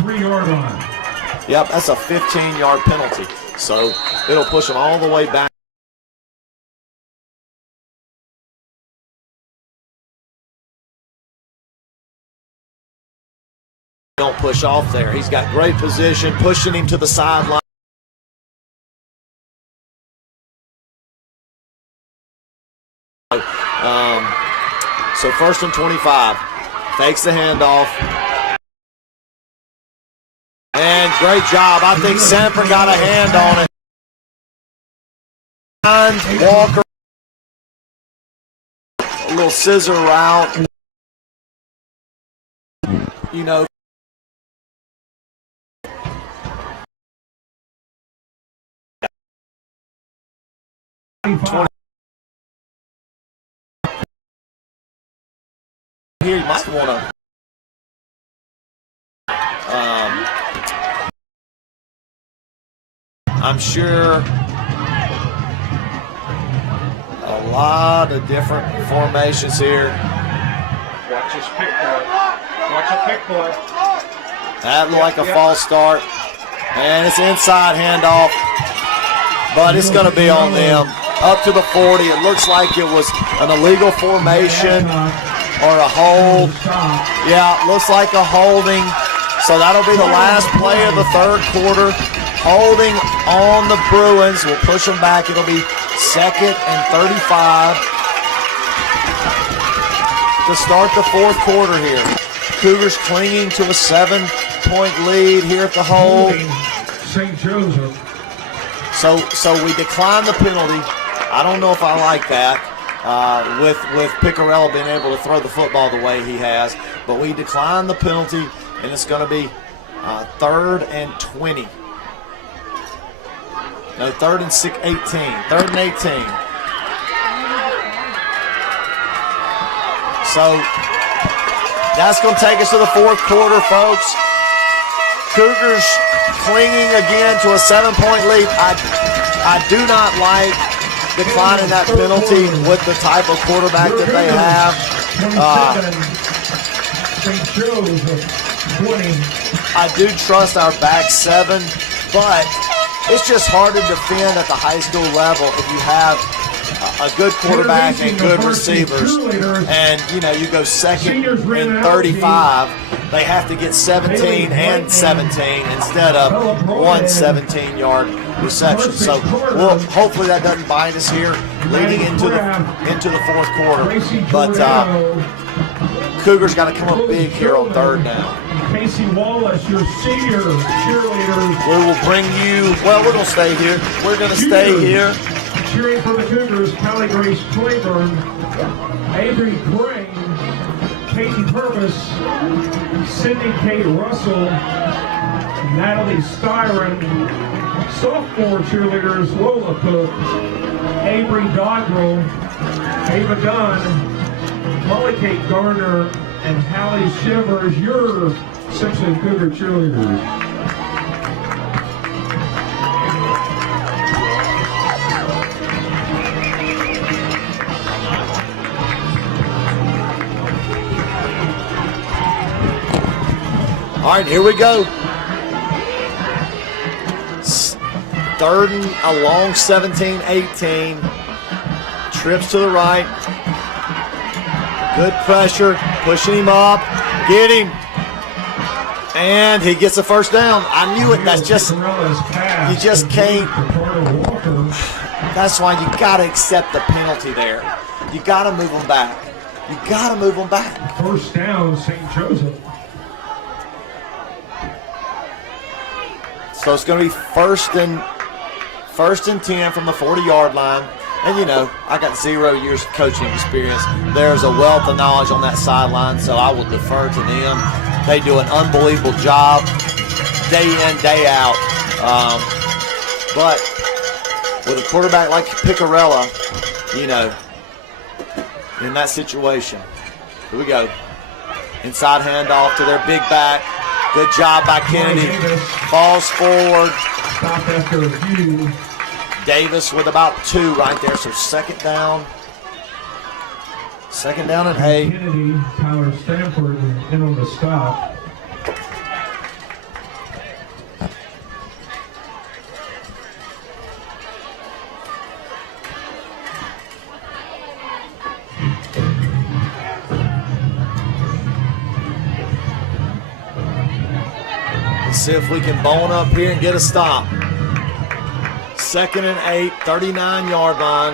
3-yard line. Yep, that's a 15-yard penalty. So it'll push them all the way back. Don't push off there. He's got great position, pushing him to the sideline. So 1st and 25. Takes the handoff. And great job. I think Sanford got a hand on it. And Walker, a little scissor route. You know, here you might want to I'm sure a lot of different formations here. Watch this pick boy. Watch a pick boy. That looked like a false start. And it's inside handoff. But it's going to be on them. Up to the 40. It looks like it was an illegal formation or a hold. Yeah, it looks like a holding. So that'll be the last play of the third quarter. Holding on the Bruins. We'll push them back. It'll be 2nd and 35 to start the fourth quarter here. Cougars clinging to a 7-point lead here at the hold. St. Joseph. So we decline the penalty. I don't know if I like that with Picarella being able to throw the football the way he has. But we decline the penalty, and it's going to be 3rd and 20. No, 3rd and 18. 3rd and 18. So that's going to take us to the fourth quarter, folks. Cougars clinging again to a 7-point lead. I do not like declining that penalty with the type of quarterback that they have. I do trust our back 7, but it's just hard to defend at the high school level if you have a good quarterback and good receivers, and you go second and 35, they have to get 17 and 17 instead of one 17-yard reception. So hopefully that doesn't bite us here leading into the fourth quarter. But Cougars got to come up big here on third down. Casey Wallace, your senior cheerleader. We will bring you, we're going to stay here. We're going to stay here. Cheering for the Cougars, Callie Grace Claiborne, Avery Crane, Peyton Purvis, Sydney Kate Russell, Natalie Styron, sophomore cheerleaders, Lola Cook, Avery Dodrell, Ava Dunn, Molly Kate Garner, and Hallie Shivers, your Simpson Cougar cheerleaders. All right, here we go. Third and a long 17-18. Trips to the right. Good pressure, pushing him up, get him, and he gets a first down. I knew it. That's just, you just can't. That's why you got to accept the penalty there. You got to move them back. You got to move them back. First down, St. Joseph. So it's going to be first and 10 from the 40-yard line. And, I got 0 years of coaching experience. There's a wealth of knowledge on that sideline, so I will defer to them. They do an unbelievable job day in, day out. But with a quarterback like Picarella, in that situation, here we go. Inside handoff to their big back. Good job by Kennedy. Falls forward. Stop after a few. Davis with about 2 right there, so second down. Second down and 8. Kennedy, Tyler Stanford in on the stop. Let's see if we can bone up here and get a stop. Second and 8, 39-yard line.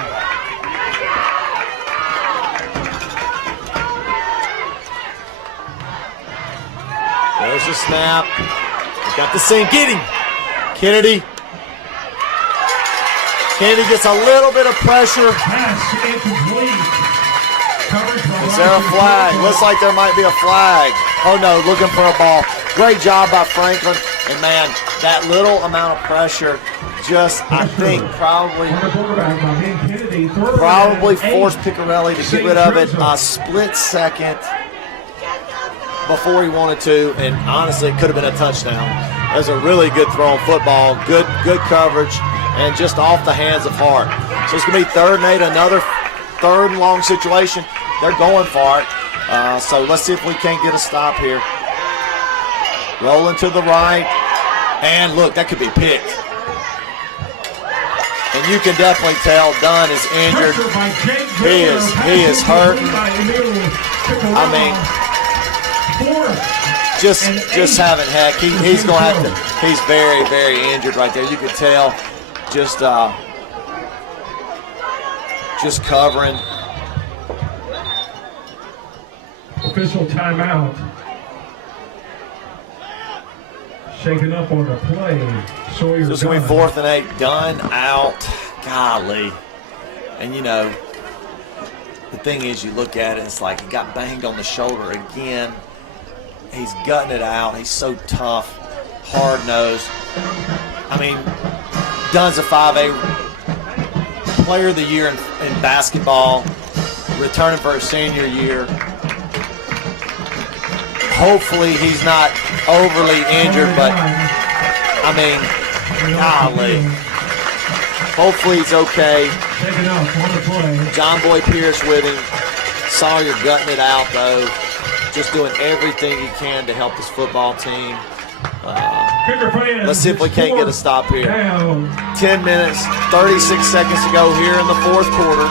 There's the snap. We got the sink. Get him. Kennedy. Kennedy gets a little bit of pressure. Pass incomplete. Is there a flag? Looks like there might be a flag. Oh no, looking for a ball. Great job by Franklin. And man, that little amount of pressure just, I think, probably forced Picarelli to get rid of it a split second before he wanted to, and honestly, it could have been a touchdown. That was a really good throw on football, good coverage, and just off the hands of Hart. So it's going to be 3rd and 8, another 3rd and long situation. They're going for it. So let's see if we can't get a stop here. Rolling to the right, and look, that could be picked. And you can definitely tell Dunn is injured. He is hurting. I mean, just having heck. He's going to have to. He's very, very injured right there. You can tell. Just covering. Official timeout. Shaking up on the play. Sawyer. So it's going to be 4th and 8. Dunn out. Golly. And the thing is, you look at it, it's like he got banged on the shoulder again. He's gutting it out. He's so tough, hard-nosed. I mean, Dunn's a 5A player of the year in basketball, returning for his senior year. Hopefully he's not overly injured, but I mean, golly. Hopefully he's okay. John Boy Pierce with him. Sawyer gutting it out, though. Just doing everything he can to help his football team. Let's see if we can't get a stop here. 10 minutes, 36 seconds to go here in the 4th quarter.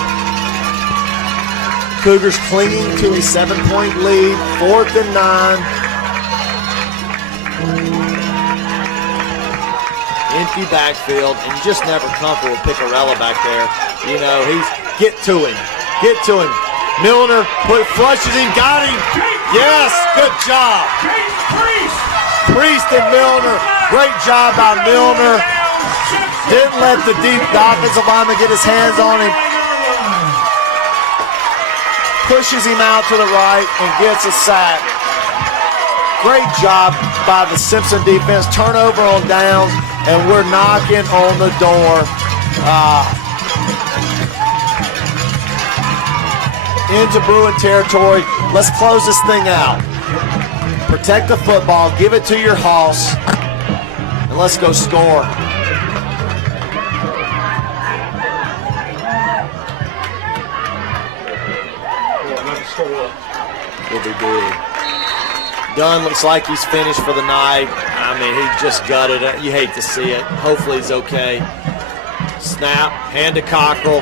Cougars clinging to a 7-point lead, 4th and 9. Empty backfield, and you just never comfortable with Picarella back there. You know, get to him. Milner flushes him, got him. Yes, good job. Priest and Milner, great job by Milner. Didn't let the offensive lineman get his hands on him. Pushes him out to the right and gets a sack. Great job by the Simpson defense. Turnover on downs, and we're knocking on the door into Bruin territory. Let's close this thing out. Protect the football, give it to your Hoss, and let's go score. He'll be big. Dunn looks like he's finished for the night. I mean, he just gutted it. You hate to see it. Hopefully he's okay. Snap, hand to Cockrell.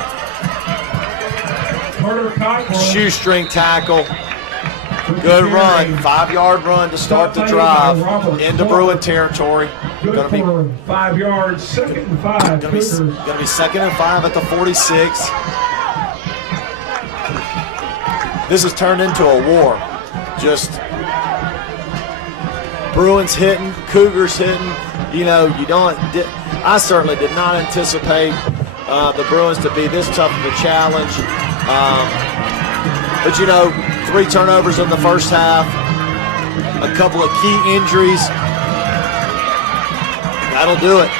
Shoestring tackle. Good run. 5-yard run to start the drive into Bruin territory. Going to be 5 yards, 2nd and 5. Going to be 2nd and 5 at the 46. This has turned into a war. Just Bruins hitting, Cougars hitting. You know, I certainly did not anticipate the Bruins to be this tough of a challenge. But you know, 3 turnovers in the first half, a couple of key injuries. That'll do it.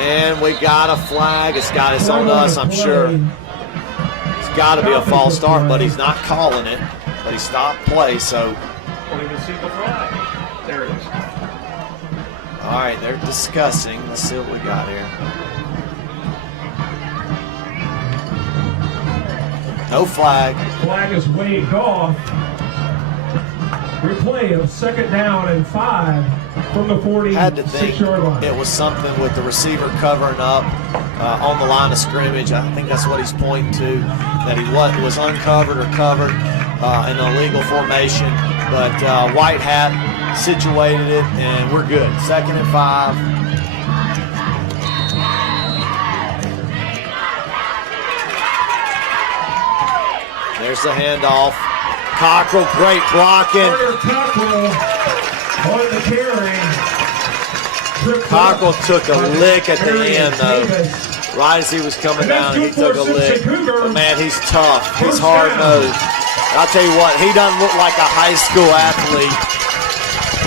And we got a flag. It's on us, I'm sure. It's got to be a false start, but he's not calling it. But he stopped play, so. Don't even see the flag. There it is. All right, they're discussing. Let's see what we got here. No flag. Flag is waved off. Replay of 2nd down and 5 from the 46-yard line. It was something with the receiver covering up on the line of scrimmage. I think that's what he's pointing to, that he was uncovered or covered in an illegal formation. But White Hat situated it, and we're good. 2nd and 5. There's the handoff. Cockrell, great blocking. Cockrell took a lick at the end, though. Right as he was coming down, he took a lick. But man, he's tough. He's hard-nosed. I'll tell you what, he doesn't look like a high school athlete.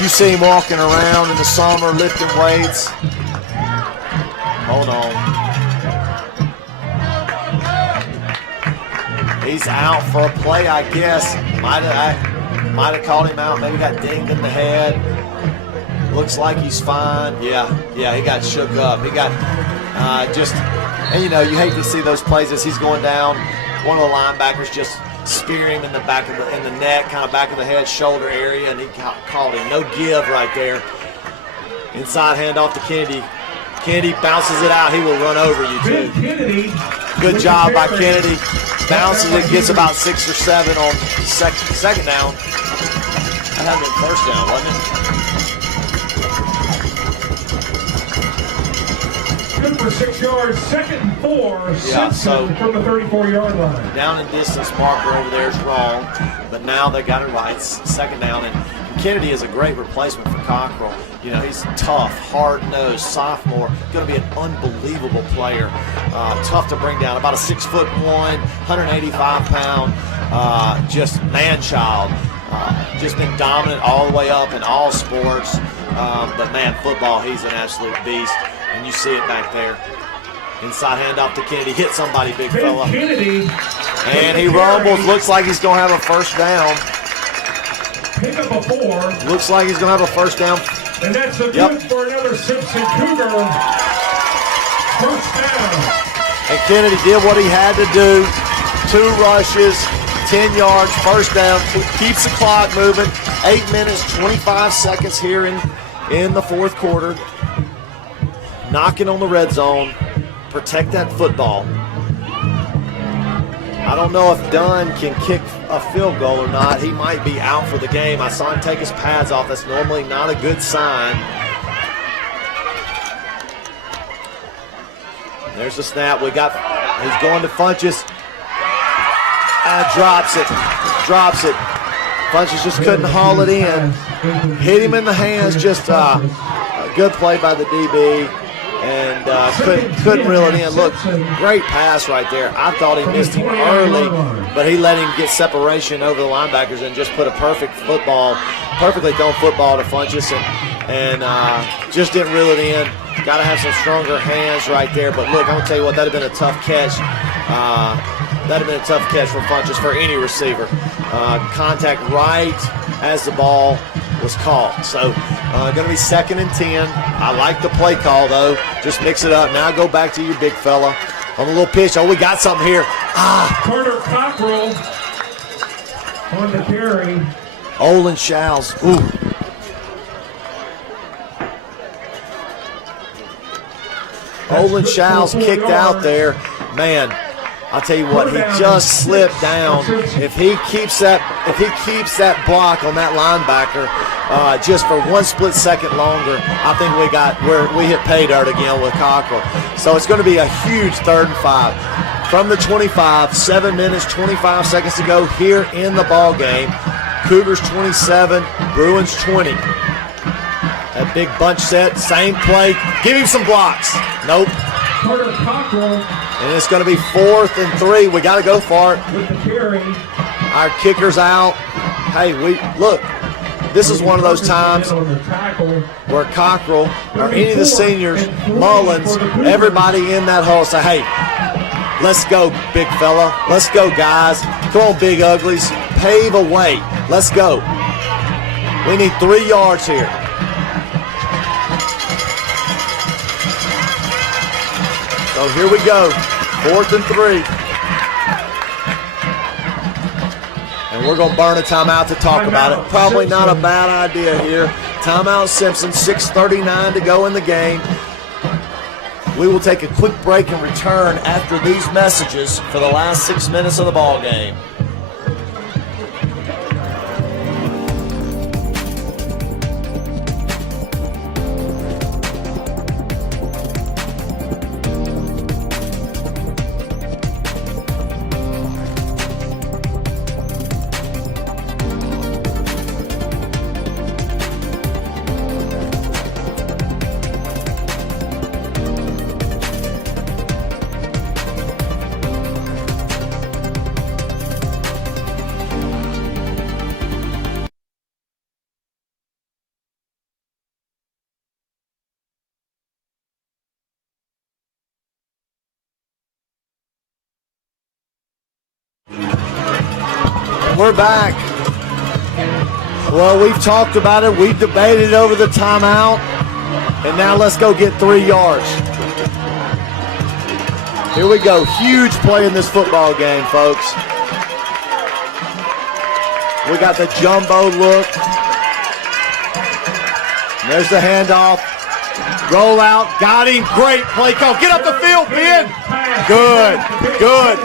You see him walking around in the summer lifting weights. Hold on. He's out for a play, I guess. Might have called him out. Maybe got dinged in the head. Looks like he's fine. Yeah, he got shook up. He got and you know, you hate to see those plays as he's going down. One of the linebackers just spear him in the back of in the neck, kind of back of the head, shoulder area, and he called him. No give right there. Inside handoff to Kennedy. Kennedy bounces it out. He will run over you, too. Good job by Kennedy. Bounces it, gets about 6 or 7 on second down. That had been first down, wasn't it? Good for 6 yards. 2nd and 4. Simpson from the 34-yard line. Down and distance marker over there is wrong, but now they got it right. 2nd down, and Kennedy is a great replacement for Cockrell. You know, he's tough, hard-nosed, sophomore, going to be an unbelievable player. Tough to bring down, about a 6'1", 185-pound, just man-child. Just been dominant all the way up in all sports. But man, football, he's an absolute beast. And you see it back there. Inside handoff to Kennedy. Hit somebody, big fella. Kennedy. And he rumbles. Looks like he's going to have a first down. Pick up a 4. Looks like he's going to have a first down. And that's a good for another Simpson Cougar. First down. And Kennedy did what he had to do. 2 rushes, 10 yards, first down. Keeps the clock moving. 8 minutes, 25 seconds here in the fourth quarter. Knocking on the red zone. Protect that football. I don't know if Dunn can kick a field goal or not. He might be out for the game. I saw him take his pads off. That's normally not a good sign. There's the snap. He's going to Funchess. Drops it. Funchess just couldn't haul it in. Hit him in the hands. Just a good play by the DB. And couldn't reel it in. Look, great pass right there. I thought he missed him early, but he let him get separation over the linebackers and just put a perfectly thrown football to Funchess and just didn't reel it in. Got to have some stronger hands right there. But look, I'm going to tell you what, that would have been a tough catch. That would have been a tough catch for Funchess, for any receiver. Contact right as the ball was called. So going to be 2nd and 10. I like the play call, though. Just mix it up. Now go back to your big fella on the little pitch. Oh, we got something here. Carter Cockrell on the carry. Olin Showles. Ooh. Olin Showles kicked out there. Man, I'll tell you what, he just slipped down. If he keeps that block on that linebacker just for 1 split second longer, I think we hit pay dirt again with Cockrell. So it's going to be a huge 3rd and 5 from the 25. 7 minutes 25 seconds to go here in the ball game. Cougars 27, Bruins 20. That big bunch set, same play. Give him some blocks. Nope. Carter Cockrell. And it's going to be 4th and 3. We got to go for it. With the carry. Our kicker's out. Hey, look. This is one of those times where Cockrell or any of the seniors, Mullins, everybody in that hole say, hey, let's go, big fella. Let's go, guys. Come on, big uglies. Pave a way. Let's go. We need 3 yards here. So here we go, 4th and 3. And we're going to burn a timeout to talk about it. Probably not a bad idea here. Timeout Simpson, 6:39 to go in the game. We will take a quick break and return after these messages for the last 6 minutes of the ball game. We're back. Well, we've talked about it. We've debated over the timeout. And now let's go get 3 yards. Here we go. Huge play in this football game, folks. We got the jumbo look. And there's the handoff. Roll out. Got him. Great play call. Get up the field, Ben. Good.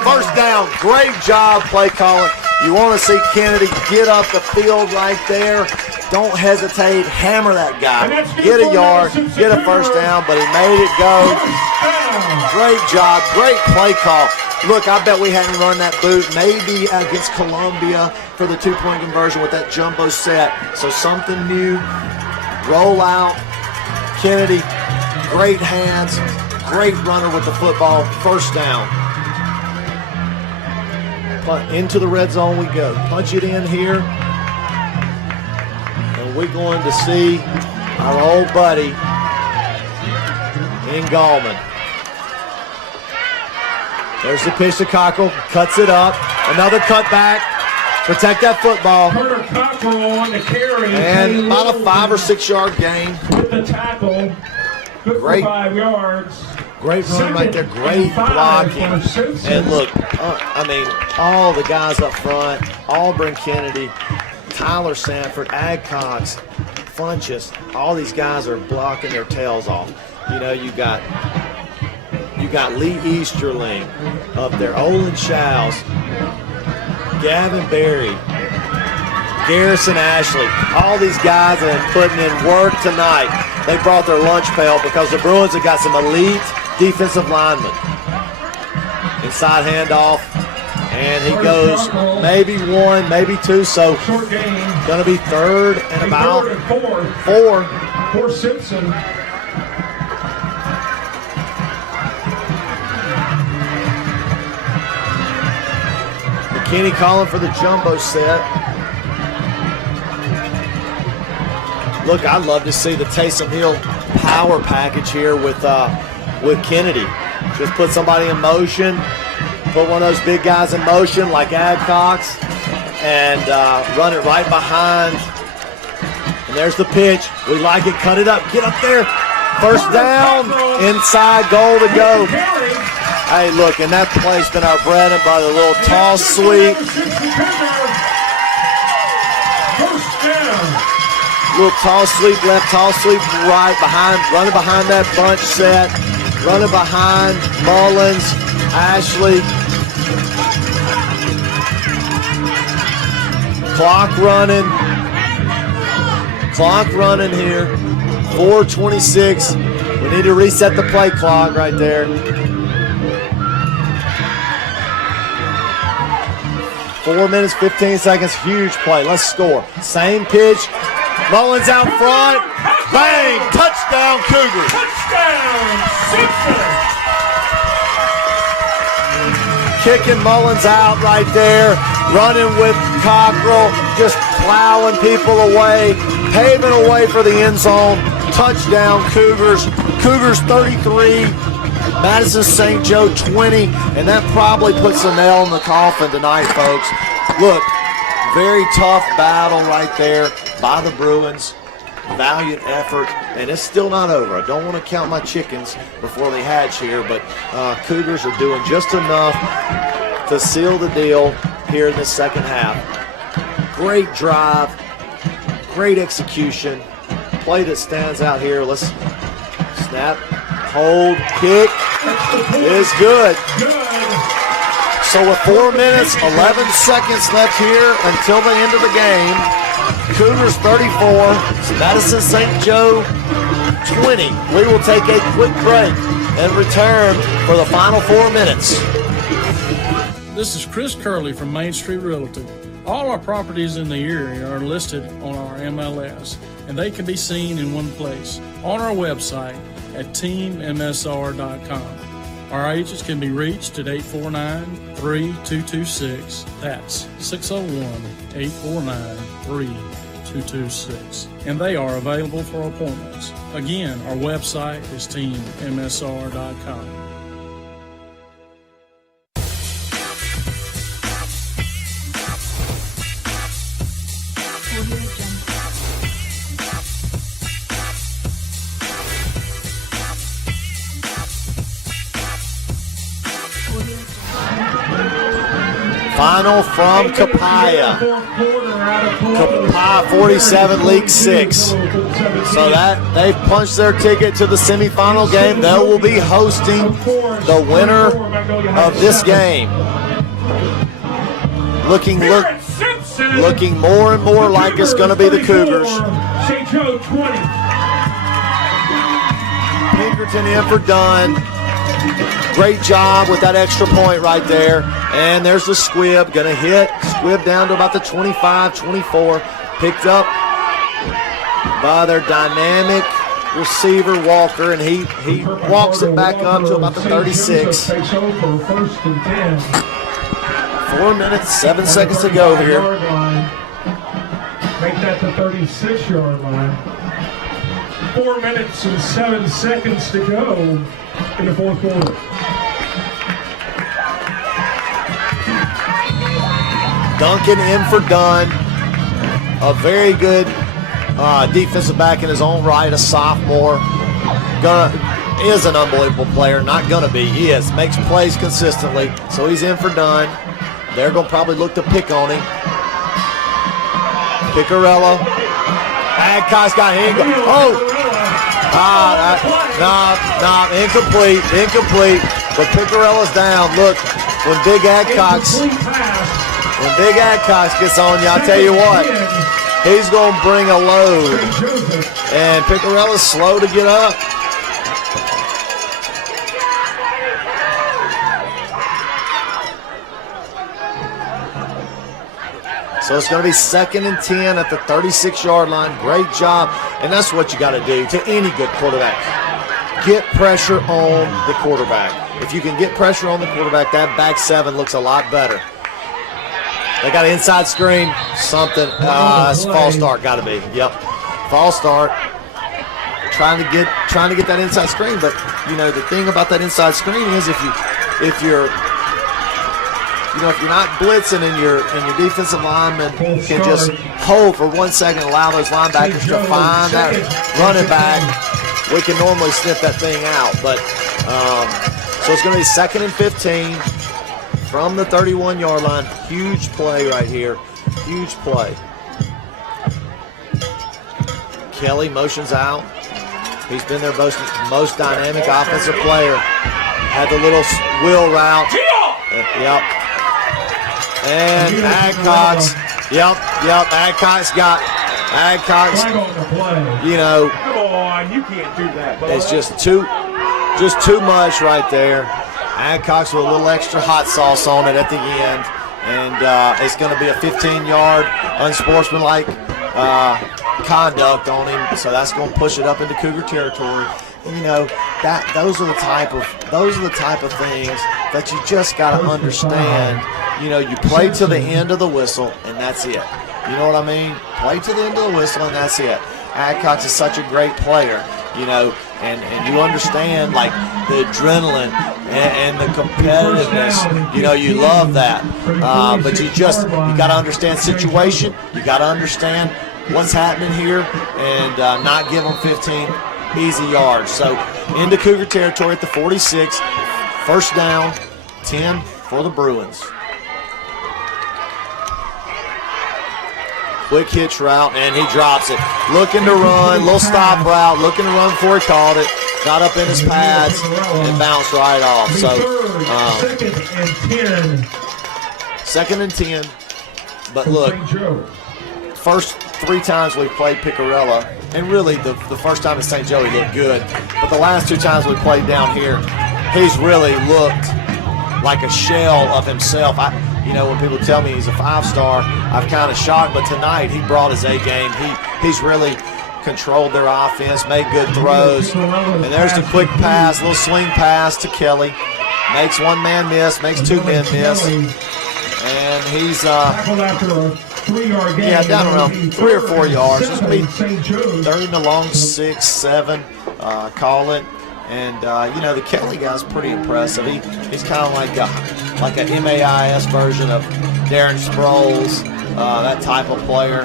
First down. Great job play calling. You want to see Kennedy get up the field right there. Don't hesitate. Hammer that guy. Get a yard. Get a first down, but he made it go. Great job. Great play call. Look, I bet we hadn't run that boot maybe against Columbia for the 2-point conversion with that jumbo set. So something new. Roll out. Kennedy, great hands. Great runner with the football. First down. Into the red zone we go. Punch it in here. And we're going to see our old buddy in Gallman. There's the pitch to Cockrell. Cuts it up. Another cutback. Protect that football. Carter Cockrell on the carry. And about a 5 or 6 yard gain. With the tackle. Good for 5 yards. Great run right there. Great blocking. And look, all the guys up front, Auburn Kennedy, Tyler Sanford, Adcox, Funchess, all these guys are blocking their tails off. You know, you got Lee Easterling up there, Olin Showles, Gavin Berry, Garrison Ashley, all these guys that are putting in work tonight. They brought their lunch pail because the Bruins have got some elite defensive linemen. Inside handoff, and he goes maybe one, maybe two, so going to be third and about four. For Simpson. McKinney calling for the jumbo set. Look, I'd love to see the Taysom Hill power package here with Kennedy. Just put somebody in motion, put one of those big guys in motion like Adcox, and run it right behind. And there's the pitch. We like it. Cut it up. Get up there. First down. Inside goal to go. Hey, look, and that play's been our bread and butter. A little toss sweep. Little toss sweep, left toss sweep, right behind, running behind that bunch set. Running behind Mullins, Ashley. Clock running here. 4:26. We need to reset the play clock right there. 4 minutes, 15 seconds. Huge play. Let's score. Same pitch. Mullins out front. Bang! Touchdown, Cougars. Touchdown, Simpson. Kicking Mullins out right there. Running with Cockrell. Just plowing people away. Paving a way for the end zone. Touchdown, Cougars. Cougars 33. Madison St. Joe 20. And that probably puts a nail in the coffin tonight, folks. Look, very tough battle right there by the Bruins. Valiant effort, and it's still not over. I don't want to count my chickens before they hatch here, but Cougars are doing just enough to seal the deal here in the second half. Great drive, great execution, play that stands out here. Let's snap, hold, kick is good. So with 4 minutes, 11 seconds left here until the end of the game, Cougars 34, Madison St. Joe 20. We will take a quick break and return for the final 4 minutes. This is Chris Curley from Main Street Realty. All our properties in the area are listed on our MLS, and they can be seen in one place, on our website at teammsr.com. Our agents can be reached at 849-3226. That's 601-849-3226. And they are available for appointments. Again, our website is teammsr.com. Final from Capaya. Capaya 47, League 6. So that they've punched their ticket to the semifinal game. They will be hosting the winner of this game. Looking more and more like it's going to be the Cougars. Pinkerton in for Dunn. Great job with that extra point right there. And there's the squib. Going to hit. Squib down to about the 25, 24. Picked up by their dynamic receiver, Walker. And he walks it back up to about the 36. 4 minutes, 7 seconds to go here. Make that the 36-yard line. 4 minutes and 7 seconds to go in the fourth quarter. Duncan in for Dunn. A very good defensive back in his own right, a sophomore. Is an unbelievable player. Not gonna be. He is. Makes plays consistently. So he's in for Dunn. They're gonna probably look to pick on him. Picarella. Adcox got him. Oh! Incomplete. But Picarella's down. Look, when Big Adcox When Big Adcox gets on you, I'll tell you what, he's going to bring a load. And Picarella's slow to get up. So it's going to be 2nd and 10 at the 36-yard line. Great job. And that's what you got to do to any good quarterback. Get pressure on the quarterback. If you can get pressure on the quarterback, that back 7 looks a lot better. They got an inside screen. Something. It's a false start. Got to be. Yep. False start. Trying to get that inside screen. But, you know, the thing about that inside screen is if you're not blitzing and your defensive lineman can just hold for 1 second and allow those linebackers to find that running back, we can normally sniff that thing out. But so it's going to be 2nd and 15 from the 31-yard line. Huge play right here. Huge play. Kelly motions out. He's been their most dynamic offensive player. Had the little wheel route. Yep. And Adcox, Adcox, you know, Come on, you can't do that, bud. it's just too much right there. Adcox with a little extra hot sauce on it at the end, and it's going to be a 15-yard unsportsmanlike conduct on him, so that's going to push it up into Cougar territory. You know, those are the type of things that you just got to understand. You know, you play to the end of the whistle, and that's it. You know what I mean? Play to the end of the whistle, and that's it. Adcox is such a great player, you know, and you understand, like, the adrenaline and the competitiveness. You know, you love that. But you got to understand situation. You got to understand what's happening here and not give them 15 easy yards. So into Cougar territory at the 46, 1st down, 10 for the Bruins. Quick hitch route, and he drops it. Looking to run, little stop route, looking to run before he called it. Got up in his pads and bounced right off. So 2nd and 10. But look, first 3 times we played Picarella, and really the first time at St. Joe he looked good, but the last 2 times we played down here, he's really looked like a shell of himself. You know, when people tell me he's a 5-star, I'm kind of shocked, but tonight he brought his A game. He's really controlled their offense, made good throws, and there's the quick pass, little swing pass to Kelly. Makes 1 man miss, makes 2 men miss, and he's down around 3 or 4 yards. It's going to be 3rd and a long 6, 7, call it. And, you know, the Kelly guy's pretty impressive. He's kind of like a MAIS version of Darren Sproles, that type of player.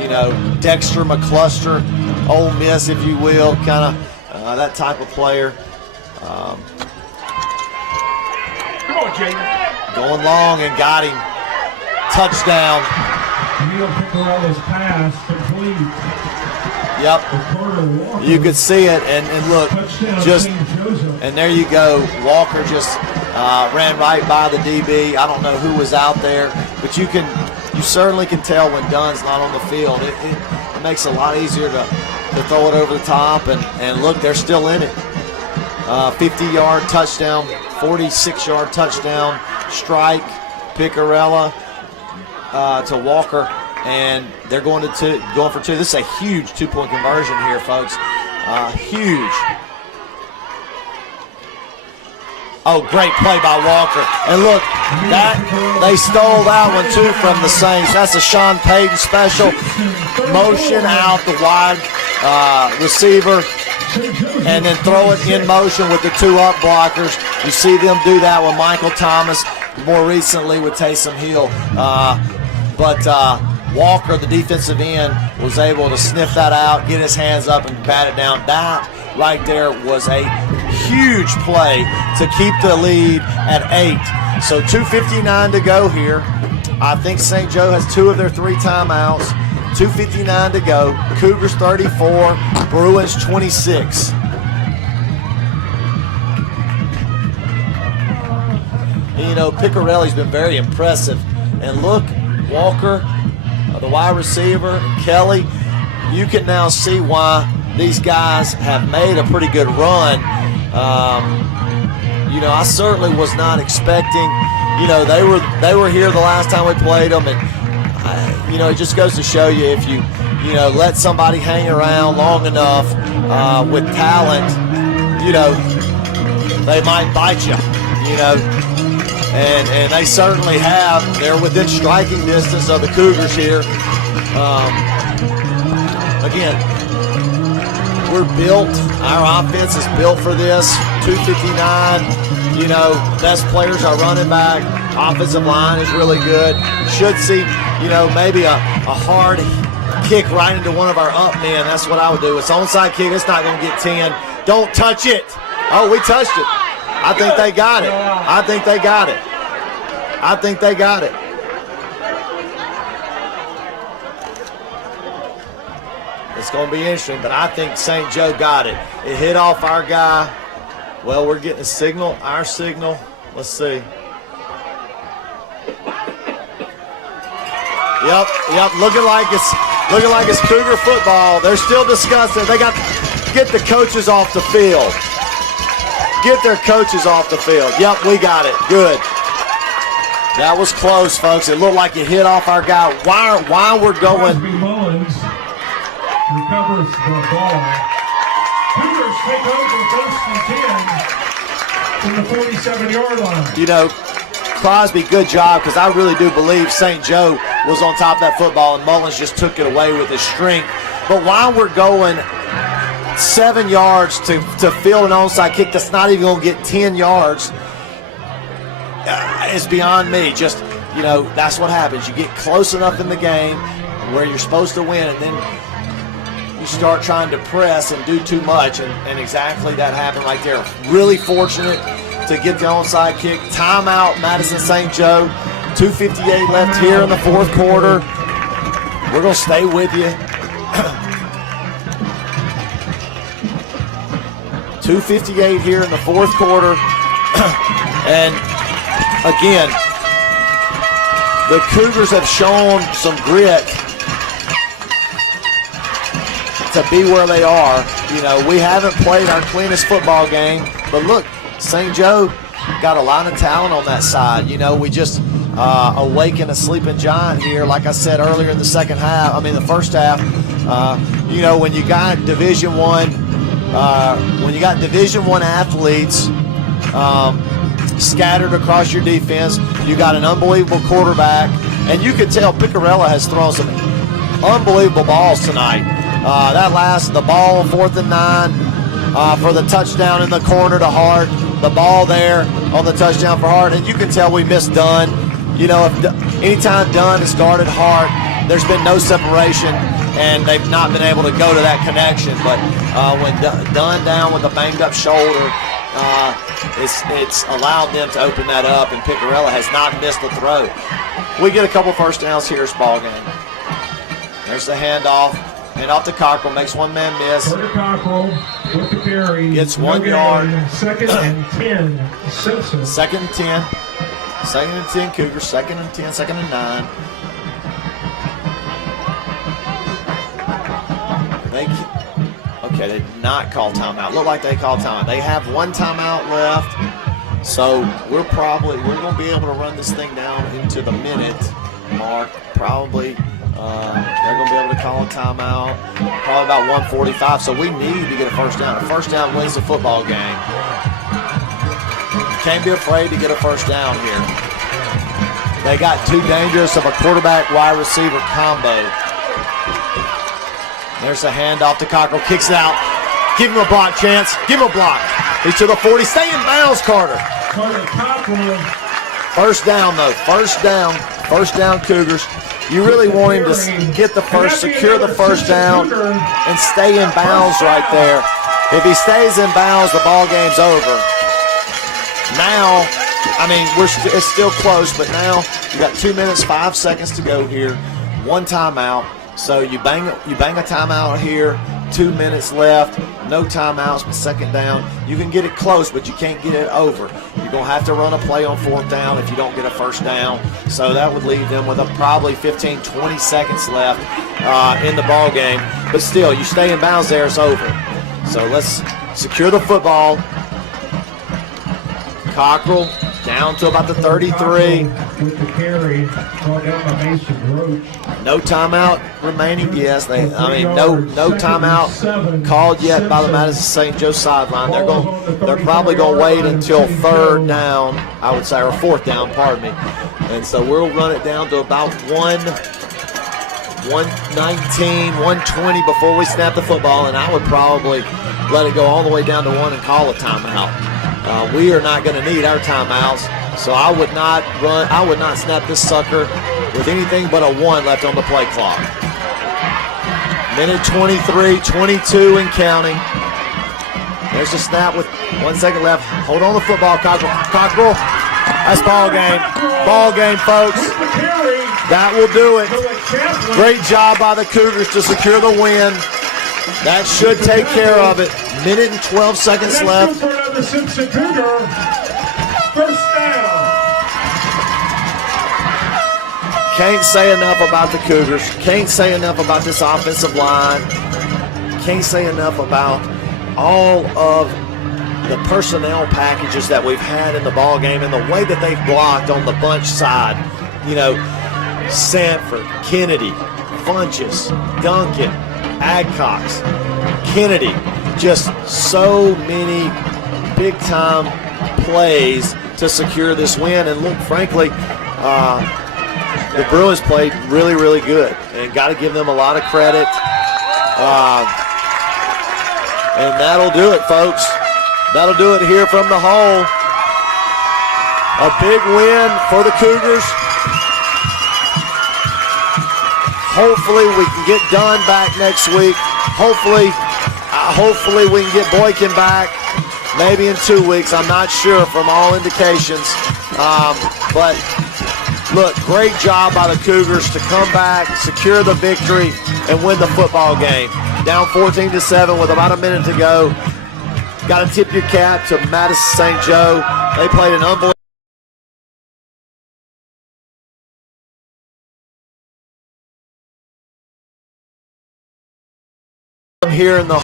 You know, Dexter McCluster, Ole Miss, if you will, kind of that type of player. Come on, Jaden. Going long and got him. Touchdown. Neil Picarella's pass complete. Yep, you could see it, and look, and there you go. Walker just ran right by the DB. I don't know who was out there, but you certainly can tell when Dunn's not on the field. It makes it a lot easier to throw it over the top, and look, they're still in it. 50-yard touchdown, 46-yard touchdown, strike, Picarella to Walker. And they're going for 2. This is a huge 2-point conversion here, folks. Huge. Oh, great play by Walker. And look, they stole that one too from the Saints. That's a Sean Payton special. Motion out the wide receiver, and then throw it in motion with the 2 up blockers. You see them do that with Michael Thomas, more recently with Taysom Hill. But Walker, the defensive end, was able to sniff that out, get his hands up, and bat it down. That right there was a huge play to keep the lead at 8. So 2:59 to go here. I think St. Joe has 2 of their 3 timeouts. 2:59 to go. Cougars 34, Bruins 26. Piccarelli's been very impressive. And look, Walker, the wide receiver, and Kelly, you can now see why these guys have made a pretty good run. I certainly was not expecting, they were here the last time we played them, and it just goes to show you if you let somebody hang around long enough with talent, they might bite you, and they certainly have. They're within striking distance of the Cougars here. Again, we're built. Our offense is built for this. 259. Best players are running back. Offensive line is really good. Should see, maybe a hard kick right into one of our up men. That's what I would do. It's onside kick. It's not going to get 10. Don't touch it. Oh, we touched it. I think they got it. I think they got it. I think they got it. It's going to be interesting, but I think St. Joe got it. It hit off our guy. Well, we're getting a signal, our signal. Let's see. Yep, looking like it's Cougar football. They're still discussing. They got to get the coaches off the field. Get their coaches off the field. Yep, we got it. Good. That was close, folks. It looked like it hit off our guy. Why we're going. Crosby Mullins recovers the ball. Cougars take over first and 10 from the 47-yard line. Crosby, good job, because I really do believe St. Joe was on top of that football, and Mullins just took it away with his strength. But while we're going 7 yards to field an onside kick that's not even going to get 10 yards, is beyond me. Just, that's what happens. You get close enough in the game where you're supposed to win, and then you start trying to press and do too much, and exactly that happened right there. Really fortunate to get the onside kick. Timeout, Madison St. Joe. 2:58 left here in the fourth quarter. We're going to stay with you. 2:58 here in the fourth quarter. And again, the Cougars have shown some grit to be where they are. We haven't played our cleanest football game, but look, St. Joe got a lot of talent on that side. We just awakened a sleeping giant here. Like I said earlier in the the first half, when you got Division I athletes scattered across your defense, you got an unbelievable quarterback, and you can tell Piccarella has thrown some unbelievable balls tonight. The ball 4th and 9 for the touchdown in the corner to Hart. The ball there on the touchdown for Hart, and you can tell we missed Dunn. Anytime Dunn has guarded Hart, there's been no separation, and they've not been able to go to that connection. But when Dunn down with a banged-up shoulder, it's allowed them to open that up, and Piccarella has not missed a throw. We get a couple first downs here. It's ball game. There's the handoff. Handoff to Cockrell, makes one man miss. Cockrell with the carry. Gets 1 yard. 2nd and 10, Simpson. 2nd and 10. 2nd and 10, Cougars. 2nd and 10, 2nd and 9. They did not call timeout. Looked like they called timeout. They have one timeout left, so we're going to be able to run this thing down into the minute mark. Probably they're going to be able to call a timeout. Probably about 1:45. So we need to get a first down. A first down wins the football game. Can't be afraid to get a first down here. They got too dangerous of a quarterback-wide receiver combo. There's a handoff to Cockrell. Kicks it out. Give him a block, Chance. Give him a block. He's to the 40. Stay in bounds, Carter. First down, though. First down. First down, Cougars. You really want him to get the first, secure the first down, and stay in bounds right there. If he stays in bounds, the ball game's over. Now, it's still close, but now you got 2 minutes, 5 seconds to go here. One timeout. So you bang a timeout here, 2 minutes left, no timeouts, but second down. You can get it close, but you can't get it over. You're going to have to run a play on fourth down if you don't get a first down. So that would leave them with probably 15, 20 seconds left in the ball game. But still, you stay in bounds there, it's over. So let's secure the football. Cockrell down to about the 33. With the carry, brought down by Mason Roach. No timeout remaining. Yes, no timeout called yet by the Madison St. Joe sideline. They're probably going to wait until third down, I would say, or fourth down, pardon me. And so we'll run it down to about 119, 120 before we snap the football, and I would probably let it go all the way down to 1 and call a timeout. We are not going to need our timeouts, so I would not snap this sucker with anything but a 1 left on the play clock. Minute 23, 22 and counting. There's the snap with 1 second left. Hold on the football, Cockrell. That's ball game. Ball game, folks. That will do it. Great job by the Cougars to secure the win. That should take care of it. Minute and 12 seconds left. The Simpson Cougar. First down. Can't say enough about the Cougars. Can't say enough about this offensive line. Can't say enough about all of the personnel packages that we've had in the ball game and the way that they've blocked on the bunch side. You know, Sanford, Kennedy, Funches, Duncan, Adcox, Kennedy. Just so many big-time plays to secure this win. And look, frankly, the Bruins played really, really good, and got to give them a lot of credit. And that'll do it, folks. That'll do it here from the hole. A big win for the Cougars. Hopefully we can get Dunn back next week. Hopefully we can get Boykin back maybe in 2 weeks. I'm not sure from all indications. But look, great job by the Cougars to come back, secure the victory, and win the football game. Down 14-7 with about a minute to go. Got to tip your cap to Madison St. Joe. They played an unbelievable here in the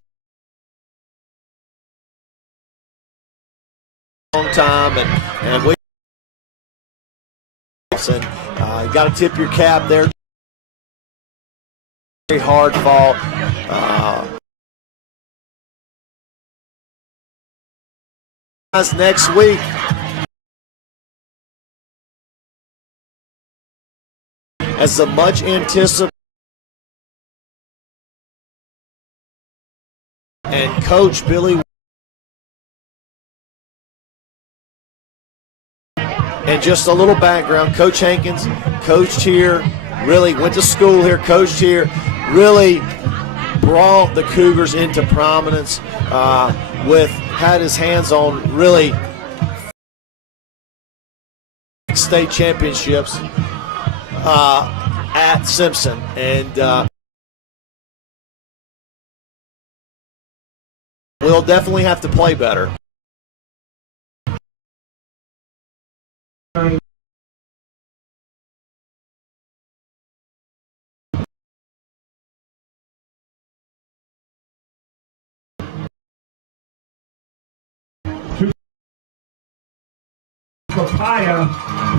long time, and we got to tip your cap there. Very hard fall. Next week, as the much anticipated and Coach Billy. And just a little background, Coach Hankins coached here, really went to school here, coached here, really brought the Cougars into prominence, had his hands on really state championships at Simpson. And we'll definitely have to play better. Papaya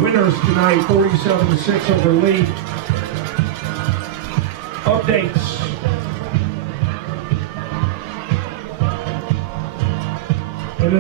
winners tonight, 47-6 over Lee. Updates.